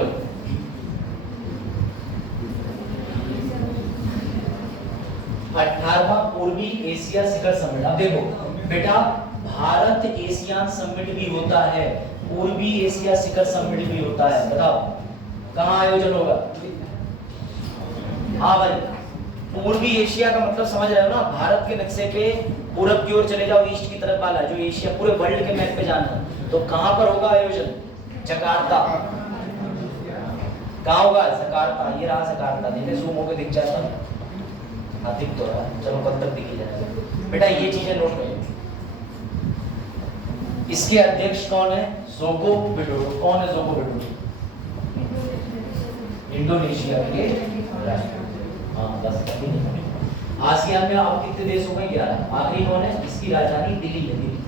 18वां पूर्वी एशिया शिखर समिट। अब देखो बेटा भारत एशियान समिट भी होता है, पूर्वी एशिया शिखर समिट भी होता है। बताओ कहाँ आयोजन होगा? हाँ भाई पूर्वी एशिया का मतलब समझ रहे हो ना, भारत के नक्शे पे पूरब की ओर चले जाओ, ईस्ट की तरफ वाला जो एशिया पूरे वर्ल्ड के मैप पे जाना, तो कहाँ पर होगा आयोजन? जकार्ता। कहाँ होगा? जकार्ता। ये रहा जकार्ता, देखने जूम होकर दिख जाता है। हाँ दिख तो रहा है, चलो कब तक दिखी जाएगा। बेटा ये चीजें नोट करो। इसके अध्यक्ष कौन है? Joko Widodo. कौन है जोको विडोडो? इंडोनेशिया के राष्ट्रपति। हाँ बस कभी नहीं। आसियान में अब कितने देश हो गए? 11। आखिरी कौन है? इसकी राजधानी दिल्ली है, दिल्ली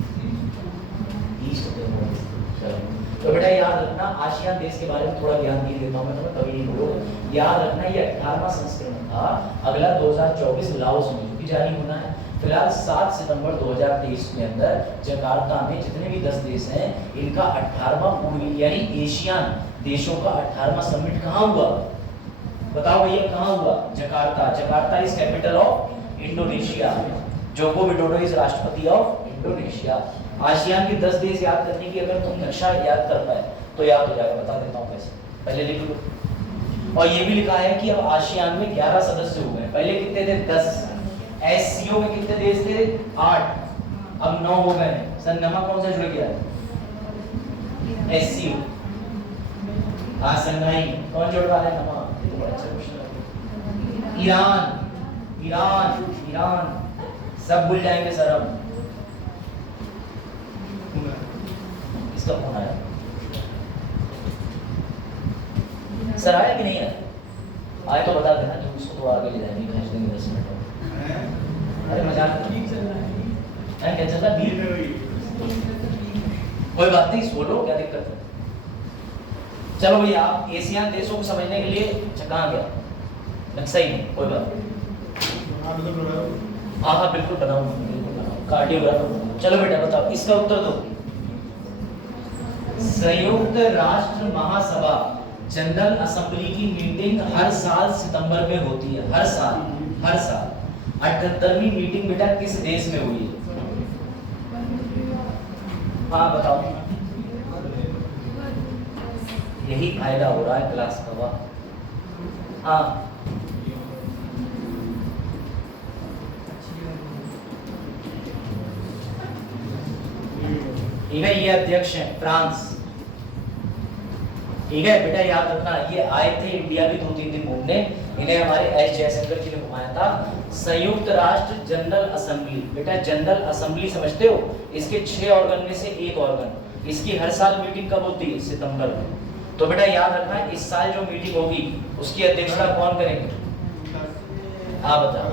ईस्ट बंगाल। चलो तो बेटा याद रखना, आसियान देश के बारे में थोड़ा ज्ञान दे देता हूँ मैं तुम्हें, कभी नहीं भूलो। याद रखना ये 18वां संस्करण था। अगला 2024 लाओस में भी जारी होना है। फिलहाल 7 सितंबर 2023 के अंदर जकार्ता में जितने भी 10 देश हैं इनका 18वां पूर्वी यानी एशियान देशों का 18वां समिट कहाँ हुआ? बताओ भैया कहाँ हुआ? Jakarta. Jakarta is capital of Indonesia. Joko Widodo is राष्ट्रपति ऑफ इंडोनेशिया। आसियान के 10 देश याद करने की अगर तुम नक्शा याद कर पाए तो याद हो जाएगा, बता देता हूँ कैसे। पहले लिख लो। और ये भी लिखा है कि अब आसियान में 11 सदस्य हो गए। पहले कितने थे? 10। एससीओ में कितने देश थे? 8। अब 9 हो गए। सर नमा कौन सा जुड़ गया है? एससीओ। हाँ संघाई कौन जुड़ रहा है? नमा। ईरान, ईरान, ईरान सब भूल जाएंगे सर अब। किसका फोन आया? सर आया कि नहीं आया? आए तो बता देना, तो उसको तो आगे ले जाएंगे, खींच देंगे 10 मिनट। अरे मजाक ठीक चल रहा है। क्या चल रहा है? कोई बात नहीं, सोलो, क्या दिक्कत है? चलो भैया आप एशियान देशों को समझने के लिए कहाँ गया? नक्शा ही नहीं, कोई बात नहीं। हाँ बिल्कुल बनाऊंगा, बिल्कुल बनाऊंगा, कार्डियोग्राफर। चलो बेटा बताओ इसका उत्तर दो। संयुक्त राष्ट्र महासभा जनरल असेंबली की मीटिंग हर साल सितंबर में होती है। हर साल, हर साल। 78वीं मीटिंग बेटा किस देश में हुई है? हाँ बताओ। यही फायदा हो रहा है क्लास का। वाह। हाँ ठीक है, ये अध्यक्ष हैं फ्रांस। ठीक है बेटा याद रखना, ये आए थे इंडिया भी 2-3 दिन घूमने, इन्हें हमारे एस जयशंकर जी ने घुमाया था। संयुक्त राष्ट्र जनरल असेंबली, बेटा जनरल असेंबली समझते हो? इसके 6 ऑर्गन में से एक ऑर्गन, इसकी हर साल मीटिंग कब होती है? सितंबर में। तो बेटा याद रखना इस साल जो मीटिंग होगी उसकी अध्यक्षता कौन करेंगे? हाँ बताओ।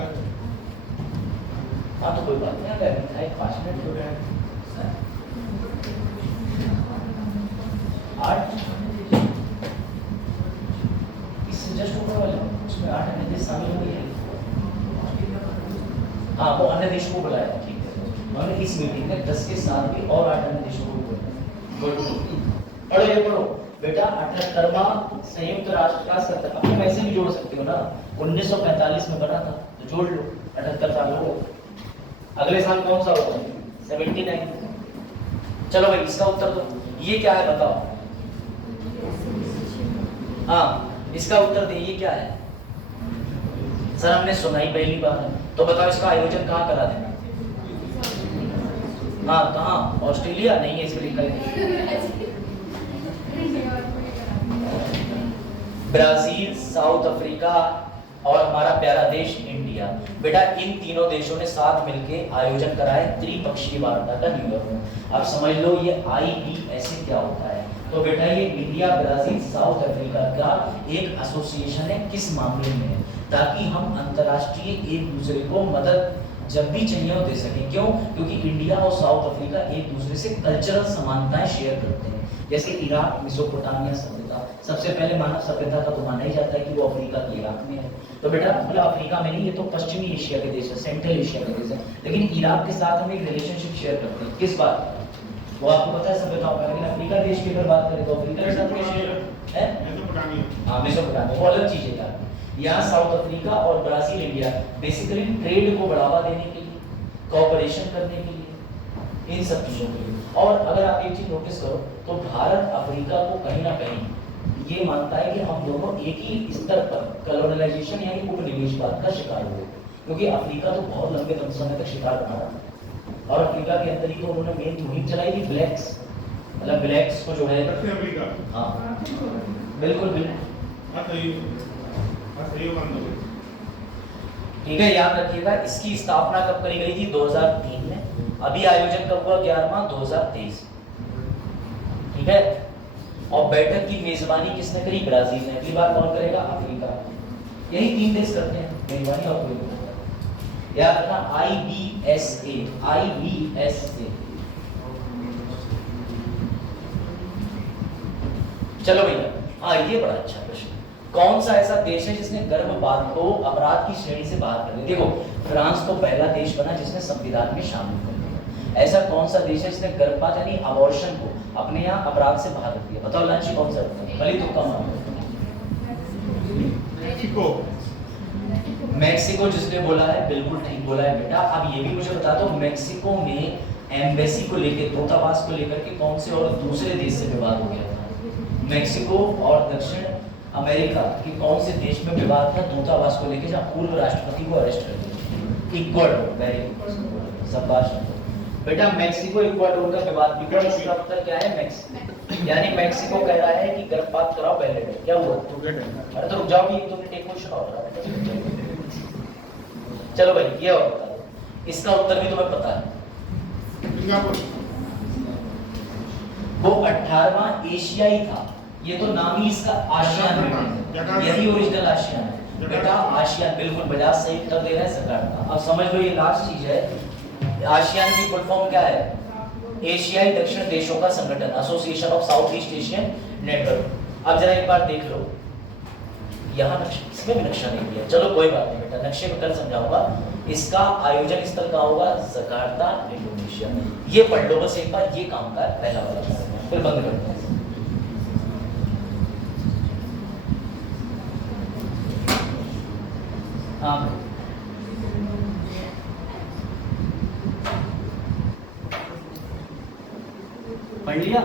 हाँ तो कोई बात नहीं, अगर 5 मिनट हो रहे हैं 8 इससे जस्ट ऊपर वाले उसमें 8 अन्य देश शामिल हो गए। हाँ वो अन्य देशों को बुलाया, ठीक है। उन्होंने इस मीटिंग में 10 के साथ भी और 8 अन्य देशों को बुलाया। पढ़ो ये पढ़ो बेटा। 78वां संयुक्त राष्ट्र का सत्र, आप वैसे भी जोड़ सकते हो ना, 1945 में बना था तो जोड़ लो, 78 साल हो गए। अगले साल कौन सा होगा? 79। चलो भाई इसका उत्तर दो। ये क्या है बताओ? हाँ इसका उत्तर दे, ये क्या है? सर हमने सुना ही पहली बार है, तो बताओ इसका आयोजन कहाँ करा देना? हाँ कहाँ? ऑस्ट्रेलिया नहीं है इसमें, ब्राजील, साउथ अफ्रीका और हमारा प्यारा देश इंडिया। बेटा इन तीनों देशों ने साथ मिलकर आयोजन कराया त्रिपक्षीय वार्ता का न्यूयॉर्क में। अब समझ लो ये IBSA क्या होता है। तो बेटा ये इंडिया, ब्राजील, साउथ अफ्रीका का एक एसोसिएशन है। किस मामले में है? ताकि हम अंतर्राष्ट्रीय एक दूसरे को मदद जब भी चाहिए वो दे सके। क्यों? क्योंकि इंडिया और साउथ अफ्रीका एक दूसरे से कल्चरल समानताएं शेयर करते हैं। जैसे इराक, मेसोपोटामिया सभ्यता, सबसे पहले मानव सभ्यता का तो माना ही जाता है कि वो अफ्रीका के इराक में है। तो बेटा मतलब अफ्रीका में नहीं, ये तो पश्चिमी एशिया के देश है, सेंट्रल एशिया के देश है। लेकिन इराक के साथ हम एक रिलेशनशिप शेयर करते हैं। किस बात? वो आपको पता है सभ्यताओं का। लेकिन अफ्रीका देश की अगर बात करें तो अफ्रीका के साथ क्या शेयर है? हाँ मेसोपोटामिया, वो अलग चीज है यार। यहाँ साउथ अफ्रीका और ब्राजील, इंडिया बेसिकली ट्रेड को बढ़ावा देने के लिए, कोऑपरेशन करने के लिए, इन सब चीजों के लिए। और अगर आप एक चीज नोटिस करो तो भारत अफ्रीका को कहीं ना कहीं ये मानता है कि हम दोनों एक ही स्तर पर कॉलोनाइजेशन यानी उपनिवेशवाद का शिकार हुए। क्योंकि अफ्रीका तो बहुत लंबे समय तक शिकार बना रहा और अफ्रीका के अंदर ही तो उन्होंने मेन मुहिम चलाई थी ब्लैक्स, मतलब ब्लैक्स को जो है। हाँ बिल्कुल बिल्कुल ठीक है, याद रखिएगा। इसकी स्थापना कब करी गई थी? 2003 में। अभी आयोजन कब हुआ? 11वां 2023। ठीक है। और बैठक की मेजबानी किसने करी? ब्राजील ने। अगली बार कौन करेगा? अफ्रीका। यही 3 देश करते हैं मेजबानी और कोई नहीं। याद रखना IBSA, IBSA। चलो भैया, हाँ ये बड़ा अच्छा प्रश्न। कौन सा ऐसा देश है जिसने गर्भपात को अपराध की श्रेणी से बाहर कर दिया? देखो, फ्रांस तो पहला देश बना जिसने संविधान में शामिल कर दिया। ऐसा कौन सा देश है जिसने गर्भपात यानी अबॉर्शन को अपने यहाँ अपराध से बाहर कर दिया? बताओ लांची, कौन सा? भले तो कम मेक्सिको। मैक्सिको जिसने बोला है, बिल्कुल ठीक बोला है बेटा। अब ये भी मुझे बता दो, मैक्सिको में एम्बेसी को लेकर, दूतावास को लेकर के कौन से और दूसरे देश से विवाद हो गया था? मैक्सिको और दक्षिण अमेरिका के कौन से देश में विवाद था दूतावास को लेकर, जहां पूर्व राष्ट्रपति को अरेस्ट कर दिया? इक्वाडोर। वेरी गुड, शाबाश बेटा। मैक्सिको इक्वाडोर का विवाद, इक्वाडोर का उत्तर क्या है? मैक्सिको। यानी मैक्सिको कह रहा है कि गर्भपात कराओ पहले। क्या हुआ? अरे तो रुक जाओ, कि तुमने टेक क्वेश्चन और चलो भाई, ये और बता दो, इसका उत्तर भी तुम्हें पता है। सिंगापुर। वो 18वां एशियाई था। ये तो नाम ही इसका आसियान है, यही ओरिजिनल आसियान है बेटा। आसियान, बिल्कुल बजाज सही उत्तर दे रहे हैं सरकार का। अब समझ लो, ये लास्ट चीज है। आसियान की फुल फॉर्म क्या है? एशियाई दक्षिण देशों का संगठन, association of south east Asian network. अब जरा एक बार देख लो, यहाँ नक्शा, इसमें भी नक्शा नहीं दिया। चलो कोई बात नहीं बेटा, नक्शे में कल समझाऊंगा। इसका आयोजन स्थल कहाँ होगा? Jakarta, Indonesia. ये पढ़ लो बस एक बार, ये काम का पहला वाला, फिर बंद करते हैं। हाँ पढ़ लिया?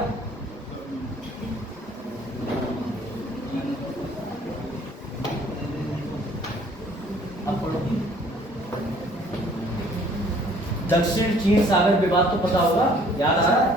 अब पढ़ो। दक्षिण चीन सागर विवाद तो पता होगा, याद आ रहा है?